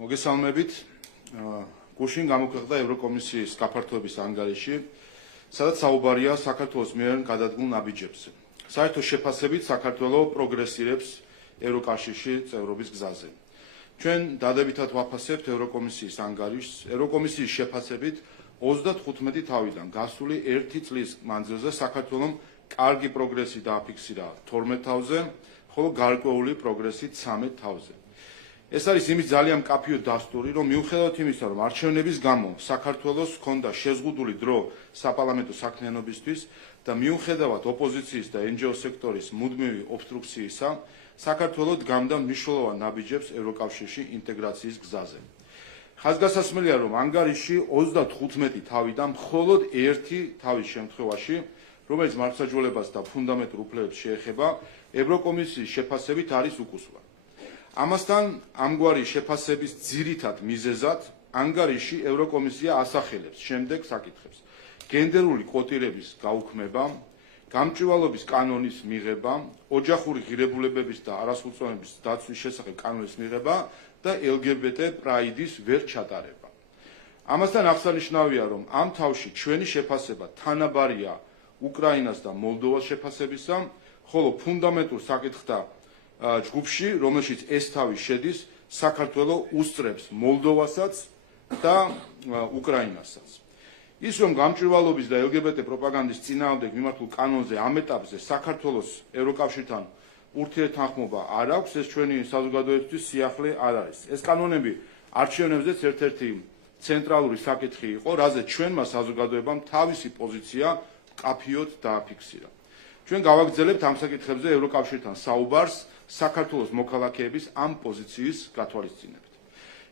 მოგესალმებით. გუშინ გამოქვეყნდა ევროკომისიის გაფართოების ანგარიში, სადაც საუბარია საქართველოს მიერ გადადგმულ ნაბიჯებზე. საერთო შეფასებით საქართველო პროგრესირებს ევროკავშირში წევრობის გზაზე. ჩვენ დადებითად ვაფასებთ ევროკომისიის ანგარიშს. ევროკომისიის შეფასებით 35 თავიდან გასული 1 წლის მანძილზე საქართველომ კარგი პროგრესი დააფიქსირა 12 თავზე, ხოლო გარკვეული პროგრესი 13 თავზე. ეს არის იმის ძალიან მკაფიო დასტური, რომ მიუხედავად იმისა, რომ არჩევნების გამო საქართველოს ჰქონდა შეზღუდული დრო საპარლამენტო საქმიანობისთვის და მიუხედავად ოპოზიციის და NGO სექტორის მუდმივი ობსტრუქციისა, საქართველო დგამდა მნიშვნელოვან ნაბიჯებს ევროკავშირში ინტეგრაციის გზაზე. ხაზგასასმელია, რომ ანგარიში 35 თავიდან მხოლოდ 1 თავის შემთხვევაში, რომელიც მართლმსაჯულებას და ფუნდამენტურ უფლებებს შეეხება, ევროკომისიის შეფასებით არის უკუსლა. ამასთან ამგვარი შეფასების ძირითად მიზეზად ანგარიში ევროკომისია ასახელებს შემდეგ საკითხებს: გენდერული კვოტირების გაუქმება, გამჭვირვალობის კანონის მიღება, ოჯახური ღირებულებების და არასრულწლოვანების დაცვის შესახებ კანონის მიღება და LGBT პრაიდის ვერ ჩატარება. ამასთან აღსანიშნავია, რომ ამ თავში ჩვენი შეფასება თანაბარია უკრაინას და მოლდოვას შეფასებისა, ხოლო ფუნდამენტურ საკითხთა ჯგუფში, რომელშიც ეს თავი შედის, საქართველო უსწრებს მოლდოვასაც და უკრაინასაც. ის რომ გამჭვირვალობის და LGBT პროპაგანდის წინააღმდეგ მიმართულ კანონზე ამ ეტაპზე საქართველოს ევროკავშირთან ურთიერთთანხმობა არ აქვს, ეს ჩვენი საზოგადოებისთვის სიახლე არ არის. ეს კანონები არჩევნებზეც ერთ-ერთი ცენტრალური საკითხი იყო, რაზეც ჩვენმა საზოგადოებამ თავისი პოზიცია მკაფიოდ დააფიქსირა. ჩვენ გავაგრძელებთ ამ საკითხებზე ევროკავშირთან საუბარს საქართველოს მოქალაქეების ამ პოზიციის გათვალისწინებით.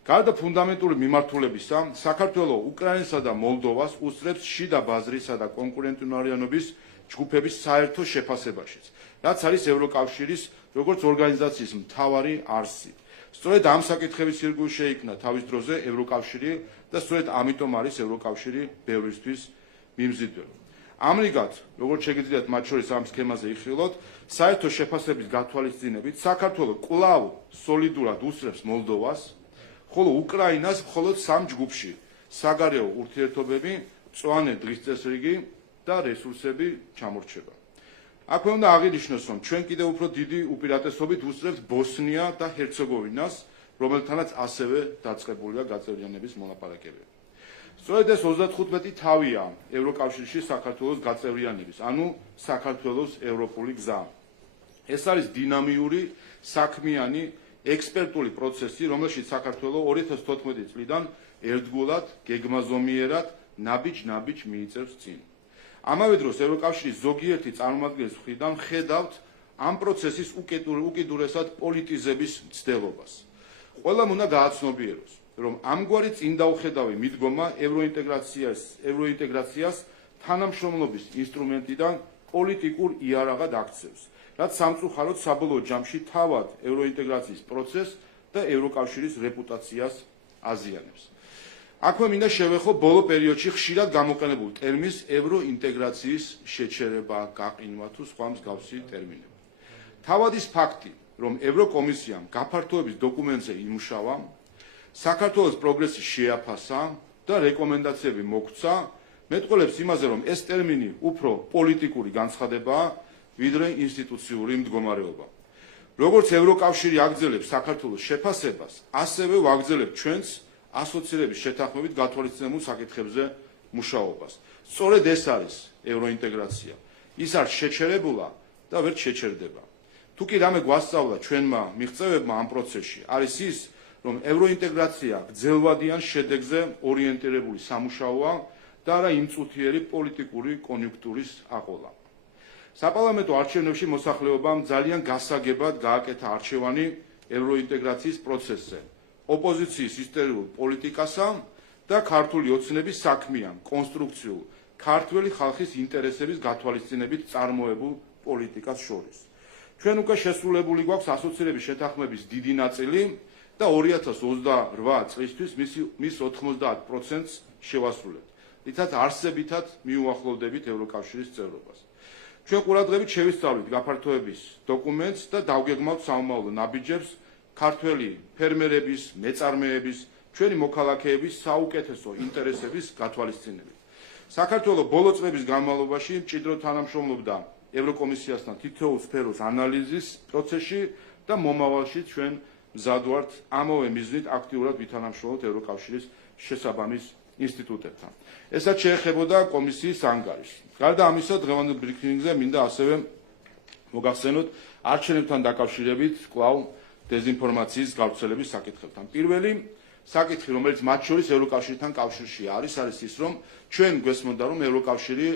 გარდა ფუნდამენტური მიმართულებისა, საქართველო უკრაინასა და მოლდოვას უსწრებს შიდა ბაზრისა და კონკურენტუნარიანობის ჯგუფების საერთო შეფასებაშიც, რაც არის ევროკავშირის როგორც ორგანიზაციის მთავარი არსი. სწორედ ამ საკითხების ირგვლივ შეიქმნა თავის დროზე ევროკავშირი და სწორედ ამიტომ არის ევროკავშირი ბევრისთვის მიმზიდველი. ამრიგად, როგორც შეგიძლიათ მათ შორის ამ სქემაზე იხილოთ, საერთო შეფასების გათვალისწინებით საქართველო კვლავ სოლიდურად უსწრებს მოლდოვას, ხოლო უკრაინას მხოლოდ 3 ჯგუფში: საგარეო ურთიერთობები, მწვანე დღის წესრიგი და რესურსები ჩამორჩება. აქვე უნდა აღინიშნოს, რომ ჩვენ კიდევ უფრო დიდი უპირატესობით უსწრებთ ბოსნია და ჰერცეგოვინას, რომელთანაც ასევე დაწყებულია გაწევრიანების მოლაპარაკებები. სწორედ ეს 35 თავია ევროკავშირში საქართველოს გაწევრიანების, ანუ საქართველოს ევროპული გზა. ეს არის დინამიური, საქმიანი, ექსპერტული პროცესი, რომელშიც საქართველო 2014 წლიდან ერთგულად, გეგმაზომიერად, ნაბიჯ-ნაბიჯ მიიწევს წინ. ამავე დროს ევროკავშირის ზოგიერთი წარმომადგენლის მხრიდან ხედავთ ამ პროცესის უკიდურესად პოლიტიზების მცდელობას. ყველამ უნდა გააცნობიეროს, რომ ამგვარი წინდაუხედავი მიდგომა ევროინტეგრაციას თანამშრომლობის ინსტრუმენტიდან პოლიტიკურ იარაღად აქცევს, რაც სამწუხაროდ საბოლოო ჯამში თავად ევროინტეგრაციის პროცესს და ევროკავშირის რეპუტაციას აზიანებს. აქვე მინდა შევეხო ბოლო პერიოდში ხშირად გამოყენებულ ტერმინს ევროინტეგრაციის შეჩერება, გაყინვა თუ სხვა მსგავსი ტერმინები. თავად ის ფაქტი, რომ ევროკომისიამ გაფართოების დოკუმენტზე იმუშავა, საქართველოს პროგრესი შეაფასა და რეკომენდაციები მოგცა, მეტყველებს იმაზე, რომ ეს ტერმინი უფრო პოლიტიკური განცხადებაა, ვიდრე ინსტიტუციური მდგომარეობა. როგორც ევროკავშირი აგრძელებს საქართველოს შეფასებას, ასევე ვაგრძელებთ ჩვენს ასოცირების შეთანხმებით გათვალისწინებულ საკითხებზე მუშაობას. სწორედ ეს არის ევროინტეგრაცია. ის არ შეჩერებულა და ვერ შეჩერდება. თუ კი რამე გვასწავლა ჩვენმა მიღწევებმა ამ პროცესში, არის ის, რომ ევროინტეგრაცია გრძელვადიან შედეგზე ორიენტირებული სამუშაოა და არა იმწუთიერი პოლიტიკური კონიუნქტურის აყოლა. საპარლამენტო არჩევნებში მოსახლეობამ ძალიან გასაგებად გააკეთა არჩევანი ევროინტეგრაციის პროცესზე, ოპოზიციის ისტორიულ პოლიტიკასა და ქართული ოცნების საქმიან, კონსტრუქციულ, ქართველი ხალხის ინტერესების გათვალისწინებით წარმოებულ პოლიტიკას შორის. ჩვენ უკვე შესრულებული გვაქვს ასოცირების შეთანხმების დიდი ნაწილი და 2028 წლისთვის მის 90%-ს შევასრულებთ, რითაც არსებითად მიუახლოვდებით ევროკავშირის წევრობას. ჩვენ ყურადღებით შევისწავლით გაფართოების დოკუმენტს და დავგეგმავთ საომავლო ნაბიჯებს ქართველი ფერმერების, მეწარმეების, ჩვენი მოქალაქეების საუკეთესო ინტერესების გათვალისწინებით. საქართველოს ბოლო წლების განმავლობაში მჭიდროდ თანამშრომლობდა ევროკომისიასთან თითოეულ სფეროს ანალიზის პროცესში და მომავალში ჩვენ მზად ვართ ამავე მიზნით აქტიურად ვითანამშრომლოთ ევროკავშირის შესაბამის ინსტიტუტებთან. ესაც შეეხებოდა კომისიის ანგარიში. გარდა ამისა, დღევანდელ ბრიფინგზე მინდა ასევე მოგახსენოთ არჩევნებთან დაკავშირებით კვლავ დეზინფორმაციის გავრცელების საკითხებთან. პირველი საკითხი, რომელიც მათ შორის ევროკავშირთან კავშირში არის ის, რომ ჩვენ გვესმოდა, რომ ევროკავშირი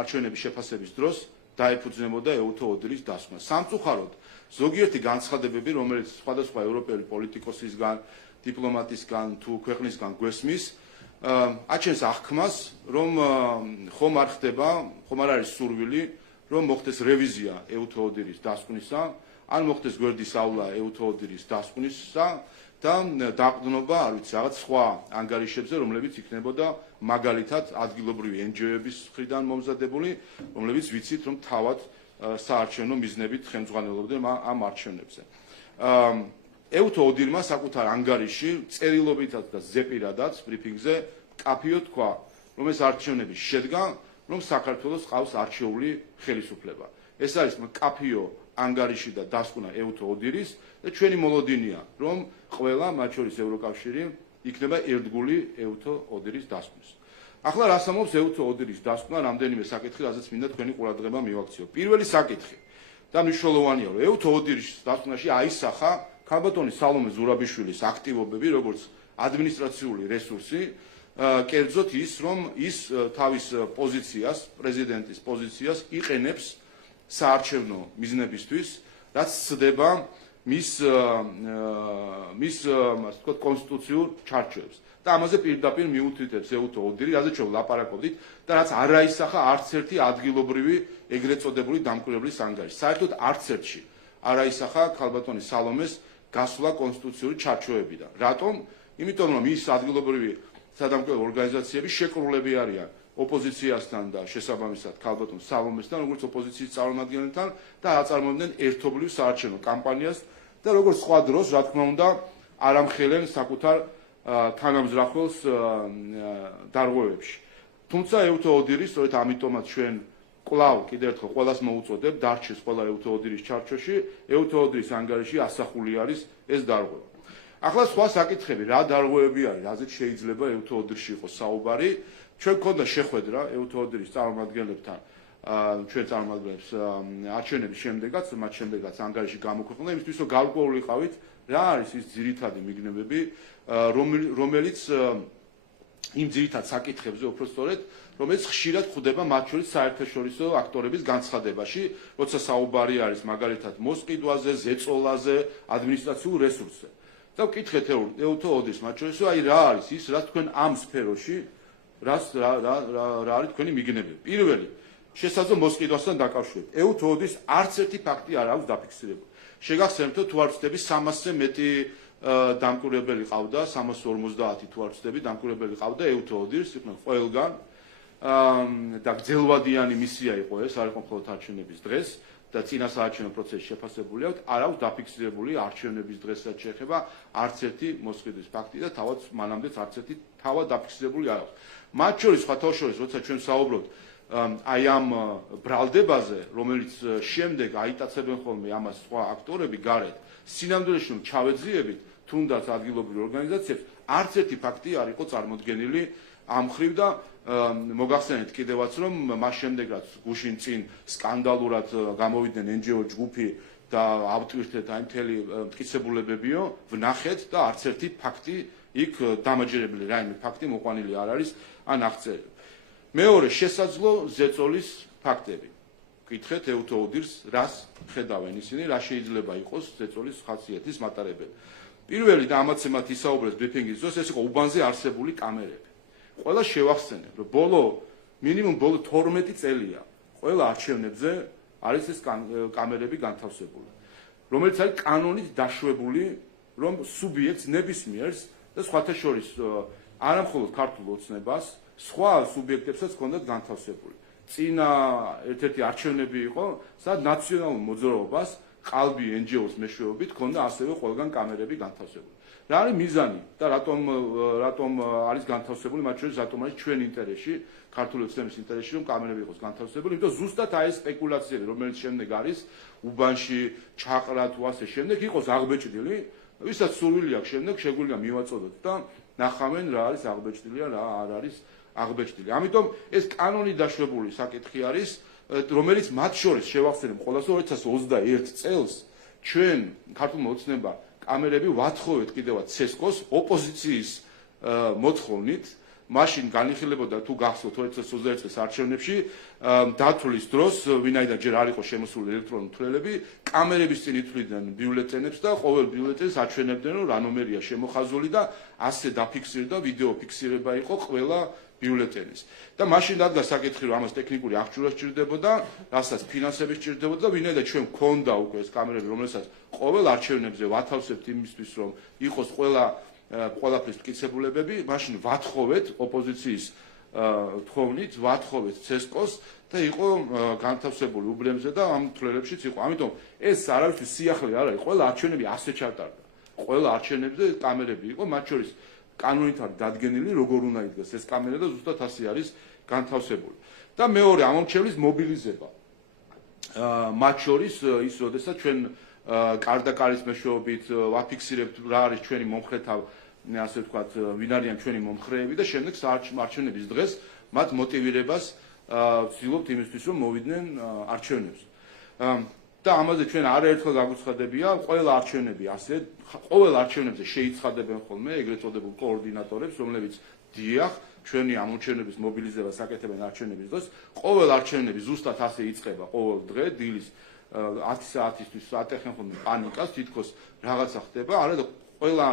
არჩევნების შეფასების დროს დაეფუძნებოდა ეუთო ოდრის დასკვნას. სამწუხაროდ, ზოგიერთი განცხადებები, რომელიც სხვადასხვა ევროპელი პოლიტიკოსისგან, დიპლომატისგან თუ ქვეყნისგან გვესმის, აჩენს აღქმას, რომ ხომ არ არის სურვილი, რომ მოხდეს რევიზია ეუთო ოდრის დასკვნისა, ან მოხდეს გვერდის ავლა ეუთო ოდრის დასკვნისა და დაყრდნობა, არ ვიცი, რაღაც სხვა ანგარიშებზე, რომლებიც იქნებოდა მაგალითად ადგილობრივი NGO-ების მხრიდან მომზადებული, რომლებიც ვიცით, რომ თავად საარჩევნო მიზნებით ხელმძღვანელობდნენ ამ არჩევნებზე. ეუთო ოდირმა საკუთარ ანგარიში წერილობითაც და ზეპირადაც ბრიფინგზე კაფიო თქვა, რომ ეს არჩევნები შედგა, რომ საქართველოს ყავს არჩეული ხელისუფლება. ეს არის კაფიო ანგარიში და დასკვნა ეუთო ოდირის და ჩვენი მოლოდინია, რომ ყველა, მათ შორის ევროკავშირი, იქნება ერთგული ეუთო ოდირის დასკვნის. ახლა რას ამბობს ეუთო ოდირის დასკვნა, რამდენიმე საკითხი, რაზეც მინდა თქვენი ყურადღება მივაქციო. პირველი საკითხი და მნიშვნელოვანია, რომ ეუთო ოდირის დასკვნაში აისახა ქალბატონი სალომე ზურაბიშვილის აქტივობები, როგორც ადმინისტრაციული რესურსი, კერძოდ ის, რომ ის თავის პოზიციას, პრეზიდენტის პოზიციას იყენებს საარჩევნო მიზნებისთვის, რაც ცდება მის კონსტიტუციურ ჩარჩოებს. და ამაზე პირდაპირ მიუთითებს ეუთო ოდირი, რაზეც ჩვენ ვლაპარაკობდით და რაც არ აისახა არც ერთი ადგილობრივი ეგრეთ წოდებული დამკვირვებლის ანგარიში. საერთოდ არც ერთში არ აისახა ქალბატონი სალომეს გასვლა კონსტიტუციური ჩარჩოებიდან. რატომ? იმიტომ რომ ის ადგილობრივი სადამკვირვებლო ორგანიზაციები შეკრულები არიან ოპოზიციასთან და შესაბამისად ქალბატონ სალომესთან, როგორც ოპოზიციის წარმომადგენელთან და აწარმოებდნენ ერთობლივ საარჩევნო კამპანიას და როგორც სხვა დროს, რა თქმა უნდა, არ ამხელენ საკუთარ თანამზრახველს დარღვევებში. თუმცა ეუთო ოდირი, სწორედ ამიტომაც ჩვენ კვლავ კიდევ ერთხელ ყველას მოუწოდებ, დარჩეს ყველა ეუთო ოდირის ჩარჩოში, ეუთო ოდირის ანგარიში ასახული არის ეს დარღვევა. ახლა სხვა საკითხები, რა დარღვევები არის, რაზეც შეიძლება ეუთო ოდირში იყოს საუბარი. ჩვენ გქონდა შეხვედრა ეუთო ოდირის წარმომადგენლებთან, ჩვენ წარმომადგენლებს არჩევნების შემდეგაც, მათ შემდეგაც ანგარიში გამოქვეყნდა, იმისთვის რომ გავკვეულიყავით, რა არის ის ძირითადი მიგნებები, რომელიც იმ ძირითად საკითხებზე, უფრო სწორედ, რომელიც ხშირად ხვდება მათ შორის საერთაშორისო აქტორების განცხადებაში, როცა საუბარი არის მაგალითად მოსყიდვაზე, ზეწოლაზე, ადმინისტრაციულ რესურსზე. და ვკითხეთ ეუთო ოდირს მათ შორის, აი რა არის ის, რაც თქვენ ამ სფეროში, რა არის თქვენი მიგნებები. პირველი, შესაძლო მოსყიდვასთან დაკავშირებით. ეუთო ოდირს არც ერთი ფაქტი არ აქვს დაფიქსირებული. შეგახსენებთ, თუ არ ვცდები, 300-ზე მეტი დამკვირვებელი ყავდა, 350 თუ არ ვცდები, დამკვირვებელი ყავდა ეუთო ოდირს, იყვნენ ყველგან და გრძელვადიანი მისია იყო ეს, არ იყო მხოლოდ არჩევნების დღეს და წინა საარჩევნო პროცესში შეფასებული აქვს, არ აქვს დაფიქსირებული არჩევნების დღესაც შეეხება არც ერთი მოსყიდვის ფაქტი და თავად მანამდეც არც ერთი თავად დაფიქსირებული არ აქვს. მათ შორის, სხვათა შორის, როცა ჩვენ საუბრობთ აი ამ ბრალდებაზე, რომელიც შემდეგ აიტაცებენ ხოლმე ამას სხვა აქტორები გარეთ, სინამდვილეში რომ ჩავეძიებით, თუნდაც ადგილობრივ ორგანიზაციებს, არც ერთი ფაქტი არ იყო წარმოდგენილი ამ მხრივ და მოგახსენეთ კიდევაც, რომ მას შემდეგ რაც გუშინ წინ სკანდალურად გამოვიდნენ NGO ჯგუფი და ავტვირთეთ აი მთელი მტკიცებულებებიო, ვნახეთ და არც ერთი ფაქტი იქ დამაჯერებელი რაიმე ფაქტი მოყვანილი არ არის ან აღწერილი. მეორე, შესაძლო ზეწოლის ფაქტები. ვკითხეთ ეუთო ოდირს, რას ხედავენ ისინი, რა შეიძლება იყოს ზეწოლის ხასიათის მატარებელი. პირველი და ამაც მათ ისაუბრეს ბრიფინგის დროს, ეს იყო უბანზე არსებული კამერები. ყველა შევახსენებ, რომ მინიმუმ ბოლო 12 წელია ყველა არჩევნებზე არის ეს კამერები განთავსებული, რომელიც არის კანონით დაშვებული, რომ სუბიექტს ნებისმიერს და სხვათა შორის არა მხოლოდ ქართულ ოცნებას, სხვა სუბიექტებსაც ჰქონდათ განთავსებული. წინა ერთ-ერთი არჩევნები იყო, სადაც ნაციონალურ მოძრაობას ყალბი NGO-ს მეშვეობით ქონდა ასევე ყველგან კამერები განთავსებული. რა არის მიზანი და რატომ არის განთავსებული, მათ შორის რატომ არის ჩვენ ინტერესში, ქართული ოცნების ინტერესში, რომ კამერები იყოს განთავსებული, იმიტომ ზუსტად აი ეს სპეკულაციები, რომელიც შემდეგ არის უბანში, ჩაყრა თუ ასე შემდეგ იყოს აღბეჭდილი, ვისაც სურვილი აქვს შემდეგ შეგვიძლია მივაწოდოთ და ნახავენ რა არის აღბეჭდილი და რა არ არის აღბეჭდილი. ამიტომ ეს კანონი დაშვებული საკითხი არის, რომელიც მათ შორის შევახსენებ ყველას 2021 წელს ჩვენ ქართულმა ოცნებამ კამერები ვათხოვეთ კიდევაც ცესკოს ოპოზიციის მოთხოვნით, მაშინ განიხილებოდა თუ გახსოვთ 2021 წლის არჩევნებში დათვლის დროს, ვინაიდან ჯერ არ იყო შემოსული ელექტრონული თვლელები, კამერების წინ ითვლიდნენ ბიულეტენებს და ყოველ ბიულეტენს აჩვენებდნენ, რომ რა ნომერია შემოხაზული და ასე დაფიქსირდა, ვიდეო ფიქსირება იყო ყველა ბიულეტენის. და მაშინ დადგა საკითხი, რომ ამას ტექნიკური აღჭურვა სჭირდებოდა, რასაც ფინანსები სჭირდებოდა და ვინაიდან ჩვენ გვქონდა უკვე ეს კამერები, რომელსაც ყოველ არჩევნებზე ვათავსებთ იმისთვის, რომ იყოს ყველაფრის მტკიცებულებები, მაშინ ვათხოვეთ ოპოზიციის თხოვნით, ვათხოვეთ ცესკოს და იყო განთავსებული უბრემზე და ამ თვლებშიც იყო. ამიტომ ეს არავისთვის სიახლე არ არის, ყველა არჩევნები ასე ჩატარდა. ყველა არჩევნებზე კამერები იყო, მათ შორის კანონით არის დადგენილი, როგორ უნდა იდგეს ეს კამერა და ზუსტად ასე არის განთავსებული. და მეორე ამომრჩევლის მობილიზება. მათ შორის ის, როდესაც ჩვენ კარდაკარის მეშვეობით ვაფიქსირებთ რა არის ჩვენი მომხრეთა, ასე ვთქვათ, ვინ არიან ჩვენი მომხრეები და შემდეგ არჩევნების დღეს მათ მოტივირებას ვცდილობთ იმისთვის, რომ მოვიდნენ არჩევნებს. და ამაზე ჩვენ არაერთხელ გაგვცხადებია, ყველა არჩევნები ასე, ყოველ არჩევნებზე შეიცხადებენ ხოლმე ეგრეთ წოდებულ კოორდინატორებს, რომლებიც დიახ, ჩვენი ამორჩევნების მობილიზებას აკეთებენ არჩევნების დროს, ყოველ არჩევნები ზუსტად ასე იწყება ყოველ დღე, დილის 10 საათისთვის ატეხენ ხოლმე პანიკას, თითქოს რაღაცა ხდება, არა და ყველა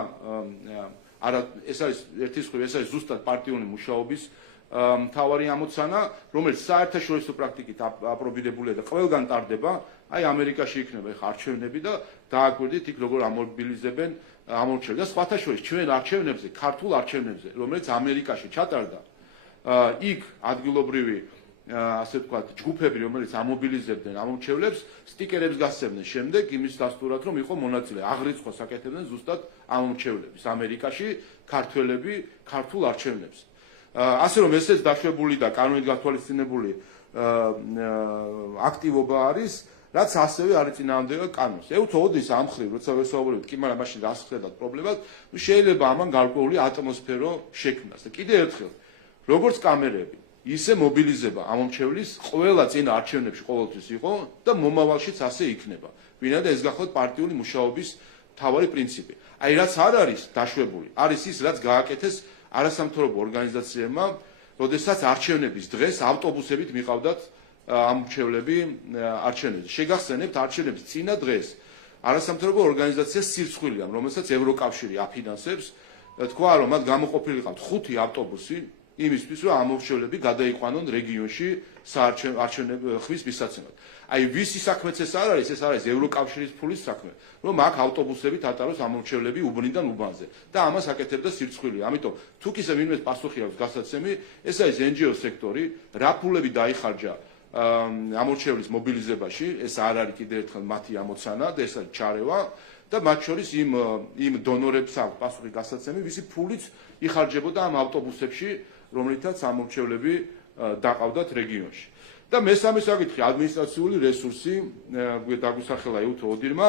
ეს არის ერთის მხრივ, ეს არის ზუსტად პარტიული მუშაობის მთავარი ამოცანა, რომელიც საერთაშორისო პრაქტიკით აპრობირებულია და ყველგან ტარდება, აი ამერიკაში იქნება ეხა არჩევნები და დააკვირდით იქ როგორ ამობილიზებენ ამორჩევლებს და სხვათა შორის ჩვენ არჩევნებზე, ქართულ არჩევნებზე, რომელიც ამერიკაში ჩატარდა, იქ ადგილობრივი ასე ვთქვათ, ჯგუფები, რომელიც ამობილიზებდნენ ამორჩევლებს, სტიკერებს გასცემდნენ შემდეგ იმის დასტურად, რომ იყო მონაწილე, აღრიცხვას აკეთებდნენ ზუსტად ამორჩევლების ამერიკაში, ქართველები ქართულ არჩევნებს. ასე რომ ესეც დაშვებული და კანონით გათვალისწინებული აქტივობა არის, რაც ასევე არის წინააღმდეგობა კანონს. ევთო ოდის ამ მხრივ, როცა ვესაუბრებთ, კი მაგრამ მაშინ რას ხედავთ პრობლემას, შეიძლება ამან გარკვეული ატმოსფერო შექმნას. და კიდევ ერთხელ, როგორც კამერები, ისე მობილიზება ამომრჩევლის ყველა წინა არჩევნებში ყოველთვის იყო და მომავალშიც ასე იქნება. ვინაიდან ეს გახლავთ პარტიული მუშაობის მთავარი პრინციპი. აი რაც არ არის დაშვებული, არის ის, რაც გააკეთეს არასამთავრობო ორგანიზაციებმა, როდესაც არჩევნების დღეს ავტობუსებით მიყავდათ ამორჩევლები არჩევნებზე. შეგახსენებთ არჩევნების წინა დღეს არასამთავრობო ორგანიზაცია სირცხვილია, რომელსაც ევროკავშირი აფინანსებს, თქვა რომ მათ გამოყოფილიყავთ 5 ავტობუსი იმისთვის, რომ ამორჩევლები გადაიყვანონ რეგიონში ხმის მისაცემად. აი ვისი საქმეც ეს არ არის, ეს არის ევროკავშირის ფულის საქმე, რომ აქ ავტობუსებით ატაროს ამორჩევლები უბნიდან უბანზე და ამას აკეთებდა სირცხვილი. ამიტომ თუ კი ვინმეს პასუხი აქვს გასაცემი, ეს არის NGO სექტორი, რა ფულები დაიხარჯა ამორჩევლის მობილიზებაში, ეს არ არის კიდევ ერთხელ მათი ამოცანა და ეს არის ჩარევა და მათ შორის იმ დონორებს აქვს პასუხი გასაცემი, ვისი ფულიც იხარჯებოდა ამ ავტობუსებში, რომლითაც ამორჩევლები დაყავდათ რეგიონში. და მესამე საკითხი, ადმინისტრაციული რესურსი, დაგუსახელა ევთო ოდირმა,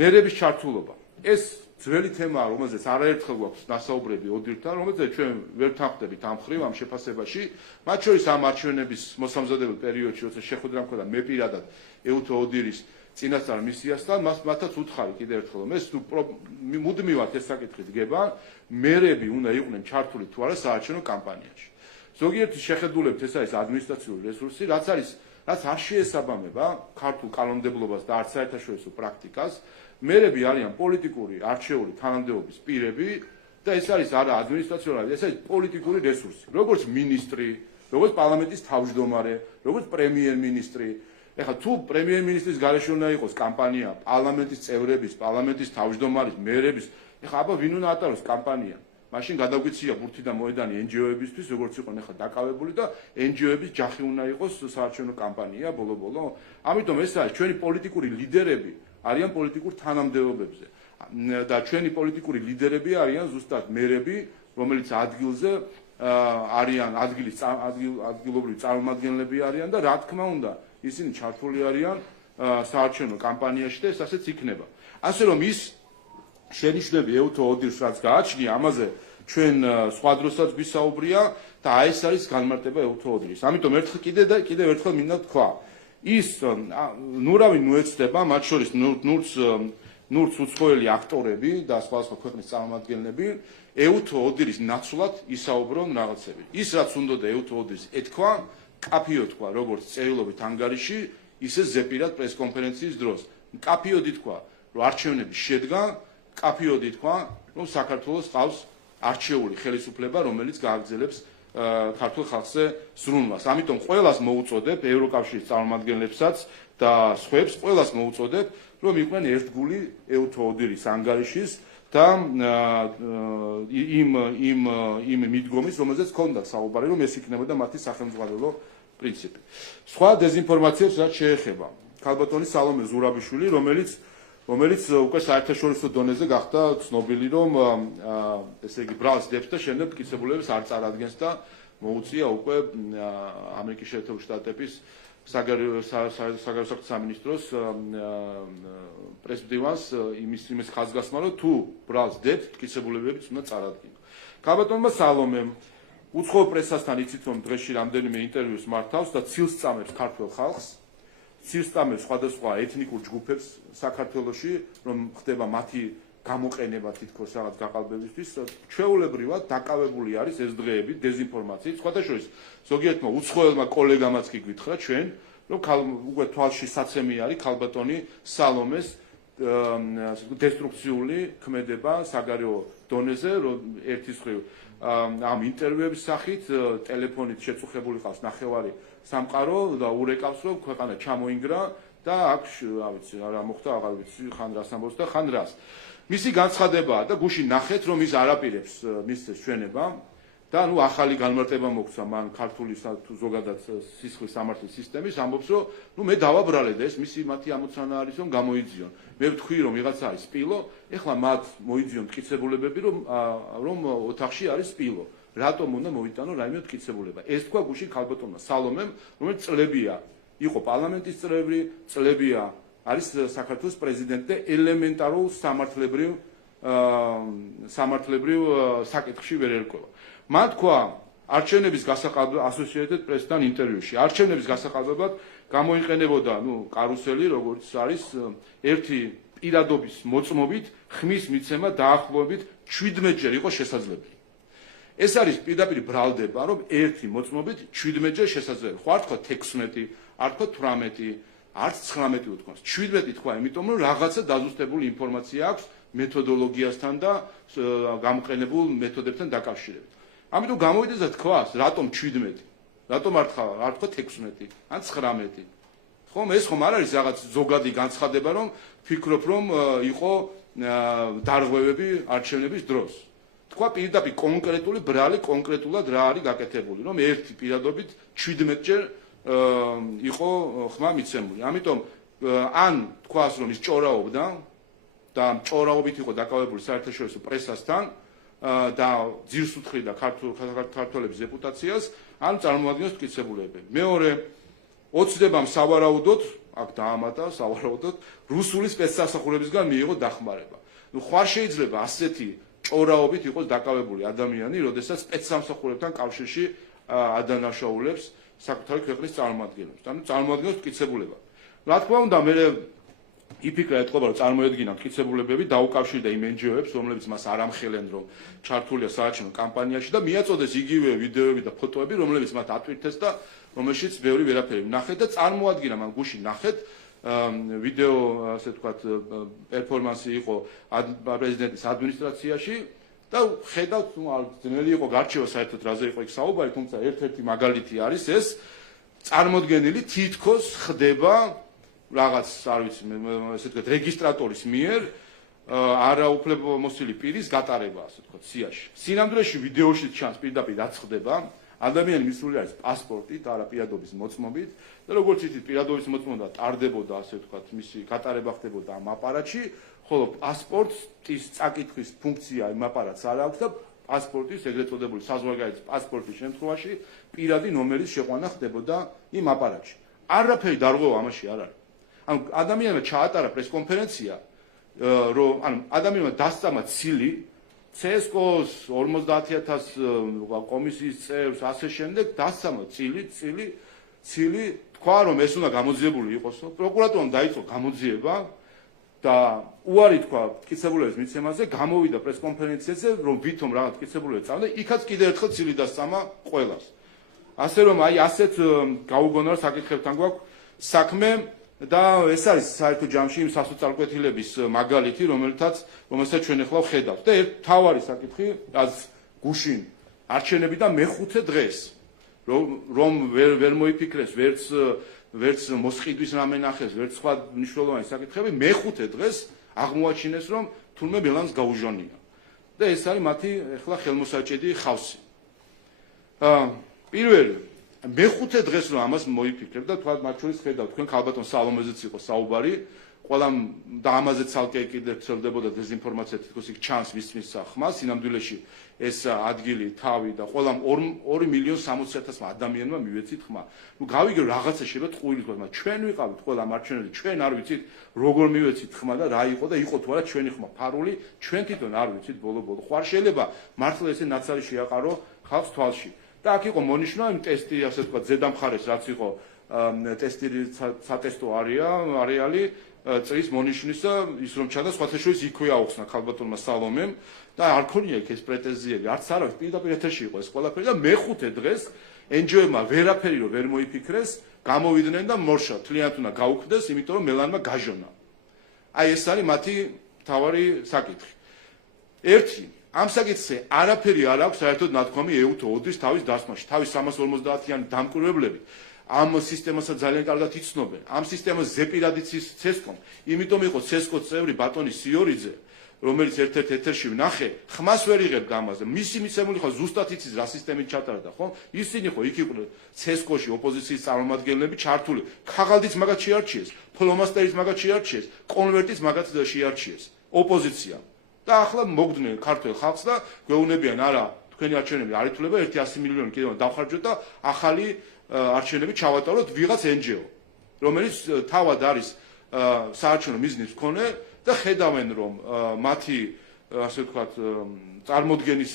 მერების ჩართულობა. ეს ძველი თემაა, რომელზეც არაერთხელ გვაქვს ნასაუბრები ოდირთან, რომელზეც ჩვენ ვერ თანხმდებით ამ მხრივ, ამ შეფასებაში, მათ შორის ამ არჩევნების მოსამზადებელ პერიოდში, როცა შეხვედრა მქონდა მე პირადად ევთო ოდირის წინასწარ მისიასთან, მათაც უთხარი კიდევ ერთხელ, რომ ეს მუდმივად ეს საკითხი დგება, მერები უნდა იყვნენ ჩართული თუ არა საარჩევნო კამპანიაში. ზოგიერთი შეხედულებთ, ეს არის ადმინისტრაციული რესურსი, რაც არ შეესაბამება ქართულ კანონმდებლობას და არც საერთაშორისო პრაქტიკას. მერები არიან პოლიტიკური არჩეული თანამდებობის პირები და ეს არის არა ადმინისტრაციული, ეს არის პოლიტიკური რესურსი. როგორც მინისტრი, როგორც პარლამენტის თავმჯდომარე, როგორც პრემიერ-მინისტრი. ეხლა თუ პრემიერ-მინისტრის გარეშე უნდა იყოს კამპანია პარლამენტის წევრების, პარლამენტის თავმჯდომარის, მერების, ეხლა აბა ვინ უნდა ატაროს კამპანია? მაშინ გადაგვიცია ბურთი და მოედანი NGO-ებისთვის, როგორც იყო ეხლა დაკავებული და NGO-ების ჯახი უნდა იყოს საარჩევნო კამპანია ბოლო-ბოლო. ამიტომ ეს არის ჩვენი პოლიტიკური ლიდერები არიან პოლიტიკურ თანამდებობებზე. და ჩვენი პოლიტიკური ლიდერები არიან ზუსტად მერები, რომელიც ადგილზე არიან ადგილობრივი წარმომადგენლები არიან და რა თქმა უნდა, ისინი ჩართული არიან საარჩევნო კამპანიაში და ეს ასეც იქნება. ასე რომ ის შენიშვნები ეუთო ოდირს რაც გააჩნია, ამაზე ჩვენ სხვა დროსაც გვისაუბრია და აი ეს არის განმარტება ეუთო ოდირის. ამიტომ კიდევ ერთხელ მინდა თქვა, ის ნურავი ნუეცდება, მათ შორის ნურც უცხოელი აქტორები და სხვადასხვა ქვეყნის წარმომადგენლები ეუთო ოდირის ნაცვლად ისაუბრონ რაღაცები. ის რაც უნდა ეუთო ოდირის ეთქვა, კაფიო თქვა, როგორც წერილობით ანგარიში, ისე ზეპირად პრესკონფერენციის დროს. კაფიოდ ითქვა, რომ არჩევნები შედგა, კაფიოდ ითქვა, რომ საქართველოს ყავს არჩეული ხელისუფლება, რომელიც გააგრძელებს ქართულ ხალხზე ზრუნვას. ამიტომ ყველას მოუწოდებ, ევროკავშირის წარმომადგენლებსაც და სხვებს, ყველას მოუწოდებ, რომ იყვნენ ერთგული ეუთო ოდირის ანგარიშის და იმ მიდგომის, რომელზეც ჰქონდათ საუბარი, რომ ეს იქნებოდა მათი სახელმძღვანელო პრინციპი. სხვა დეზინფორმაციებს რაც შეეხება. ქალბატონი სალომე ზურაბიშვილი, რომელიც უკვე საერთაშორისო დონეზე გახდა ცნობილი, რომ ესე იგი ბრალს დებს და შემდეგ მტკიცებულებებს არ წარადგენს და მოუწია უკვე ამერიკის შეერთებული შტატების საგარეო საქმეთა სამინისტროს პრესმდივანს იმის ხაზგასმა, რომ თუ ბრალს დებს, მტკიცებულებებიც უნდა წარადგინო. ქალბატონმა სალომემ უცხოურ პრესასთან იცით, რომ დღეში რამდენიმე ინტერვიუს მართავს და ცილს წამებს ქართველ ხალხს, ცილს წამებს სხვადასხვა ეთნიკურ ჯგუფებს საქართველოში, რომ ხდება მათი გამოყენება თითქოს რაღაც გაყალბებისთვის, ჩვეულებრივად დაკავებული არის ეს დღეები დეზინფორმაციით. სხვათა შორის ზოგიერთმა უცხოელმა კოლეგამაც კი გითხრა ჩვენ, რომ უკვე თვალში საცემი არის ქალბატონი სალომეს დესტრუქციული ქმედება საგარეო დონეზე, რომ ერთის მხრივ ამ ინტერვიუების სახით ტელეფონით შეწუხებული ყავს ნახევარი სამყარო და ურეკავს, რომ ქვეყანა ჩამოინგრა და აქ რა ვიცი რა მოხდა, აღარ ვიცი, ხან რას ამბობს და ხან რას. მისი განცხადებაა და გუშინ ნახეთ, რომ ის არაპირებს მისცეს ჩვენება და ნუ ახალი განმარტება მოგცა მან ქართული ზოგადად სისხლის სამართლის სისტემის, ამბობს, რომ ნუ მე დავაბრალე და ეს მათი ამოცანა არის, რომ გამოიძიონ. მე ვთქვი, რომ ვიღაცა არის სპილო, ეხლა მათ მოიძიონ მტკიცებულებები, რომ ოთახში არის სპილო. რატომ უნდა მოიტანო რაიმე მტკიცებულება? ეს თქვა გუშინ ქალბატონმა სალომემ, რომელიც წლებია იყო პარლამენტის წევრი, წლებია არის საქართველოს პრეზიდენტი და ელემენტარულ სამართლებრივ საკითხში ვერ ერკვევა. მათ თქვა არჩევნების გასაყალბებად Associated Press-თან ინტერვიუში. არჩევნების გასაყალბებად გამოიყენებოდა, კარუსელი, როგორც არის ერთი პირადობის მოწმობით, ხმის მიცემა დაახლოებით 17-ჯერ იყო შესაძლებელი. ეს არის პირდაპირ ბრალდება, რომ ერთი მოწმობით 17-ჯერ შესაძლებელი. ხო არ თქვა 16, არ თქვა 18, არც 19 უთქვას. 17 თქვა, იმიტომ რომ რაღაცა დაზუსტებული ინფორმაცია აქვს მეთოდოლოგიასთან და გამოყენებულ მეთოდებთან დაკავშირებით. ამიტომ გამოვიდეს და თქვას, რატომ 17? რატომ არ თქვა 16 ან 19? ხომ ეს ხომ არ არის რაღაც ზოგადი განცხადება, რომ ფიქრობ, რომ იყო დარღვევები არჩევნების დროს. თქვა პირდაპირ კონკრეტული ბრალი კონკრეტულად რა არის გაკეთებული, რომ ერთი პირადობით 17-ჯერ იყო ხმა მიცემული. ამიტომ ან თქვას, რომ ის ჭორაობდა და ჭორაობით იყო დაკავებული საერთაშორისო პრესასთან და ძირს უთხრიდა ქართველების რეპუტაციას, ან წარმოადგენს მტკიცებულებები. მეორე, ოცნებამ სავარაუდოდ, აქ დაამატა სავარაუდოდ, რუსული სპეცსასახურებისგან მიიღო დახმარება. ხარ შეიძლება ასეთი ჭორაობით იყოს დაკავებული ადამიანი, როდესაც სპეცსამსახურებთან კავშირში ადანაშაულებს საკუთარი ქვეყნის წარმომადგენლებს. ანუ წარმოადგენს მტკიცებულება. რა თქმა უნდა, მე იფიქრა ეთყობა, რომ წარმოედგინა მტკიცებულებები დაუკავშირდა იმ NGO-ებს, რომლებიც მას არ ამხელენ, რომ ჩართულია საარჩევნო კამპანიაში და მიაწოდეს იგივე ვიდეოები და ფოტოები, რომლებიც მათ ატვირთეს და რომელშიც ბევრი ვერაფერი ნახეთ და წარმოადგინა მან გუშინ ნახეთ ვიდეო, ასე ვთქვათ, პერფორმანსი იყო პრეზიდენტის ადმინისტრაციაში და ხედავთ, ძნელი იყო გარჩევა საერთოდ რაზე იყო იქ საუბარი, თუმცა ერთ-ერთი მაგალითი არის ეს წარმოდგენილი თითქოს ხდება რაღაც, არ ვიცი, ესე ვთქვათ, რეგისტრატორის მიერ არაუფლებამოსილი პირის გატარება, ასე ვთქვათ, სიაში. სინამდვილეში ვიდეოში ჩანს პირდაპირ რაც ხდება, ადამიანი მისული არის პასპორტით, არა პირადობის მოწმობით და როგორც იცით, პირადობის მოწმობა ტარდებოდა, ასე ვთქვათ, მისი გატარება ხდებოდა ამ აპარატში, ხოლო პასპორტის წაკითხვის ფუნქცია იმ აპარატს არ აქვს და პასპორტის ეგრეთ წოდებული საზღვარგარეთის პასპორტის შემთხვევაში პირადი ნომერის შეყვანა ხდებოდა იმ აპარატში. არაფერი დარღვევა ამაში არ არის. ანუ ადამიანმა ჩაატარა პრესკონფერენცია, რომ ანუ ადამიანმა დასწამა ცილი CSKO-ს 50,000 კომისიის წევრს ასე შემდეგ დასწამა ცილი თქვა რომ ეს უნდა გამოძიებული იყოსო. პროკურატურამ დაიწყო გამოძიება და უარი თქვა მტკიცებულების მიცემაზე, გამოვიდა პრესკონფერენციაზე, რომ ვითომ რაღაც მტკიცებულები წავიდა, იქაც კიდევ ერთხელ ცილი დასწამა ყველას. ასე რომ აი ასეთ გაუგონარ საკითხებთან გვაქვს საქმე და ეს არის საერთო ჯამში იმ სასოწარკვეთილების მაგალითი, რომელსაც ჩვენ ახლა ვხედავთ. და ერთ თავარი საკითხი, რაც გუშინ არჩევნები და მეხუთე დღეს, რომ ვერ მოიფიქრეს, ვერც მოსყიდვის რამე ნახეს, ვერც სხვა მნიშვნელოვანი საკითხები, მეხუთე დღეს აღმოაჩინეს, რომ თურმე ბელანს გაუჟონია. და ეს არის მათი ახლა ხელმოსაჭედი ხავსი. პირველი მეხუთე დღეს რომ ამას მოიფიქრებ და თქვა მათ შორის ხედავ თქვენ ქალბატონ სალომეზეც იყო საუბარი, ყველამ და ამაზე ცალკე კიდევ ვრცელდებოდა დეზინფორმაცია, თითქოს იქ ჩანს მის ხმა, სინამდვილეში ეს ადგილი, თავი და ყველამ 2,60,000 ადამიანმა მივეცით ხმა. ნუ გავიგე რაღაცა შეიძლება ტყუილი თქვა, მაგრამ ჩვენ ვიყავით ყველა მარჩენელი, ჩვენ არ ვიცით როგორ მივეცით ხმა და რა იყო და იყო თუ არა ჩვენი ხმა ფარული, ჩვენ თვითონ არ ვიცით ბოლო-ბოლო. ხო არ შეიძლება მართლა ესე ნაცარი შეაყარო ხალხს თვალში. და აქ იყო მონიშნა იმ ტესტი, ასე ვთქვათ, ზედამხარეს რაც იყო ტესტი სატესტო არეალი წრის მონიშნის და ის რომ ჩადა სხვათა შორის იქვე აუხსნა ქალბატონმა სალომემ და არ ქონია იქ ეს პრეტენზიები, არც არავის პირდაპირ ეთერში იყო ეს ყველაფერი და მეხუთე დღეს NGO-მა ვერაფერი რომ ვერ მოიფიქრეს, გამოვიდნენ და მორშა თლიანად უნდა გაუქმდეს, იმიტომ რომ მელანმა გაჟონა. აი ეს არის მათი მთავარი საკითხი. ერთი ამ საკითხზე არაფერი არ აქვს საერთოდ ნათქვამი EU-ოდრის თავის დასმაში, თავის 350-იანი დამკვირვებლები ამ სისტემასაც ძალიან კარგად იცნობენ. ამ სისტემას ზეპირადიც ის CSKO-მ, იმიტომ იყო CSKO-ს წევრი ბატონი სიორიძე, რომელიც ერთ-ერთ ეთერში ვნახე, ხმას ვერ იღებდა ამაზე. მისი მიცემული ხო ზუსტად იცის რა სისტემით ჩატარდა, ხო? ისინი ხო იქ იყვნენ CSKO-ში ოპოზიციის წარმომადგენლები ჩართული. ქაღალდიც მაგათ შეარჩიეს, ფლომასტერიც მაგათ შეარჩიეს, კონვერტიც მაგათ შეარჩიეს ოპოზიციამ. და ახლა მოგდნენ ქართულ ხალხს და გვეუბნებიან, არა, თქვენი არჩევნები არ ითვლება, 100 მილიონი კიდევ დავხარჯოთ და ახალი არჩევნები ჩავატაროთ ვიღაც NGO, რომელიც თავად არის საარჩევნო მიზნის მქონე და ხედავენ, რომ მათი, ასე ვთქვათ, წარმოდგენის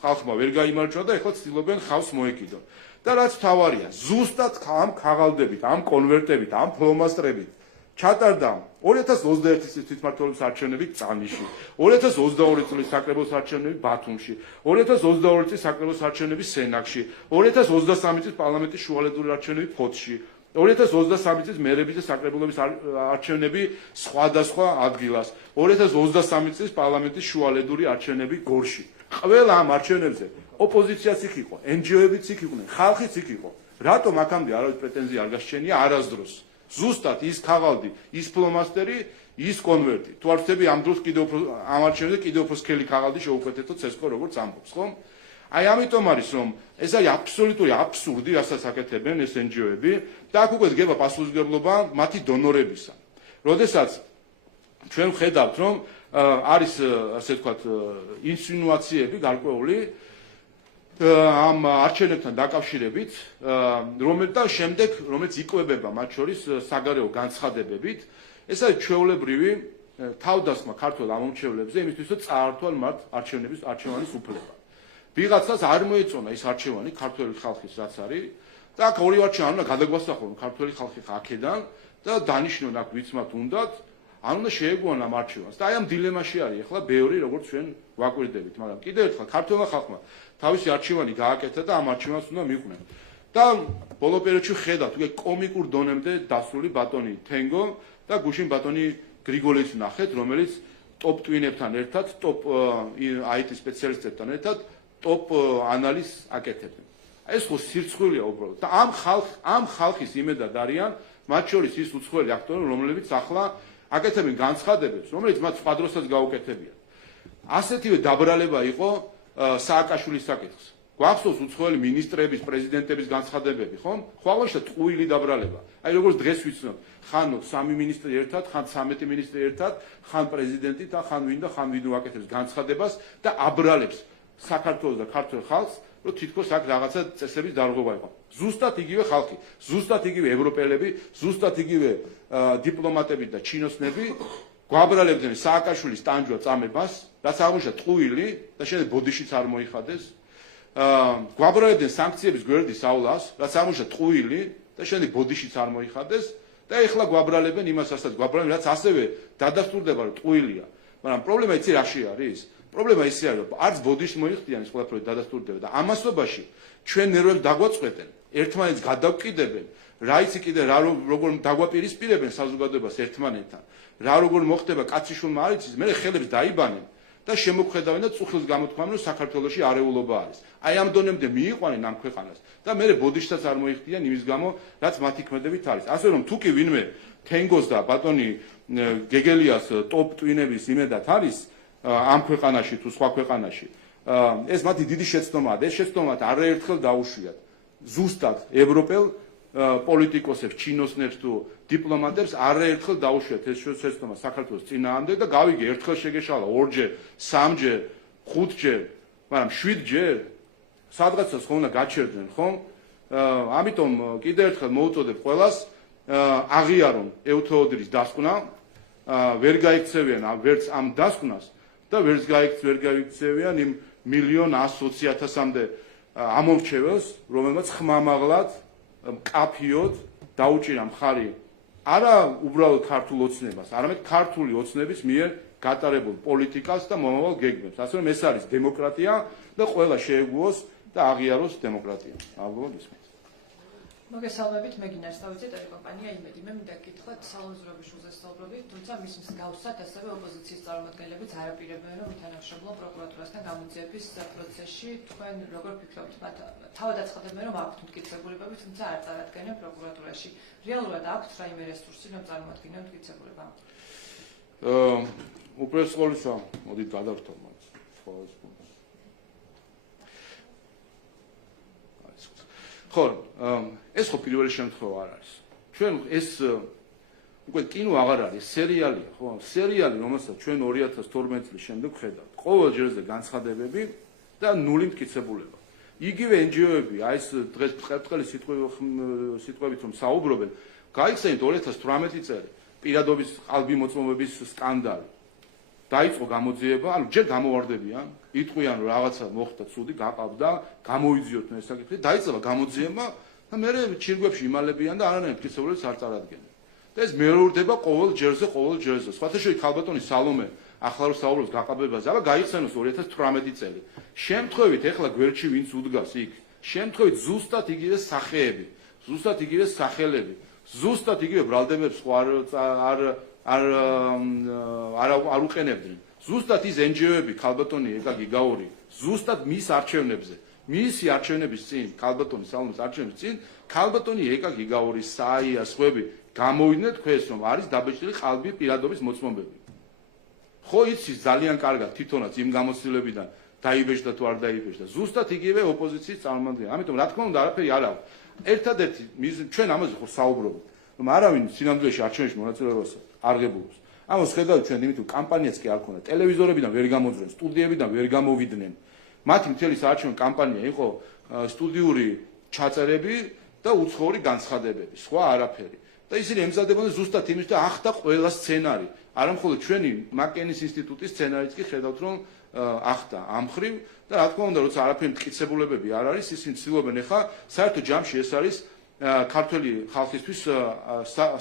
ხალხმა ვერ გაიმარჯვა და ეხლა ცდილობენ ხავს მოეკიდონ. და რაც თავარია, ზუსტად ამ ქაღალდებით, ამ კონვერტებით, ამ ფლომასტრებით ჩატარდა 2021 წლის თვითმმართველობის არჩევნები წანიში, 2022 წლის საკრებულოს არჩევნები ბათუმში, 2022 წლის საკრებულოს არჩევნები სენაკში, 2023 წლის პარლამენტის შუალედური არჩევნები ფოთში, 2023 წლის მერების და საკრებულების არჩევნები სხვადასხვა ადგილას, 2023 წლის პარლამენტის შუალედური არჩევნები გორში. ყველა ამ არჩევნებზე ოპოზიციაც იქ იყო, NGO-ებიც იქ იყვნენ, ხალხიც იქ იყო. რატომ აქამდე არავის პრეტენზია არ გასჩენია არასდროს? ზუსტად ის ქაღალდი, ის ფლომასტერი, ის კონვერტი. თუ არ ვთქვი ამ დროს კიდევ უფრო ამ არჩევნებზე კიდევ უფრო სქელი ქაღალდი შეუკვეთეთო CSKO როგორც ამბობს, ხო? აი ამიტომ არის რომ ეს არის აბსოლუტური აბსურდი, რასაც აკეთებენ ეს NGO-ები და აქ უკვე დგება პასუხისმგებლობა მათი დონორებისა. როდესაც ჩვენ ვხედავთ რომ არის ასე ვთქვათ ინსინუაციები გარკვეული ამ არჩევნებთან დაკავშირებით, რომელიც იკვებება მათ შორის საგარეო განცხადებებით, ეს არის ჩვეულებრივი თავდასხმა ქართველ ამომრჩევლებზე იმისთვის, რომ წაართვან მათ არჩევანის უფლება. ვიღაცას არ მოეწონა ის არჩევანი ქართველი ხალხის რაც არის და აქ ორი არჩევანი უნდა გადაგვასახონ ქართველი ხალხი აქედან და დანიშნონ აქ ვიც მათ უნდათ, ან უნდა შეეგუონ ამ არჩევანს. და აი ამ დილემაში არის ახლა ბევრი როგორც ჩვენ ვაკვირდებით, მაგრამ კიდევ ერთხელ ქართველმა ხალხმა თავისი არჩევანი გააკეთა და ამ არჩევანს უნდა მიყვნენ. და ბოლო პერიოდში ხედავთ, უკვე კომიკურ დონემდე დასული ბატონი თენგო და გუშინ ბატონი გრიგოლიც ნახეთ, რომელიც ტოპ ტვინებთან ერთად, ტოპ IT სპეციალისტებთან ერთად ტოპ ანალიზს აკეთებდნენ. ეს ხო სირცხვილია უბრალოდ. და ამ ხალხის იმედად არიან, მათ შორის ის უცხოელი აქტორი, რომლებიც ახლა აკეთებენ განცხადებებს, რომელიც მათ სხვადასხვასაც გაუკეთებიან. ასეთივე დაბრალება იყო სააკაშვილის საკითხს. გვახსოვს უცხოელი მინისტრების, პრეზიდენტების განცხადებები, ხომ? ხვალაშა ტყუილი დაბრალება. აი როგორც დღეს ვიცნობ, ხან 3 მინისტრი ერთად, ხან 13 მინისტრი ერთად, ხან პრეზიდენტი და ხან ვინ უაკეთებს განცხადებას და აბრალებს საქართველოს და ქართულ ხალხს, რომ თითქოს აქ რაღაცა წესების დარღვევა იყო. ზუსტად იგივე ხალხი, ზუსტად იგივე ევროპელები, ზუსტად იგივე დიპლომატები და ჩინოსნები გვაბრალებდნენ სააკაშვილის ტანჯვა წამებას, რაც აღმოჩნდა ტყუილი და შემდეგ ბოდიშიც არ მოიხადეს. გვაბრალებდნენ სანქციების გვერდისავლას, რაც აღმოჩნდა ტყუილი და შემდეგ ბოდიშიც არ მოიხადეს და ეხლა გვაბრალებენ იმას, რასაც გვაბრალებენ, რაც ასევე დადასტურდება, რომ ტყუილია. მაგრამ პრობლემა იცი რაში არის? პრობლემა ისე არის, რომ არც ბოდიში მოიხდიან ის ყველაფერი დადასტურდება და ამასობაში ჩვენ ნერვებს დაგვაწყვეტენ, ერთმანეთს გადავკიდებენ, რა იცი კიდე რა როგორ დაგვაპირისპირებენ საზოგადოებას ერთმანეთთან, რა როგორ მოხდება კაციშვილმა არ იცის, მე ხელებს დაიბანენ და შემოქმედავენ და წუხილს გამოთქვამენ, რომ საქართველოში არეულობა არის. აი ამ დონემდე მიიყვანენ ამ ქვეყანას და მე ბოდიშსაც არ მოიხდიან იმის გამო, რაც მათი ქმედებით არის. ასე რომ თუ კი ვინმე თენგოს და ბატონი გეგელიას ტოპ ტვინების იმედად არის ამ ქვეყანაში თუ სხვა ქვეყანაში, ეს მათი დიდი შეცდომაა. ეს შეცდომა არაერთხელ დაუშვიათ. ზუსტად ევროპელ პოლიტიკოსებს, ჩინოსნებს თუ დიპლომატებს არაერთხელ დაუშვიათ ეს შეცდომა საქართველოს წინააღმდეგ და გავიგე ერთხელ შეგეშალა, ორჯერ, სამჯერ, ხუთჯერ, მაგრამ 7ჯერ სადღაცას ხომ უნდა გაჩერდნენ, ხომ? ამიტომ კიდევ ერთხელ მოუწოდებ ყველას აღიარონ ევთოოდრის დასკვნა, ვერ გაიქცევიან ვერც ამ დასკვნას და ვერ გაიქცევიან იმ 1,120,000-მდე ამომრჩეველს, რომელმაც ხმამაღლად, მკაფიოდ დაუჭირა მხარი არა უბრალოდ ქართულ ოცნებას, არამედ ქართული ოცნების მიერ გატარებულ პოლიტიკას და მომავალ გეგმებს. ასე რომ ეს არის დემოკრატია და ყველა შეეგუოს და აღიაროს დემოკრატია. ალბათ ისმით. მოგესალმებით, მე გინარს დავიწყე ტელეკომპანია იმედი. მე მინდა გითხრათ სალონზურობის შულზე სწავლობთ, თუმცა მის მსგავსად ასევე ოპოზიციის წარმომადგენლებიც არაპირებენ, რომ თანამშრომლობ პროკურატურასთან გამოძიების პროცესში. თქვენ როგორ ფიქრობთ, მათ თავად აცხადებენ, რომ აქვთ მტკიცებულებები, თუმცა არ წარადგენენ პროკურატურაში. რეალურად აქვთ რაიმე რესურსი, რომ წარმოადგინონ მტკიცებულება? უპირველეს ყოვლისა, მოდით გადავთვალ მას. ხო, ეს ხო პირველი შემთხვევა არ არის. ჩვენ ეს უკვე კინო აღარ არის, სერიალია, ხო? სერიალი, რომელსაც ჩვენ 2012 წლის შემდეგ ხედავთ. ყოველ ჯერზე განცხადებები და ნული მტკიცებულება. იგივე NGO-ები, აი ეს დღეს ბრწყინვალე სიტყვებით რომ საუბრობენ, გაიხსენეთ 2018 წელი პირადობის ყალბი მოწმობების სკანდალი. დაიწყო გამოძიება, ანუ ჯერ გამოვარდებიან, იტყვიან რომ რაღაცა მოხდა ცუდი, გაყავდა, გამოიძიოთ ეს საკითხი, დაიწყება გამოძიება და მე ჩირგვებში იმალებიან და არანაირ მტკიცებულებას არ წარადგენენ. და ეს მეორდება ყოველ ჯერზე. სხვათა შორის ქალბატონი სალომე ახლა რომ საუბრობს გაყაბებაზე, აბა გაიხსენოს 2018 წელი. შემთხვევით ეხლა გვერდში ვინც უდგას იქ, შემთხვევით ზუსტად იგივე სახეები, ზუსტად იგივე სახელები, ზუსტად იგივე ბრალდებებს არ უყენებდნენ. ზუსტად ის NGO-ები, ქალბატონი ეკა გიგაური, ზუსტად მის არჩევნებზე, მისი არჩევნების წინ, ქალბატონი სალომეს არჩევნების წინ, ქალბატონი ეკა გიგაური, საია, სხვები გამოვიდნენ თქვენს რომ არის დაბეჭდილი ყალბი პირადობის მოწმობები. ხო იცის ძალიან კარგად თვითონაც იმ გამოცდილებიდან დაიბეჭდა თუ არ დაიბეჭდა. ზუსტად იგივე ოპოზიციის წარმომადგენელი. ამიტომ რა თქმა უნდა არაფერი არ აქვს. ერთადერთი ჩვენ ამაზე ხო საუბრობთ, რომ არავინ სინამდვილეში არჩევნებში მონაწილეობას არ ღებულობს. ამას ხედავთ ჩვენ, იმიტომ კამპანიაც კი არ ქონდა. ტელევიზორებიდან ვერ გამოძრენ, სტუდიებიდან ვერ გამოვიდნენ. მათი მთელი საარჩევნო კამპანია იყო სტუდიური ჩაწერები და უცხოური განცხადებები, სხვა არაფერი. და ისინი ემზადებოდნენ ზუსტად იმის და ახდა ყველა სცენარი. არა მხოლოდ ჩვენი მაკენის ინსტიტუტის სცენარიც კი ხედავთ რომ ახდა ამ ხრივ და რა თქმა უნდა როცა არაფერი მტკიცებულებები არ არის, ისინი ცდილობენ ახლა საერთო ჯამში ეს არის ქართული ხალხისთვის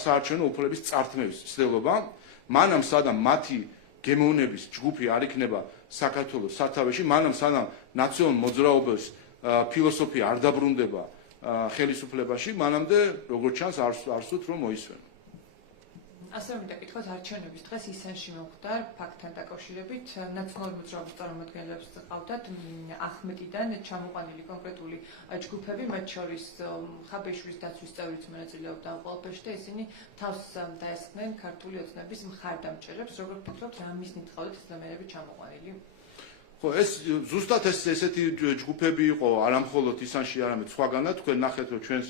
საარჩევნო უფლების წართმევის ცდილობა. მანამ სადამ მათი გემოვნების ჯგუფი არ იქნება საქართველოს სათავეში, მანამ სადამ ნაციონალურ მოძრაობის ფილოსოფია არ დაბრუნდება ხელისუფლებაში, მანამდე როგორც ჩანს არ სურთ რომ მოისვენ. ასევე მინდა გითხრათ არჩევნების დღეს ისენში მოხდა ფაქტთან დაკავშირებით ნაციონალური მოძრაობის წარმომადგენლებს ყავდათ ახმეტიდან ჩამოყვანილი კონკრეტული ჯგუფები, მათ შორის ხაბეშვილის დაცვის წევრიც მონაწილეობდა ყველაფერში და ისინი თავს დაესხნენ ქართული ოცნების მხარდამჭერებს. როგორ ფიქრობთ, რა მიზნით ყავდათ ეს ადამიანები ჩამოყვანილი? ხო, ეს ზუსტად ესეთი ჯგუფები იყო, არა მხოლოდ ისანში, არამედ სხვაგანაც, თქვენ ნახეთ, რომ ჩვენს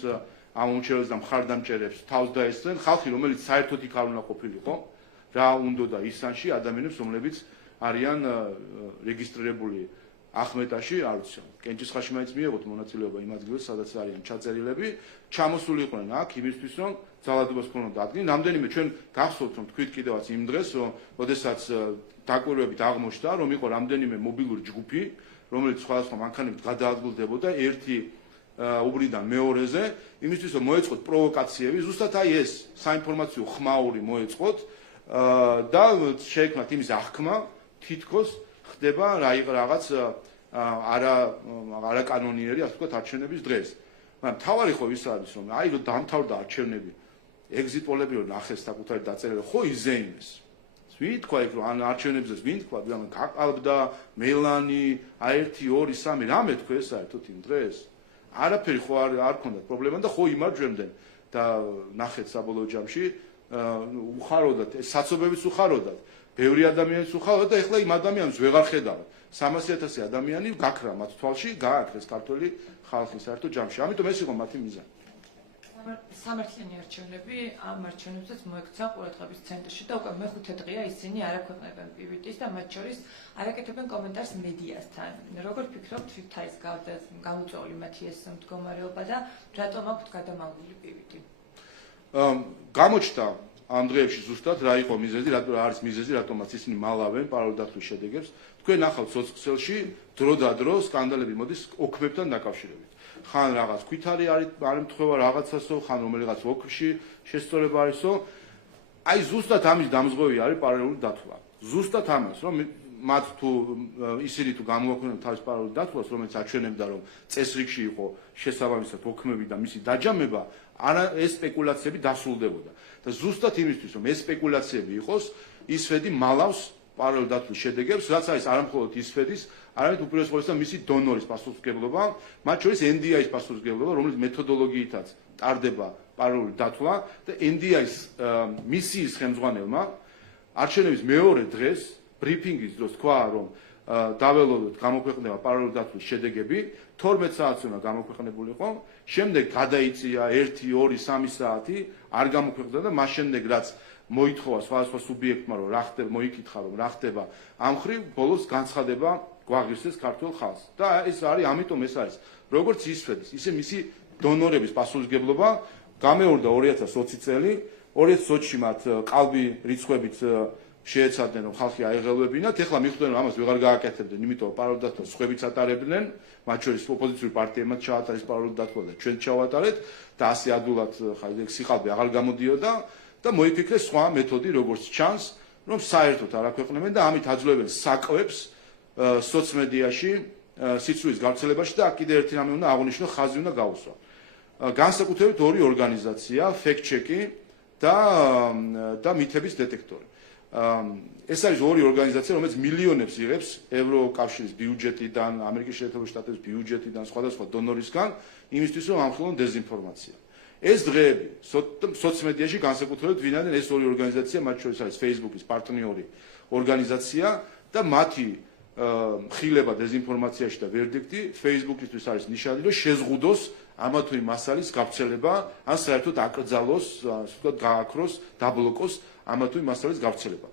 ამომრჩეველს და მხარდამჭერებს თავს დაესწრნენ, ხალხი, რომელიც საერთოდ იქ არ უნდა ყოფილიყო, რა უნდა ისანში ადამიანებს, რომლებიც არიან რეგისტრირებული ახმეტაში, არ ვიცი, კენჭისხაში მაინც მიიღოთ მონაწილეობა იმ ადგილას, სადაც არიან ჩაწერილები, ჩამოსული იყვნენ აქ იმისთვის, რომ ძალადობას ქონოდა ადგილი. რამდენიმე ჩვენ გახსოვთ, რომ თქვით კიდევაც იმ დღეს, რომ როდესაც დაკვირვებით აღმოჩნდა, რომ იყო რამდენიმე მობილური ჯგუფი, რომელიც სხვადასხვა მანქანებით გადაადგილდებოდა ერთი უბრიდან მეორეზე, იმისთვის, რომ მოეწყოთ პროვოკაციები, ზუსტად აი ეს საინფორმაციო ხმაური მოეწყოთ და შეექმნათ იმის აღქმა, თითქოს ხდება რაღაც არაკანონიერი, ასე ვთქვათ, არჩევნების დღეს. მაგრამ თავარი ხო ის არის, რომ აი რომ დამთავრდა არჩევნები, ეგზიტ პოლები რომ ნახეს საკუთარი დაწერილი, ხო იზეიმეს. ვინ თქვა იქ რომ ან არჩევნებზე ვინ თქვა, მაგრამ გაყალბდა მელანი, A1, 2, 3, რამე თქვა საერთოდ იმ დღეს? არაფერი ხო არ ქონდათ პრობლემა და ხო იმარჯვებდნენ და ნახეთ საბოლოო ჯამში უხაროდათ, ეს საცობებიც უხაროდათ. ბევრი ადამიანის უხაროდათ და ეხლა იმ ადამიანს ვეღარ ხედავთ. 300,000 ადამიანი გაქრა მათ თვალში, გააქრეს ქართული ხალხის საერთო ჯამში. ამიტომ ეს იყო მათი მიზანი. სამართლიანი არჩევნები ამ არჩევნებსაც მოექცა ყურადღების ცენტრში და უკვე მეხუთე დღეა ისინი არ აქვეყნებენ პივიტის და მათ შორის არ აკეთებენ კომენტარს მედიასთან. როგორ ფიქრობთ, თვით ის გამოწვეული მათი ეს მდგომარეობა და რატომ აქვთ გადამალული პივიტი? გამოჩნდა ამ დღეებში ზუსტად რა იყო მიზეზი, რა არის მიზეზი, რატომაც ისინი მალავენ პარალელდაცვის შედეგებს. თქვენ ნახავთ სოციალში დრო-და-დრო სკანდალები მოდის ოქმებთან დაკავშირებით. ხან რაღაც ქვითარი არის ემთხვევა რაღაცასო, ხან რომელიღაც ოქრში შესწორება არისო. აი ზუსტად ამის დამზღვევი არის პარალელური დათვლა. ზუსტად ამას, რომ მათ თუ ისინი თუ გამოაქვეყნებენ თავის პარალელურ დათვლას, რომელიც აჩვენებდა, რომ წესრიგში იყო შესაბამისად ოქმები და მისი დაჯამება, ეს სპეკულაციები დასრულდებოდა. და ზუსტად იმისთვის, რომ ეს სპეკულაციები იყოს, ისვედი მალავს პარალელურ დათვლის შედეგებს, რაც არის არამხოლოდ ისვედის, არამედ უპირველეს ყოვლისა მისი დონორის პასუხისმგებლობა, მათ შორის NDI-ის პასუხისმგებლობა, რომელიც მეთოდოლოგიითაც ტარდება პარალელური დათვლა და NDI-ის მისიის ხელმძღვანელმა არჩევნების მეორე დღეს ბრიფინგის დროს თქვა, რომ დაველოდოთ გამოქვეყნება პარალელური დათვლის შედეგები, 12 საათს უნდა გამოქვეყნებულიყო, შემდეგ გადაიწია 1, 2, 3 საათი, არ გამოქვეყნდა და მას შემდეგ რაც მოითხოვა სხვადასხვა სუბიექტმა, რომ რა ხდება, მოიკითხა, რომ რა ხდება, ამ ხრივ ბოლოს განცხადება გვაღირსეს ქართულ ხალხს. და ეს არის, ამიტომ ეს არის, როგორც ისვედის, ისე მისი დონორების პასუხისმგებლობა გამეორდა 2020 წელი, 2020-ში მათ ყალბი რიცხვებით შეეცადნენ, რომ ხალხი აეღელვებინათ, ეხლა მიხვდნენ, რომ ამას ვეღარ გააკეთებდნენ, იმიტომ პარალელურ დათვლას სხვებიც ატარებდნენ, მათ შორის ოპოზიციური პარტიებმაც ჩაატარეს პარალელურ დათვლა და ჩვენ ჩავატარეთ და ასე ადულად სიყალბე აღარ გამოდიოდა და მოიფიქრეს სხვა მეთოდი, როგორც ჩანს, რომ საერთოდ არ აქვეყნებენ და ამით აძლევენ საკვებს სოციმედიაში, სიცრუის გავრცელებაში და კიდევ ერთი რამე უნდა აღვნიშნო, ხაზი უნდა გაუსვა. განსაკუთრებით ორი ორგანიზაცია, ფექტ-ჩეკი და მითების დეტექტორი. ეს არის ორი ორგანიზაცია, რომელიც მილიონებს იღებს ევროკავშირის ბიუჯეტიდან, ამერიკის შეერთებული შტატების ბიუჯეტიდან, სხვადასხვა დონორისგან, იმისთვის, რომ ამხილონ დეზინფორმაცია. ეს დღეები სოციმედიაში განსაკუთრებით ვინაიდან ეს ორი ორგანიზაცია, მათ შორის არის Facebook-ის პარტნიორი ორგანიზაცია და მათი ხილება დეზინფორმაციაში და ვერდიქტი Facebook-ისთვის არის ნიშანი, რომ შეზღუდოს ამა თუ იმ მასალის გავრცელება, ან საერთოდ აკრძალოს, ასე ვთქვათ, გააქროს, დაბლოკოს ამა თუ იმ მასალის გავრცელება.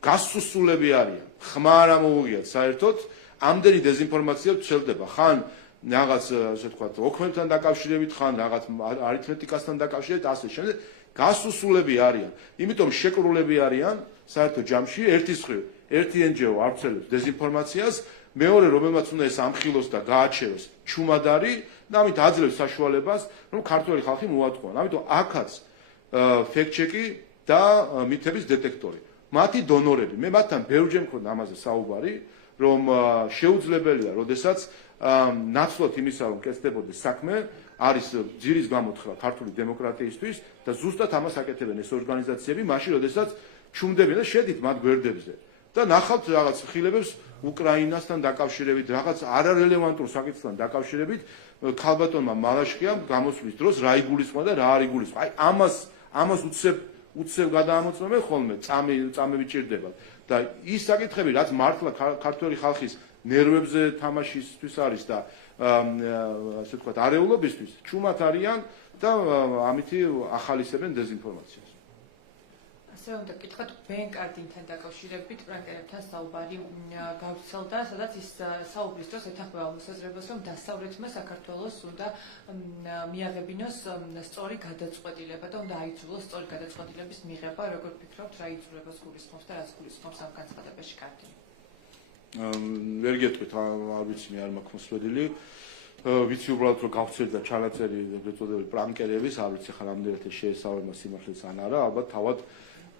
გასუსულები არიან, ხმა არ ამოუღიათ საერთოდ, ამდენი დეზინფორმაცია ვრცელდება, ხან რაღაც, ასე ვთქვათ, ოქმებთან დაკავშირებით, ხან რაღაც არითმეტიკასთან დაკავშირებით, ასე შემდეგ, გასუსულები არიან. იმიტომ შეკრულები არიან საერთოდ ჯამში, ერთის მხრივ, ერთი NGO ავრცელებს დეზინფორმაციას, მეორე რომელმაც უნდა ეს ამხილოს და გააჩეროს ჩუმად არის და ამით აძლევს საშუალებას, რომ ქართველი ხალხი მოატყუან. ამიტომ აქაც ფექტ-ჩეკი და მითების დეტექტორი. მათი დონორები, მე მათთან ბევრჯერ მქონდა ამაზე საუბარი, რომ შეუძლებელია, როდესაც ნაცვლად იმისა, რომ კეთდებოდეს საქმე, არის ძირის გამოთხრა ქართული დემოკრატიისთვის და ზუსტად ამას აკეთებენ ეს ორგანიზაციები, მაშინ როდესაც ჩუმდებიან და შედით მათ გვერდებზე. და ნახავთ რაღაც ხილებებს უკრაინასთან დაკავშირებით, რაღაც არარელევანტურ საკითხთან დაკავშირებით, ქალბატონმა მალაშხიამ გამოსვლის დროს რა იგულისხმება და რა არ იგულისხმება. აი ამას უცებ გადაამოწმებენ ხოლმე, წამები ჭირდება. და ის საკითხები, რაც მართლა ქართველი ხალხის ნერვებზე თამაშისთვის არის და ასე ვთქვათ, არეულობისთვის ჩუმად არიან და ამითი ახალისებენ დეზინფორმაციას. ასე უნდა გითხრათ, ბენკარდინთან დაკავშირებით პრანკერებთან საუბარი გავრცელდა, სადაც ის საუბრის დროს ეთანხმება მოსაზრებას, რომ დასავლეთმა საქართველოს უნდა მიაღებინოს სწორი გადაწყვეტილება და უნდა აიძულოს სწორი გადაწყვეტილების მიღება, როგორ ფიქრობთ, რა იწურებას გულისხმობს და რას გულისხმობს ამ განცხადებაში კარტინი? ვერ გეტყვით, არ ვიცი, მე არ მაქვს მოსვლელი. ვიცი უბრალოდ რომ გავცეთ და ჩანაწერი ეგრეთ წოდებული პრანკერების, არ ვიცი ხა რამდენად შეესაბამება სიმართლეს ან არა, ალბათ თავად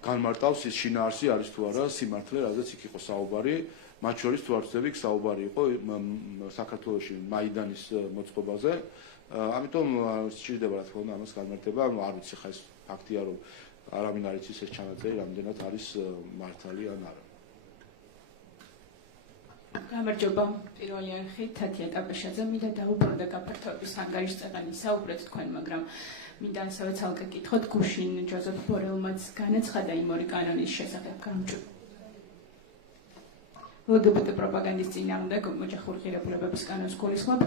განმარტავს ის შინაარსი არის თუ არა სიმართლე, რადგან იქ იყო საუბარი, მათ შორის თუ არ ვცდები, საუბარი იყო საქართველოში მაიდანის მოწყობაზე. ამიტომ სჭირდება რა თქმა უნდა ამას განმარტება, არ ვიცი ხა ეს ფაქტია რომ არავინ არ იცის ეს ჩანაწერი რამდენად არის მართალი ან არა. გამარჯობა, პირველი არხი თათია ტაბაშაძე, მინდა დაუბრუნდე გაფართოების ანგარიშს წეგანი საუბრეთ თქვენ, მაგრამ მინდა ასევე ცალკე გითხოთ გუშინ ჯოზეფ ბორელმაც განაცხადა იმ ორი კანონის შესახებ გამარჯობა. LGBT პროპაგანდის წინააღმდეგ ოჯახური ღირებულებების კანონს გულისხმობ,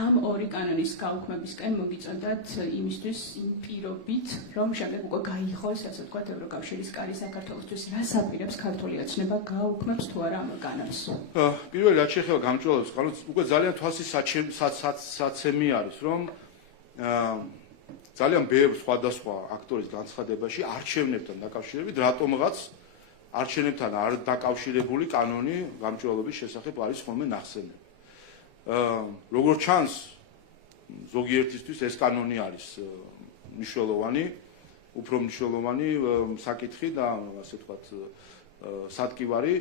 ამ ორი კანონის გაუქმებისკენ მოგიწოდათ იმისთვის იმ პირობით, რომ შემდეგ უკვე გაიხოს, ასე ვთქვათ, ევროკავშირის კარი საქართველოსთვის, რას აპირებს ქართული ოცნება გაუქმებს თუ არა ამ კანონს? პირველი რაც შეეხება გამჭვირვალეობის კანონს, უკვე ძალიან თვალსაცემი არის, რომ ძალიან ბევრ სხვადასხვა აქტორის განცხადებაში არჩევნებთან დაკავშირებით რატომღაც არჩევნებთან არ დაკავშირებული კანონი გამჭვირვალეობის შესახებ არის ხოლმე ნახსენები. როგორც ჩანს, ზოგიერთისთვის ეს კანონი არის მნიშვნელოვანი, უფრო მნიშვნელოვანი საკითხი და ასე ვთქვათ, სადგივარი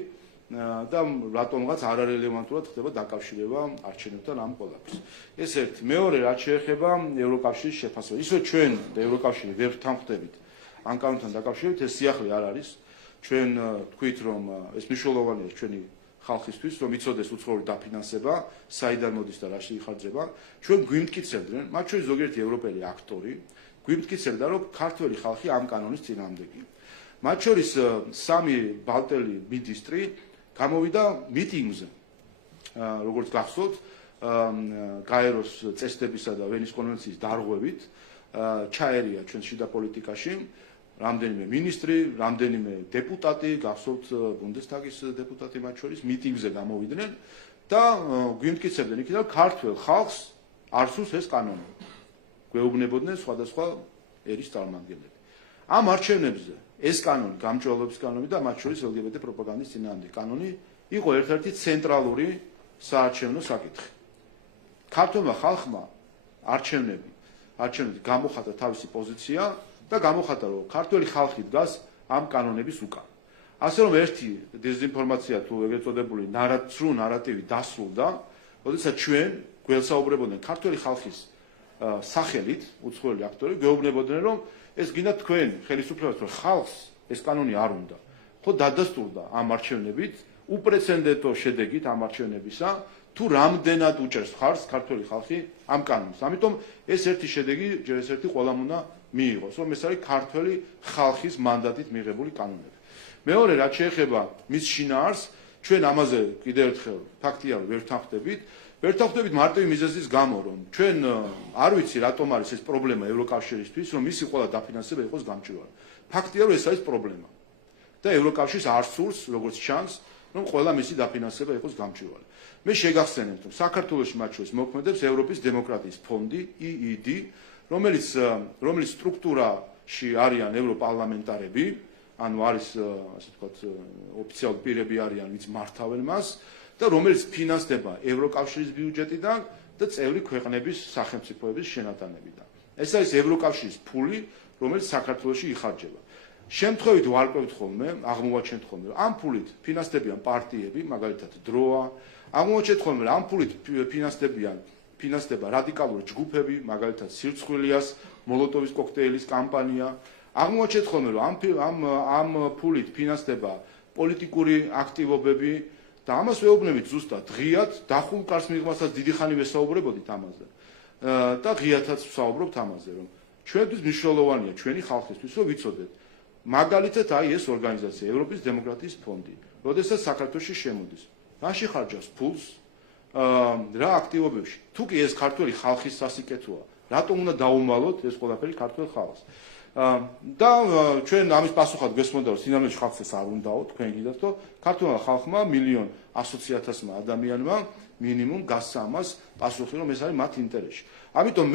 და რატომღაც არარელევანტურად ხდება დაკავშირება არჩევნებთან ამ ყველაფერს. ეს ერთი. მეორე, რაც შეეხება ევროკავშირის შეფასებას. ისე ჩვენ და ევროკავშირი ვერ ვთანხმდებით ამ კანონთან დაკავშირებით, ეს სიახლე არ არის. ჩვენ თქვით, რომ ეს მნიშვნელოვანია ჩვენი ხალხისთვის, რომ იცოდეს უცხოური დაფინანსება, საიდან მოდის და რაში იხარჯება. ჩვენ გვიმტკიცებდნენ, მათ შორის ზოგიერთი ევროპელი აქტორი, გვიმტკიცებდა, რომ ქართველი ხალხი ამ კანონის წინააღმდეგია. მათ შორის სამი ბალტელი მინისტრი გამოვიდა მიტინგზე, როგორც გახსოვთ, გაეროს წესდებისა და ვენის კონვენციის დარღვევით, ჩაერია ჩვენ შიდა პოლიტიკაში რამდენიმე მინისტრი, რამდენიმე დეპუტატი, გახსოვთ ბუნდესტაგის დეპუტატი მათ შორის მიტინგზე გამოვიდნენ და გვიმტკიცებდნენ იქიდან ქართველ ხალხს არ სურს ეს კანონი. გვეუბნებოდნენ სხვადასხვა ერის წარმომადგენლები. ამ არჩევნებზე ეს კანონი, გამჭვირვალეობის კანონი და მათ შორის LGBT პროპაგანდის წინააღმდეგ კანონი იყო ერთ-ერთი ცენტრალური საარჩევნო საკითხი. ქართულმა ხალხმა არჩევნები გამოხატა თავისი პოზიცია და გამოხატა, რომ ქართველი ხალხი დგას ამ კანონების უკან. ასე რომ ერთი დეზინფორმაცია თუ ეგრეთ წოდებული სრულ ნარატივი დასრულდა, როდესაც ჩვენ გველსაუბრებოდნენ ქართველი ხალხის სახელით, უცხოელი აქტორი, გვეუბნებოდნენ, რომ ეს გინდა თქვენ ხელისუფლებას, რომ ხალხს ეს კანონი არ უნდა. ხო დადასტურდა ამ არჩევნებით, უპრეცედენტო შედეგით ამ არჩევნებისა, თუ რამდენად უჭერს ხარს ქართველი ხალხი ამ კანონს. ამიტომ ეს ერთი შედეგი, ჯერ ეს ერთი ყველამ უნდა მიიღოს, რომ ეს არის ქართველი ხალხის მანდატით მიღებული კანონები. მეორე, რაც შეეხება მის შინაარსს, ჩვენ ამაზე კიდევ ერთხელ ფაქტია, რომ ვერ ვთანხმდებით მარტივი მიზეზის გამო, რომ ჩვენ არ ვიცი რატომ არის ეს პრობლემა ევროკავშირისთვის, რომ მისი ყველა დაფინანსება იყოს გამჭვირვალე. ფაქტია, რომ ეს არის პრობლემა. და ევროკავშირს არ სურს, როგორც ჩანს, რომ ყველა მისი დაფინანსება იყოს გამჭვირვალე. მე შეგახსენებთ, რომ საქართველოში მათ შორის მოქმედებს ევროპის დემოკრატიის ფონდი, EED, რომელიც სტრუქტურაში არიან ევროპარლამენტარები, ანუ არის, ასე ვთქვათ, ოფიციალური პირები არიან, ვინც მართავენ მას და რომელიც ფინანსდება ევროკავშირის ბიუჯეტიდან და წევრი ქვეყნების სახელმწიფოების შენატანებიდან. ეს არის ევროკავშირის ფული, რომელიც საქართველოში იხარჯება. შემთხვევით ვარკვევთ ხოლმე, აღმოვაჩენთ ხოლმე, რომ ამ ფულით ფინანსდებიან პარტიები, მაგალითად დროა, აღმოვაჩენთ ხოლმე, რომ ამ ფულით ფინანსდება რადიკალური ჯგუფები, მაგალითად სირცხვილიას, მოლოტოვის კოქტეილის კამპანია. აღმოვაჩენთ ხოლმე, რომ ამ ფულით ფინანსდება პოლიტიკური აქტივობები და ამას ვეუბნებით ზუსტად ღიად დახულ კარს მიღმასაც დიდი ხანი ვესაუბრებოდით ამაზე. და ღიათაც ვსაუბრობთ ამაზე, რომ ჩვენთვის მნიშვნელოვანია ჩვენი ხალხისთვის, რომ ვიცოდეთ. მაგალითად აი ეს ორგანიზაცია, ევროპის დემოკრატიის ფონდი, როდესაც საქართველოში შემოდის. რაში ხარჯავს ფულს? რა აქტივობებში. თუ კი ეს ქართველი ხალხის სასიკეთოა, რატომ უნდა დაუმალოთ ეს ყველაფერი ქართველ ხალხს? და ჩვენ ამის პასუხად გვესმოდა, რომ სინამდვილეში ხალხს ეს არ უნდაო, თქვენ გიდათ, რომ ქართველ ხალხმა 1,100,000 ადამიანმა მინიმუმ გასცა ამას პასუხი, რომ ეს არის მათ ინტერესში. ამიტომ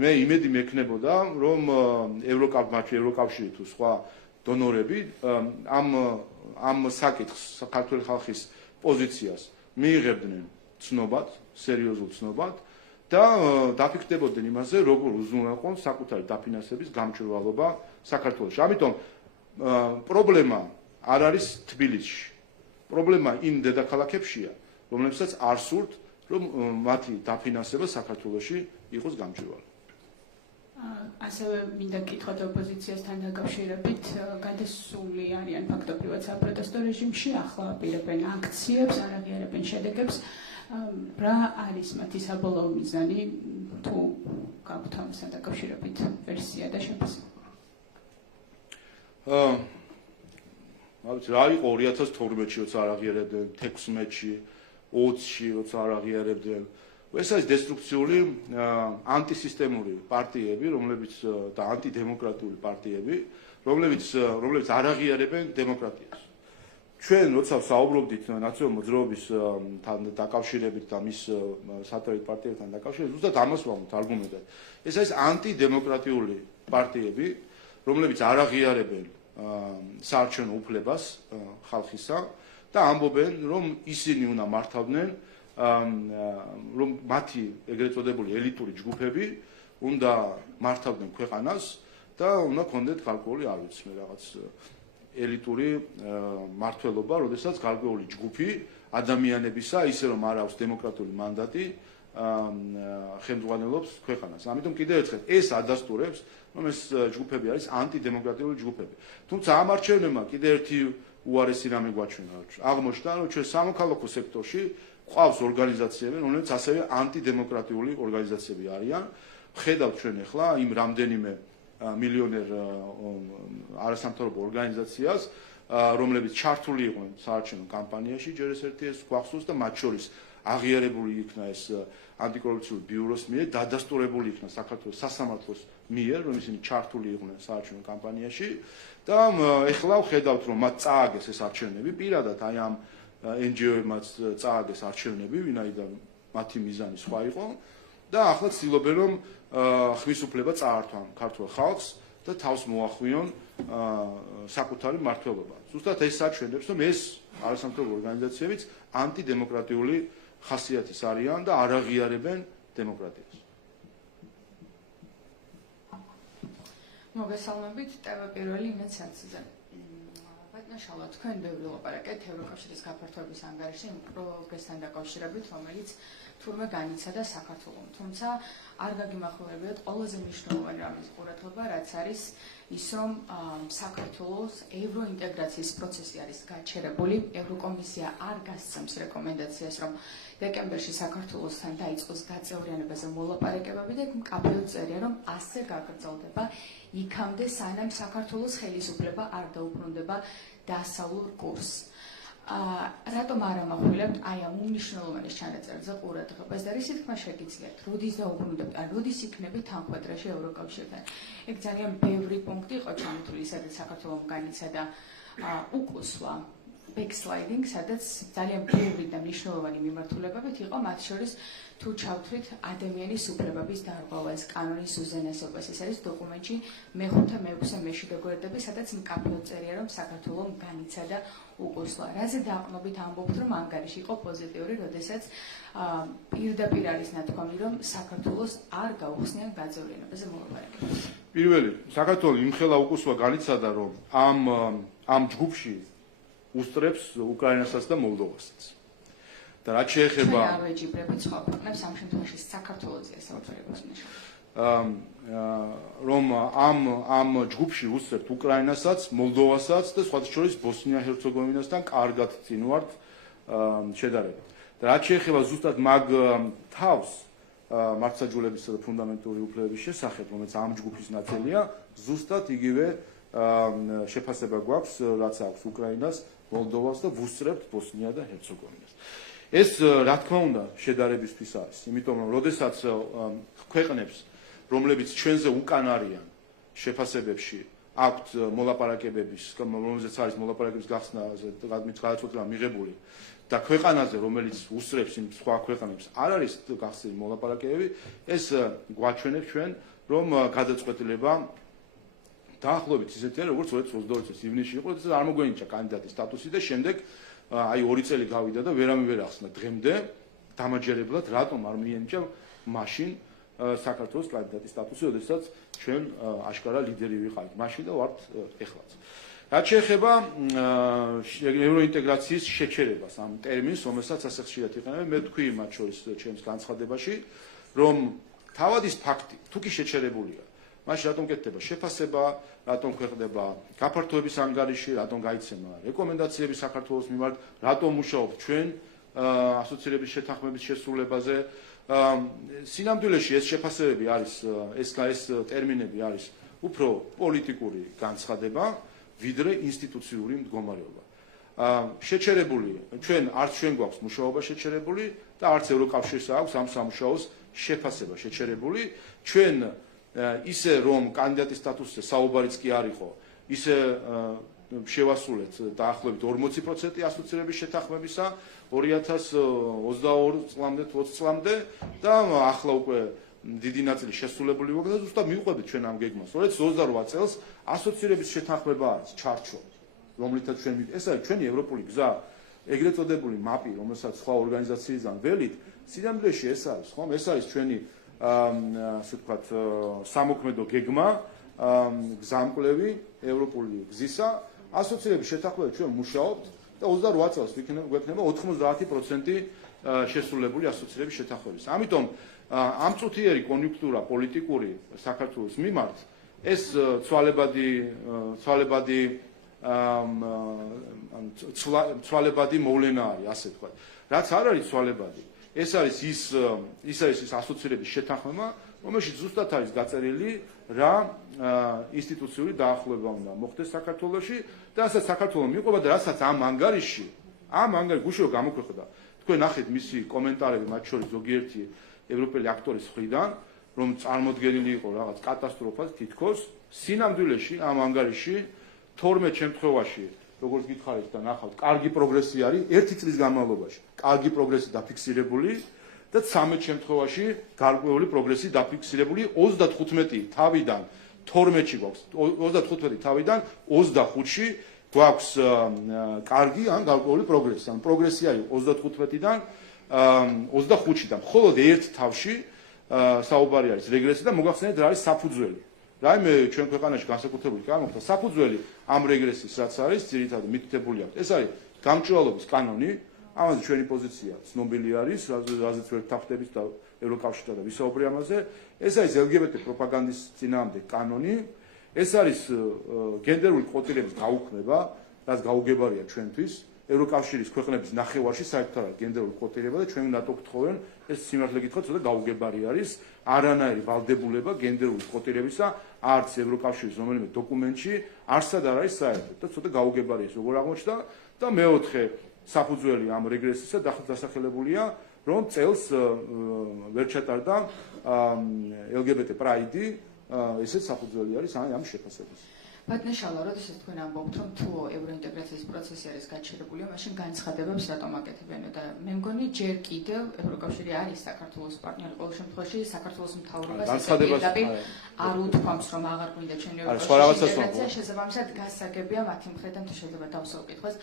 მე იმედი მექნებოდა, რომ ევროკავშირი თუ სხვა დონორები ამ საკითხს ქართველი ხალხის პოზიციას მიიღებდნენ ცნობად, სერიოზულ ცნობად და დაფიქსდებოდნენ იმაზე, როგორ უზრუნველყონ საკუთარი დაფინანსების გამჭვირვალობა საქართველოში. ამიტომ პრობლემა არ არის თბილისში. პრობლემა იმ დედაქალაქებშია, რომლებსაც არ სურთ, რომ მათი დაფინანსება საქართველოში იყოს გამჭვირვალე. ასევე მინდა გითხრათ ოპოზიციასთან დაკავშირებით, გადასული არიან ფაქტობრივად საპროტესტო რეჟიმში, ახლა აპირებენ აქციებს, არ აღიარებენ შედეგებს. რა არის მათი საბოლოო მიზანი, თუ გაქვთ ამასთან დაკავშირებით ვერსია და შეფასება? რა იყო 2012-ში, როცა არ აღიარებდნენ, 16-ში, 20-ში, როცა არ აღიარებდნენ. ეს არის დესტრუქციული ანტისისტემური პარტიები, რომლებიც და ანტიდემოკრატიული პარტიები, რომლებიც არ აღიარებენ დემოკრატიას. ჩვენ როცა საუბრობდით ნაციონალურ მოძრაობისთან დაკავშირებით და მის სატარით პარტიებთან დაკავშირებით, ზუსტად ამას ვამბობთ არგუმენტად. ეს არის ანტიდემოკრატიული პარტიები, რომლებიც არ აღიარებენ საარჩევნო უფლებას ხალხისა და ამბობენ, რომ ისინი უნდა მართავდნენ, რომ მათი ეგრეთ წოდებული ელიტური ჯგუფები უნდა მართავდნენ ქვეყანას და უნდა ქონდეთ გარკვეული, არ ვიცი მე, რაღაც ელიტური მართლობა, როდესაც გარკვეული ჯგუფი ადამიანებისა, ისე რომ არ აქვს დემოკრატიული მანდატი, ხელმძღვანელობს ქვეყანას. ამიტომ კიდევ ერთხელ ეს ადასტურებს, რომ ეს ჯგუფები არის ანტიდემოკრატიული ჯგუფები. თუმცა ამ არჩევნებმა კიდევ ერთი უარესი რამე გვაჩვენა. აღმოჩნდა, რომ ჩვენ სამოქალაქო სექტორში ყავს ორგანიზაციები, რომლებიც ასევე ანტიდემოკრატიული ორგანიზაციები არიან. ხედავთ ჩვენ ახლა იმ რამდენიმე მილიონერ არასამთავრობო ორგანიზაციას, რომლებიც ჩართული იყვნენ საარჩევნო კამპანიაში, ჯერ ეს ერთი ეს გვახსოვს და მათ შორის აღიარებული იქნა ეს ანტიკორუფციული ბიუროს მიერ, დადასტურებული იქნა საქართველოს სასამართლოს მიერ, რომ ისინი ჩართული იყვნენ საარჩევნო კამპანიაში და ეხლა ვხედავთ, რომ მათ წააგეს ეს არჩევნები, პირადად აი ამ NGO-მაც წააგეს არჩევნები, ვინაიდან მათი მიზანი სხვა იყო და ახლა ცდილობენ, რომ ხმისუფლება წაართვან ქართულ ხალხს და თავს მოახვიონ საკუთარი მმართველობა. ზუსტად ეს საჩვენებს, რომ ეს არასამთავრობო ორგანიზაციებიც ანტიდემოკრატიული ხასიათის არიან და არ აღიარებენ დემოკრატიას. მოგესალმებით, ტევა პირველი ინეციაციაზე. ბატონო, თქვენ ბევრი ლაპარაკეთ ევროკავშირის გაფართოების ანგარიშში იმ პროგრესთან დაკავშირებით, რომელიც თურმე განიცადა საქართველომ. თუმცა არ გაგიმახვილებიათ ყველაზე მნიშვნელოვანი რამის ყურადღება, რაც არის ის, რომ საქართველოს ევროინტეგრაციის პროცესი არის გაჩერებული. ევროკომისია არ გასცემს რეკომენდაციას, რომ დეკემბერში საქართველოსთან დაიწყოს გაწევრიანებაზე მოლაპარაკებები და მკაფიოდ წერია, რომ ასე გაგრძელდება იქამდე, სანამ საქართველოს ხელისუფლება არ დაუბრუნდება დასავლურ კურსს. რატომ არ ამახვილებთ აი ამ უმნიშვნელოვანეს ჩანაწერზე ყურადღებას და რისი თქმა შეგიძლიათ, როდის დაუბრუნდებთ, ან როდის იქნებით თანხმდროში ევროკავშირთან? ეგ ძალიან ბევრი პუნქტი იყო ჩამოთვლილი, სადაც საქართველოს განიცადა უკუსვა, backsliding, სადაც ძალიან ბევრი და მნიშვნელოვანი მიმართულებებით იყო, მათ შორის თუ ჩავთვლით ადამიანის უფლებების დარღვევას, კანონის უზენაესობას. ეს არის დოკუმენტში მე-5 და მე-6 მე-7 გვერდები, სადაც მკაფიოდ წერია, რომ საქართველოს განიცადა უკუსვა. რაზე დაყრდნობით ამბობთ, რომ ანგარიში იყო პოზიტიური, როდესაც პირდაპირ არის ნათქვამი, რომ საქართველოს არ გაუხსნიან გაწევრიანებაზე მოლაპარაკებებს. პირველი, საქართველოს იმხელა უკუსვა განიცადა, რომ ამ ჯგუფში უსწრებს უკრაინასაც და მოლდოვასაც. და რაც შეეხება არ ვეჯიბრებით სხვა ქვეყნებს, ამ შემთხვევაში საქართველოსია საუბარებას ნიშნავს. რომ ამ ჯგუფში უსწრებთ უკრაინასაც, მოლდოვასაც და სხვათა შორის ბოსნია-ჰერცეგოვინასთან კარგად წინ ვართ შედარებით. და რაც შეეხება ზუსტად მაგ თავს მართლმსაჯულებისა და ფუნდამენტური უფლებების შესახებ, რომელიც ამ ჯგუფის ნაწილია, ზუსტად იგივე შეფასება გვაქვს, რაც აქვს უკრაინას, მოლდოვას და ვუსწრებთ ბოსნია და ჰერცეგოვინას. ეს რა თქმა უნდა შედარებისთვის არის, იმიტომ რომ როდესაც ქვეყნებს, რომლებიც ჩვენზე უკან არიან შეფასებებში, აქვთ მოლაპარაკებების, რომელზეც არის მოლაპარაკების გახსნაზე გადაწყვეტილება მიღებული და ქვეყანაზე, რომელიც უსწრებს იმ სხვა ქვეყნებს, არ არის გახსნილი მოლაპარაკებები, ეს გვაჩვენებს ჩვენ, რომ გადაწყვეტილება დაახლოებით ისეთი არის, როგორც 2022 წლის ივნისში იყო, როდესაც არ მოგვენიჭა კანდიდატის სტატუსი და შემდეგ აი 2 წელი გავიდა და ვერავინ ახსნა დღემდე დამაჯერებლად, რატომ არ მიენიჭა მაშინ საქართველოს კანდიდატის სტატუსი, როდესაც ჩვენ აშკარა ლიდერი ვიყავით მაშინ და ვართ ეხლაც. რაც შეეხება ევროინტეგრაციის შეჩერებას, ამ ტერმინს, რომელსაც ასე ხშირად იყენებენ, მე ვთქვი მათ შორის ჩემს განცხადებაში, რომ თავად ის ფაქტი, თუ კი შეჩერებულია, მაშინ რატომ კეთდება შეფასება, რატომ ქვეყნდება გაფართოების ანგარიში, რატომ გაიცემა რეკომენდაციები საქართველოს მიმართ, რატომ მუშაობთ ჩვენ ასოცირების შეთანხმების შესრულებაზე. სინამდვილეში ეს შეფასებები არის, ეს ტერმინები არის უფრო პოლიტიკური განცხადება, ვიდრე ინსტიტუციური მდგომარეობა. შეჩერებული, არც ჩვენ გვაქვს მუშაობა შეჩერებული და არც ევროკავშირს აქვს ამ სამუშაოს შეფასება შეჩერებული. ჩვენ ისე რომ კანდიდატის სტატუსზე საუბარიც კი არ იყო, ისე შევასრულეთ დაახლოებით 40% ასოცირების შეთანხმებისა 2022 წლამდე, 20 წლამდე და ახლა უკვე დიდი ნაწილი შესრულებული მოხდა და ზუსტად მივყვებით ჩვენ ამ გეგმას. 2028 წელს ასოცირების შეთანხმება არის ჩარჩო, რომლითაც ჩვენ ეს არის ჩვენი ევროპული გზა, ეგრეთ წოდებული მაპი, რომელსაც სხვა ორგანიზაციისგან ველით, სინამდვილეში ეს არის, ხომ? ეს არის ჩვენი ასე ვთქვათ, სამოქმედო გეგმა, გზამკვლევი ევროპული გზისა, ასოცირების შეთანხმებაში ჩვენ მუშაობთ და 28 წელს გვექნება 90% შესრულებული ასოცირების შეთანხმების. ამიტომ ამ წუთიერი კონიუნქტურა პოლიტიკური საქართველოს მიმართ ეს ცვალებადი მოვლენა არის, ასე ვთქვათ. რაც არ არის ცვალებადი, ეს არის ის ასოცირების შეთანხმება, რომელშიც ზუსტად არის გაწერილი რა ინსტიტუციური დაახლოება უნდა მოხდეს საქართველოში და რასაც საქართველო მიყვება და რასაც ამ ანგარიში გუშინ გამოქვეყნდა. თქვენ ნახეთ მისი კომენტარები, მათ შორის ზოგიერთი ევროპელი აქტორის მხრიდან, რომ წარმოდგენილი იყო რაღაც კატასტროფას თითქოს, სინამდვილეში ამ ანგარიში 12 შემთხვევაში, როგორც გითხარით და ნახავთ, კარგი პროგრესი არის 1 წლის განმავლობაში. კარგი პროგრესი დაფიქსირებული და 13 შემთხვევაში გარკვეული პროგრესი დაფიქსირებული 35 თავიდან 12-ში გვაქვს 35 თავიდან 25-ში გვაქვს კარგი ან გარკვეული პროგრესი. ან პროგრესი არის 35-დან 25-დან. მხოლოდ ერთ თავში საუბარი არის რეგრესი და მოგახსენეთ რა არის საფუძველი. რაიმე ჩვენ ქვეყანაში განსაკუთრებული გამოხდა საფუძველი ამ რეგრესის, რაც არის ძირითადად მითითებული აქვს. ეს არის გამჭვირვალობის კანონი. ამაზე ჩვენი პოზიცია ცნობილი არის, რაზეც ვერ ვთანხმდებით და ევროკავშირთან და ვისაუბრე ამაზე. ეს არის LGBT პროპაგანდის წინააღმდეგ კანონი. ეს არის გენდერული კვოტირების გაუქმება, რაც გაუგებარია ჩვენთვის. ევროკავშირის ქვეყნების ნახევარში საერთოდ გენდერული კვოტირება და ჩვენ ნატო გთხოვენ, ეს სიმართლე გითხრათ, ცოტა გაუგებარი არის. არანაირი ვალდებულება გენდერული კვოტირებისა არც ევროკავშირის რომელიმე დოკუმენტში არსად არ არის საერთოდ და ცოტა გაუგებარი ის როგორ აღმოჩნდა და მეოთხე საფუძველი ამ რეგრესისა დასახელებულია, რომ წელს ვერ ჩატარდა LGBT პრაიდი, ესეც საფუძველი არის ამ შეფასების. ბატონშალა, როდესაც თქვენ ამბობთ, რომ თუ ევროინტეგრაციის პროცესი არის გაჩერებული, მაშინ განცხადებებს რატომ აკეთებენ და მე მგონი ჯერ კიდევ ევროკავშირი არის საქართველოს პარტნიორი, ყოველ შემთხვევაში საქართველოს მთავრობას ესეთი არ უთქვამს, რომ აღარ გვინდა ჩვენი ევროკავშირი, შესაბამისად გასაგებია მათი მხრიდან, თუ შეიძლება დავსვავ კითხვას,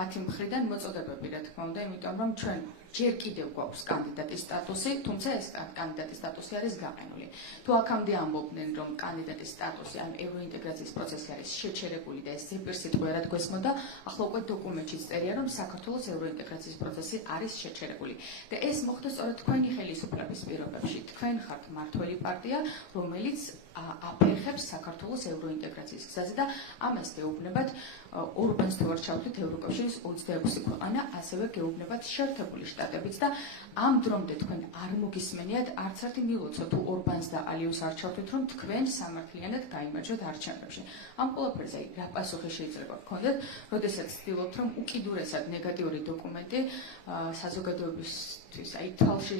მათი მხრიდან მოწოდებები, რა თქმა უნდა, იმიტომ რომ ჩვენ ჯერ კიდევ გვაქვს კანდიდატის სტატუსი, თუმცა ეს კანდიდატის სტატუსი არის გაყენული. თუ აქამდე ამბობდნენ, რომ კანდიდატის სტატუსი ან ევროინტეგრაციის პროცესი არის შეჩერებული და ეს ზეპირსიტყვიერად გვესმოდა, ახლა უკვე დოკუმენტშიც წერია, რომ საქართველოს ევროინტეგრაციის პროცესი არის შეჩერებული. და ეს მოხდა სწორედ თქვენი ხელისუფლების პირობებში. თქვენ ხართ მმართველი პარტია, რომელიც აფერხებს საქართველოს ევროინტეგრაციის გზაზე და ამას გეუბნებათ ორბანს თუ არ ჩავთვლით ევროკავშირის 26 ქვეყანა, ასევე გეუბნებათ შეერთებული შტატებიც და ამ დრომდე თქვენ არ მოგისმენიათ არც ერთი მილოცვა თუ ორბანს და ალიევს არ ჩავთვლით, რომ თქვენ სამართლიანად გაიმარჯვეთ არჩევნებში. ამ ყველაფერზე რა პასუხი შეიძლება გქონდეთ, როდესაც ცდილობთ, რომ უკიდურესად ნეგატიური დოკუმენტი საზოგადოებისთვის თვალში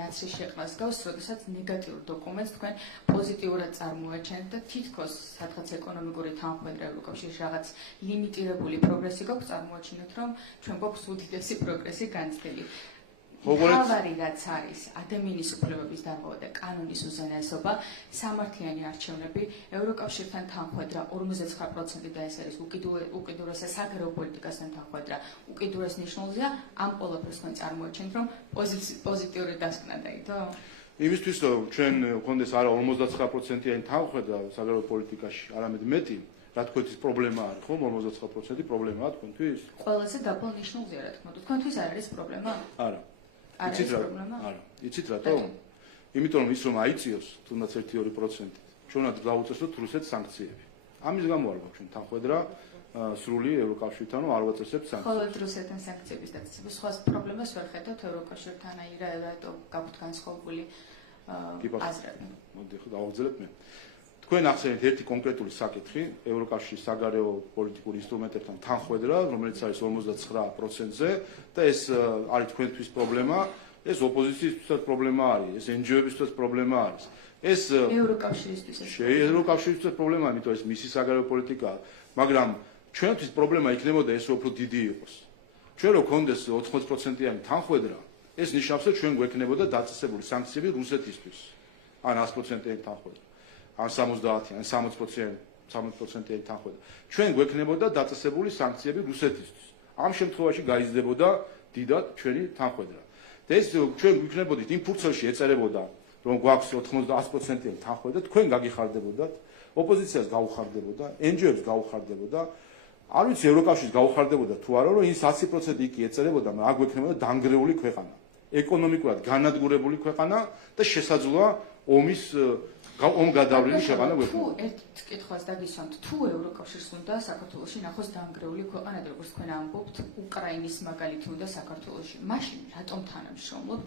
ნაცრის შეყრას გავს, როდესაც ნეგატიურ დოკუმენტს თქვენ პოზიტიურად წარმოაჩენთ და თითქოს სადღაც ეკონომიკური თანხმოედრა ევროკავშირის რაღაც ლიმიტირებული პროგრესი გაქვს, წარმოაჩინოთ, რომ ჩვენ გვაქვს უდიდესი პროგრესი განცდილი. თავარი რაც არის ადამიანის უფლებების დარღვევა და კანონის უზენაესობა, სამართლიანი არჩევნები, ევროკავშირთან თანხმოედრა 59% და ეს არის უკიდურესი საგარეო პოლიტიკასთან თანხმოედრა უკიდურეს ნიშნულზეა, ამ ყველაფერს თქვენ წარმოაჩენთ, რომ პოზიტიური დასკვნა დაიდო? იმისთვის რომ ჩვენ გქონდეს არა 59%-იანი თანხმოედრა საგარეო პოლიტიკაში, არამედ მეტი, რა თქვენთვის პრობლემა არის, ხომ 59% პრობლემაა თქვენთვის? ყველაზე დაბალ ნიშნულზეა რა თქმა უნდა. თქვენთვის არ არის პრობლემა? არა. არის პრობლემა? არა. იცით რატომ? იმიტომ რომ ის რომ აიწიოს თუნდაც 1-2%, ჩვენად გავუწესოთ რუსეთს სანქციები. ამის გამო არ გვაქვს ჩვენ თანხმოედრა სრული ევროკავშირთან, რომ არ ვაწესებთ სანქციებს. ხოლო რუსეთთან სანქციების დაწესება სხვა პრობლემას ვერ ხედავთ ევროკავშირთან, აი რატო გაქვთ განსხვავებული აზრები? მოდი ხო დავაგრძელებ მე. თქვენ ახსენეთ ერთი კონკრეტული საკითხი, ევროკავშირის საგარეო პოლიტიკური ინსტრუმენტებთან თანხმოედრა, რომელიც არის 59%-ზე და ეს არის თქვენთვის პრობლემა, ეს ოპოზიციისთვისაც პრობლემა არის, ეს NGO-ებისთვისაც პრობლემა არის. ეს ევროკავშირისთვისაც პრობლემაა, იმიტომ ეს მისი საგარეო პოლიტიკაა, მაგრამ ჩვენთვის პრობლემა იქნებოდა ეს უფრო დიდი იყოს. ჩვენ რო გქონდეს 80%-იანი თანხმოედრა, ეს ნიშნავს, რომ ჩვენ გვექნებოდა დაწესებული სანქციები რუსეთისთვის. ან 100%-იანი თანხმოედრა. ან 70, ან 60%-იანი თანხმოედრა. ჩვენ გვექნებოდა დაწესებული სანქციები რუსეთისთვის. ამ შემთხვევაში გაიზრდებოდა დიდად ჩვენი თანხმოედრა. და ეს ჩვენ გვიქნებოდით იმ ფურცელში ეწერებოდა, რომ გვაქვს 100%-იანი თანხმოედრა, თქვენ გაგიხარდებოდათ, ოპოზიციას გაუხარდებოდა, NGO-ებს გაუხარდებოდა, არ ვიცი ევროკავშირს გაუხარდებოდა თუ არა, რომ ის 100% იქ ეწერებოდა, მაგრამ აქ გვექნებოდა დანგრეული ქვეყანა, ეკონომიკურად განადგურებული ქვეყანა და შესაძლოა ომი გადავლილი ქვეყანა თუ გვექნება. ერთ კითხვას დაგისვამთ, თუ ევროკავშირს უნდა საქართველოში ნახოს დანგრეული ქვეყანა, როგორც თქვენ ამბობთ, უკრაინის მაგალითი უნდა საქართველოში, მაშინ რატომ თანამშრომლობთ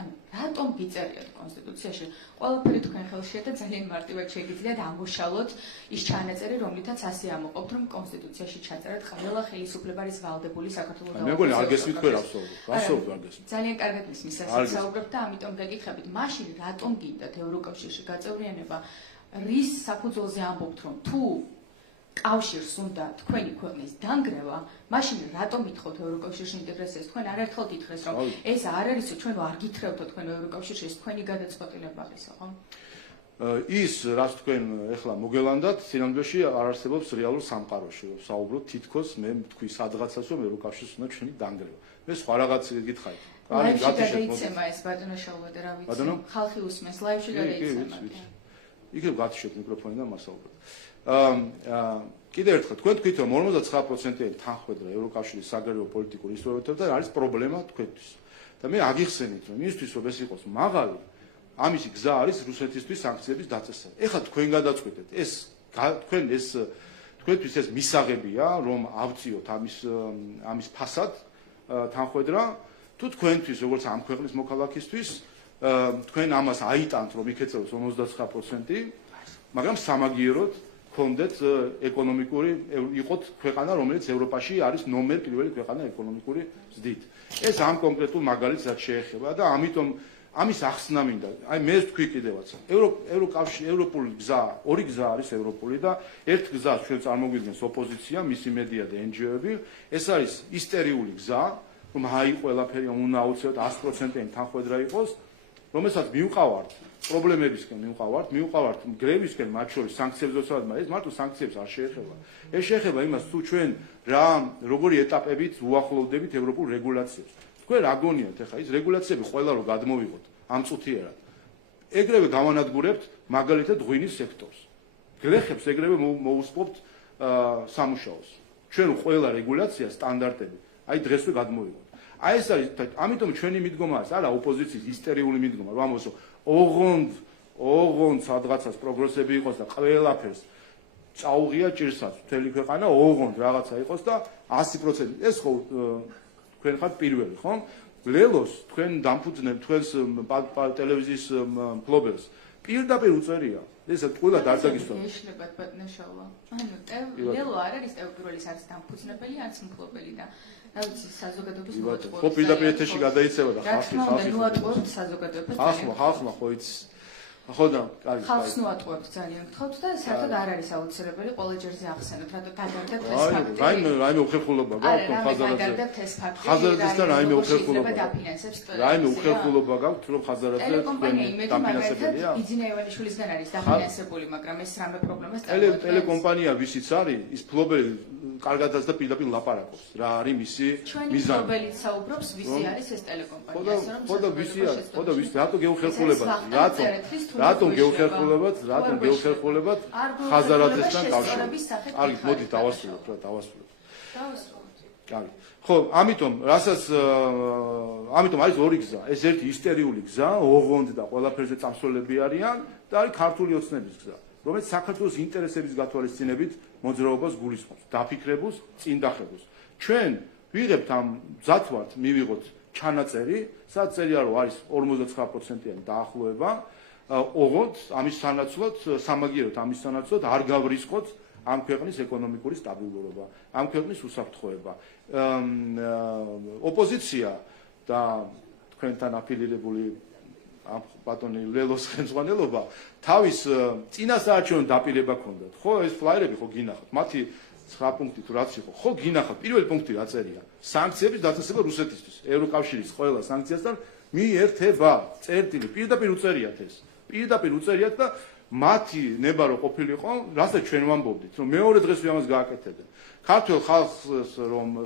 ანუ რატომ გიწერიათ კონსტიტუციაში? ყველაფერი თქვენ ხელშია და ძალიან მარტივად შეგიძლიათ ამოშალოთ ის ჩანაწერი, რომლითაც ასე ამოყობთ, რომ კონსტიტუციაში ჩაწერათ ყველა ხელისუფლება არის ვალდებული საქართველოს და მეგონი არ გესმით თქვენ გასაუბრობთ, არ გესმით. ძალიან კარგად მისმის ასე საუბრობთ და ამიტომ გაგითხებით, მაშინ რატომ გინდათ ევროკავშირში გაწევრიანება? რის საფუძველზე ამბობთ, რომ თუ კავშირს უნდა თქვენი ქვეყნის დანგრევა, მაშინ რატომ ითხოვთ ევროკავშირში ინტეგრაციას? თქვენ არაერთხელ გითხრეს, რომ ეს არ არის, ჩვენ არ გითხრევთო თქვენ ევროკავშირში, ეს თქვენი გადაწყვეტილება არის, ხო? ის, რაც თქვენ ეხლა მოგელანდათ, სინამდვილეში არ არსებობს რეალურ სამყაროში. საუბრობ თითქოს მე თქვი სადღაცას, რომ ევროკავშირს უნდა ჩვენი დანგრევა. მე სხვა რაღაც გითხარით. ლაივში გადაიცემა ეს ბატონო შალვადა, რა ვიცი. ხალხი უსმენს, ლაივში გადაიცემა. იქნებ გათიშოთ მიკროფონი და მასაუბროთ. კიდევ ერთხელ, თქვენ თქვით, რომ 59%-იანი თანხმოედრა ევროკავშირის საგარეო პოლიტიკურ ინსტრუმენტებთან არის პრობლემა თქვენთვის. და მე აგიხსენით, რომ იმისთვის, რომ ეს იყოს მაღალი, ამისი გზა არის რუსეთისთვის სანქციების დაწესება. ეხლა თქვენ გადაწყვეტეთ, თქვენთვის ეს მისაღებია, რომ ავწიოთ ამის ფასად თანხმოედრა, თუ თქვენთვის, როგორც ამ ქვეყნის მოქალაქისთვის, თქვენ ამას აიტანთ, რომ იქეცევს 59%, მაგრამ სამაგიეროდ გქონდეთ ეკონომიკური იყოთ ქვეყანა, რომელიც ევროპაში არის ნომერ პირველი ქვეყანა ეკონომიკური ზრდით. ეს ამ კონკრეტულ მაგალითს რაც შეეხება და ამიტომ ამის ახსნა მინდა. აი მე ვთქვი კიდევაც. ევროპული გზა, ორი გზა არის ევროპული და ერთ გზას ჩვენ წარმოგვიდგენს ოპოზიცია, მისი მედია და NGO-ები. ეს არის ისტერიული გზა, რომ აი ყველაფერი უნდა აუცილებლად 100%-იანი თანხმოედრა იყოს, რომელსაც მივყავართ პრობლემებისკენ მივყავართ გრევისკენ, მათ შორის სანქციებს როცა ეს მარტო სანქციებს არ შეეხება. ეს შეეხება იმას, თუ ჩვენ როგორი ეტაპებით უახლოვდებით ევროპულ რეგულაციებს. თქვენ რა გონიათ ახლა ის რეგულაციები ყველა რო გადმოვიღოთ ამ წუთიერად. ეგრევე გავანადგურებთ მაგალითად ღვინის სექტორს. გლეხებს ეგრევე მოусპობთ სამუშაოს. ჩვენ ყველა რეგულაცია სტანდარტები, აი დღესვე გადმოვიღოთ. აი ეს არის, ამიტომ ჩვენი მიდგომა არის, არა ოპოზიციის ისტერიული მიდგომა, რომ ამბობს, ოღონდ ოღონდ სადღაცას პროგრესები იყოს და ყველაფერს წაუღია ჭირსაც მთელი ქვეყანა ოღონდ რაღაცა იყოს და 100% ეს ხო თქვენ ხართ პირველი, ხო? ლელოს თქვენ დამფუძნებ თქვენს ტელევიზიის მფლობელს პირდაპირ უწერია. ესა ყველა დარდაგისვა. ეშლებათ ბატონშავა. ანუ ლელო არ არის პირველის არის დამფუძნებელი, არც მფლობელი და რა ვიცი საზოგადოების მოწყობა. ხო პირდაპირ ეთერში გადაიცემა და ხალხი მოატყუებთ საზოგადოებას. ხალხმა ხო იცის. ხო და კარგი. ხალხს მოატყუებთ ძალიან გთხოვთ და საერთოდ არ არის აუცილებელი ყველა ჯერზე ახსენოთ, რატო დაგარდებთ ეს ფაქტი. რაიმე უხერხულობა გაქვთ ხაზარადზე. დაგარდებთ ეს ფაქტი. ხაზარადზეთან რაიმე უხერხულობა. დაფინანსებს. რაიმე უხერხულობა გაქვთ რომ ხაზარადზე ტელეკომპანია იმედი მაგალითად იძინა ივანიშვილისგან არის დაფინანსებული, მაგრამ ეს რამე პრობლემას წარმოადგენს. ტელეკომპანია ვისიც არის, ის ფლობელი კარგადაც და პირდაპირ ლაპარაკობს. რა არის მისი მიზანი? ფლობელიც საუბრობს, ვისი არის ეს ტელეკომპანია, ასე რომ ხო და ვისი არის? ხო და ვისი? რატო გეუხერხულებათ? რატომ გეუხერხულებათ? რატომ გეუხერხულებათ ხაზარაძესთან კავშირი? კარგი, მოდი დავასრულოთ. დავასრულოთ. კარგი. ხო, ამიტომ არის ორი გზა. ეს ერთი ისტერიული გზა, ოღონდ და ყველაფერზე წამსვლელები არიან და არის ქართული ოცნების გზა, რომელიც საქართველოს ინტერესების გათვალისწინებით მოძრაობას გულისხმობს, დაფიქრებულს, წინდახებულს. ჩვენ ვიღებთ ამ მზად ვართ მივიღოთ ჩანაწერი, სადაც წერია რომ არის 59%-იანი დაახლოება, ოღონდ ამის სანაცვლოდ, სამაგიეროდ ამის სანაცვლოდ არ გავრისყოთ ამ ქვეყნის ეკონომიკური სტაბილურობა, ამ ქვეყნის უსაფრთხოება. ოპოზიცია და თქვენთან აფილირებული ამ ბატონი ლელოს ხელმძღვანელობა თავის წინასაარჩევნო დაპირება ჰქონდათ. ხო, ეს ფლაიერები ხო გინახავთ. მათი 9 პუნქტი თუ რაც იყო, ხო გინახავთ. პირველი პუნქტი რა წერია? სანქციების დაწესება რუსეთისთვის. ევროკავშირის ყველა სანქციასთან მიერთება. წერტილი პირდაპირ უწერიათ ეს. პირდაპირ უწერიათ და მათი ნება რო ყოფილიყო, რასაც ჩვენ ვამბობდით, რომ მეორე დღეს ამას გააკეთებენ. ქართულ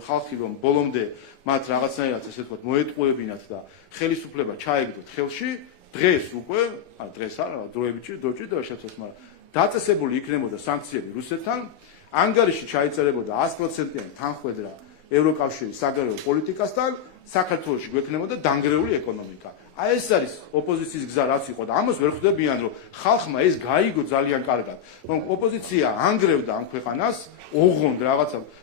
ხალხი რომ ბოლომდე მათ რაღაცნაირად ესე ვთქვათ მოეტყუებინათ და ხელისუფლება ჩაეგდოთ ხელში, დღეს უკვე, ან დღეს არა, დროებითი და შეცდოს, მაგრამ დაწესებული იქნებოდა სანქციები რუსეთთან, ანგარიში ჩაიწერებოდა 100%-იანი თანხმედრა ევროკავშირის საგარეო პოლიტიკასთან, საქართველოში გვექნებოდა დანგრეული ეკონომიკა. აი ეს არის ოპოზიციის გზა რაც იყო და ამას ვერ ხვდებიან რომ ხალხმა ეს გაიგო ძალიან კარგად. რომ ოპოზიცია ანგრევდა ამ ქვეყანას, ოღონდ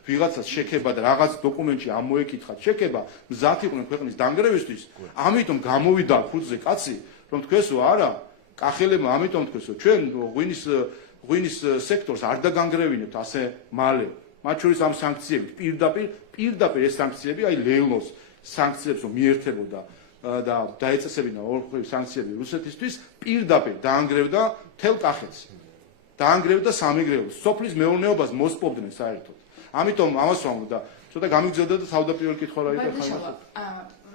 ვიღაცას შექება და რაღაც დოკუმენტში ამოეკითხათ შექება, მზად იყვნენ ქვეყნის დანგრევისთვის, ამიტომ გამოვიდა ხუთზე კაცი, რომ თქვენსო არა, კახელებმა ამიტომ თქვენსო, ჩვენ ღვინის სექტორს არ დაგანგრევინებთ ასე მალე. მათ შორის ამ სანქციებით პირდაპირ ეს სანქციები, აი ლელოს სანქციებს რომ მიერთებოდა და დაეწესებინა ორი სანქციები რუსეთისთვის, პირდაპირ დაანგრევდა მთელ კახეთს. დაანგრევდა სამეგრელოს, სოფლის მეურნეობას მოსპობდნენ საერთოდ. ამიტომ ამას ვამბობ და ცოტა გამიგზავნა და თავდაპირველი კითხვა რა იყო ხალხს.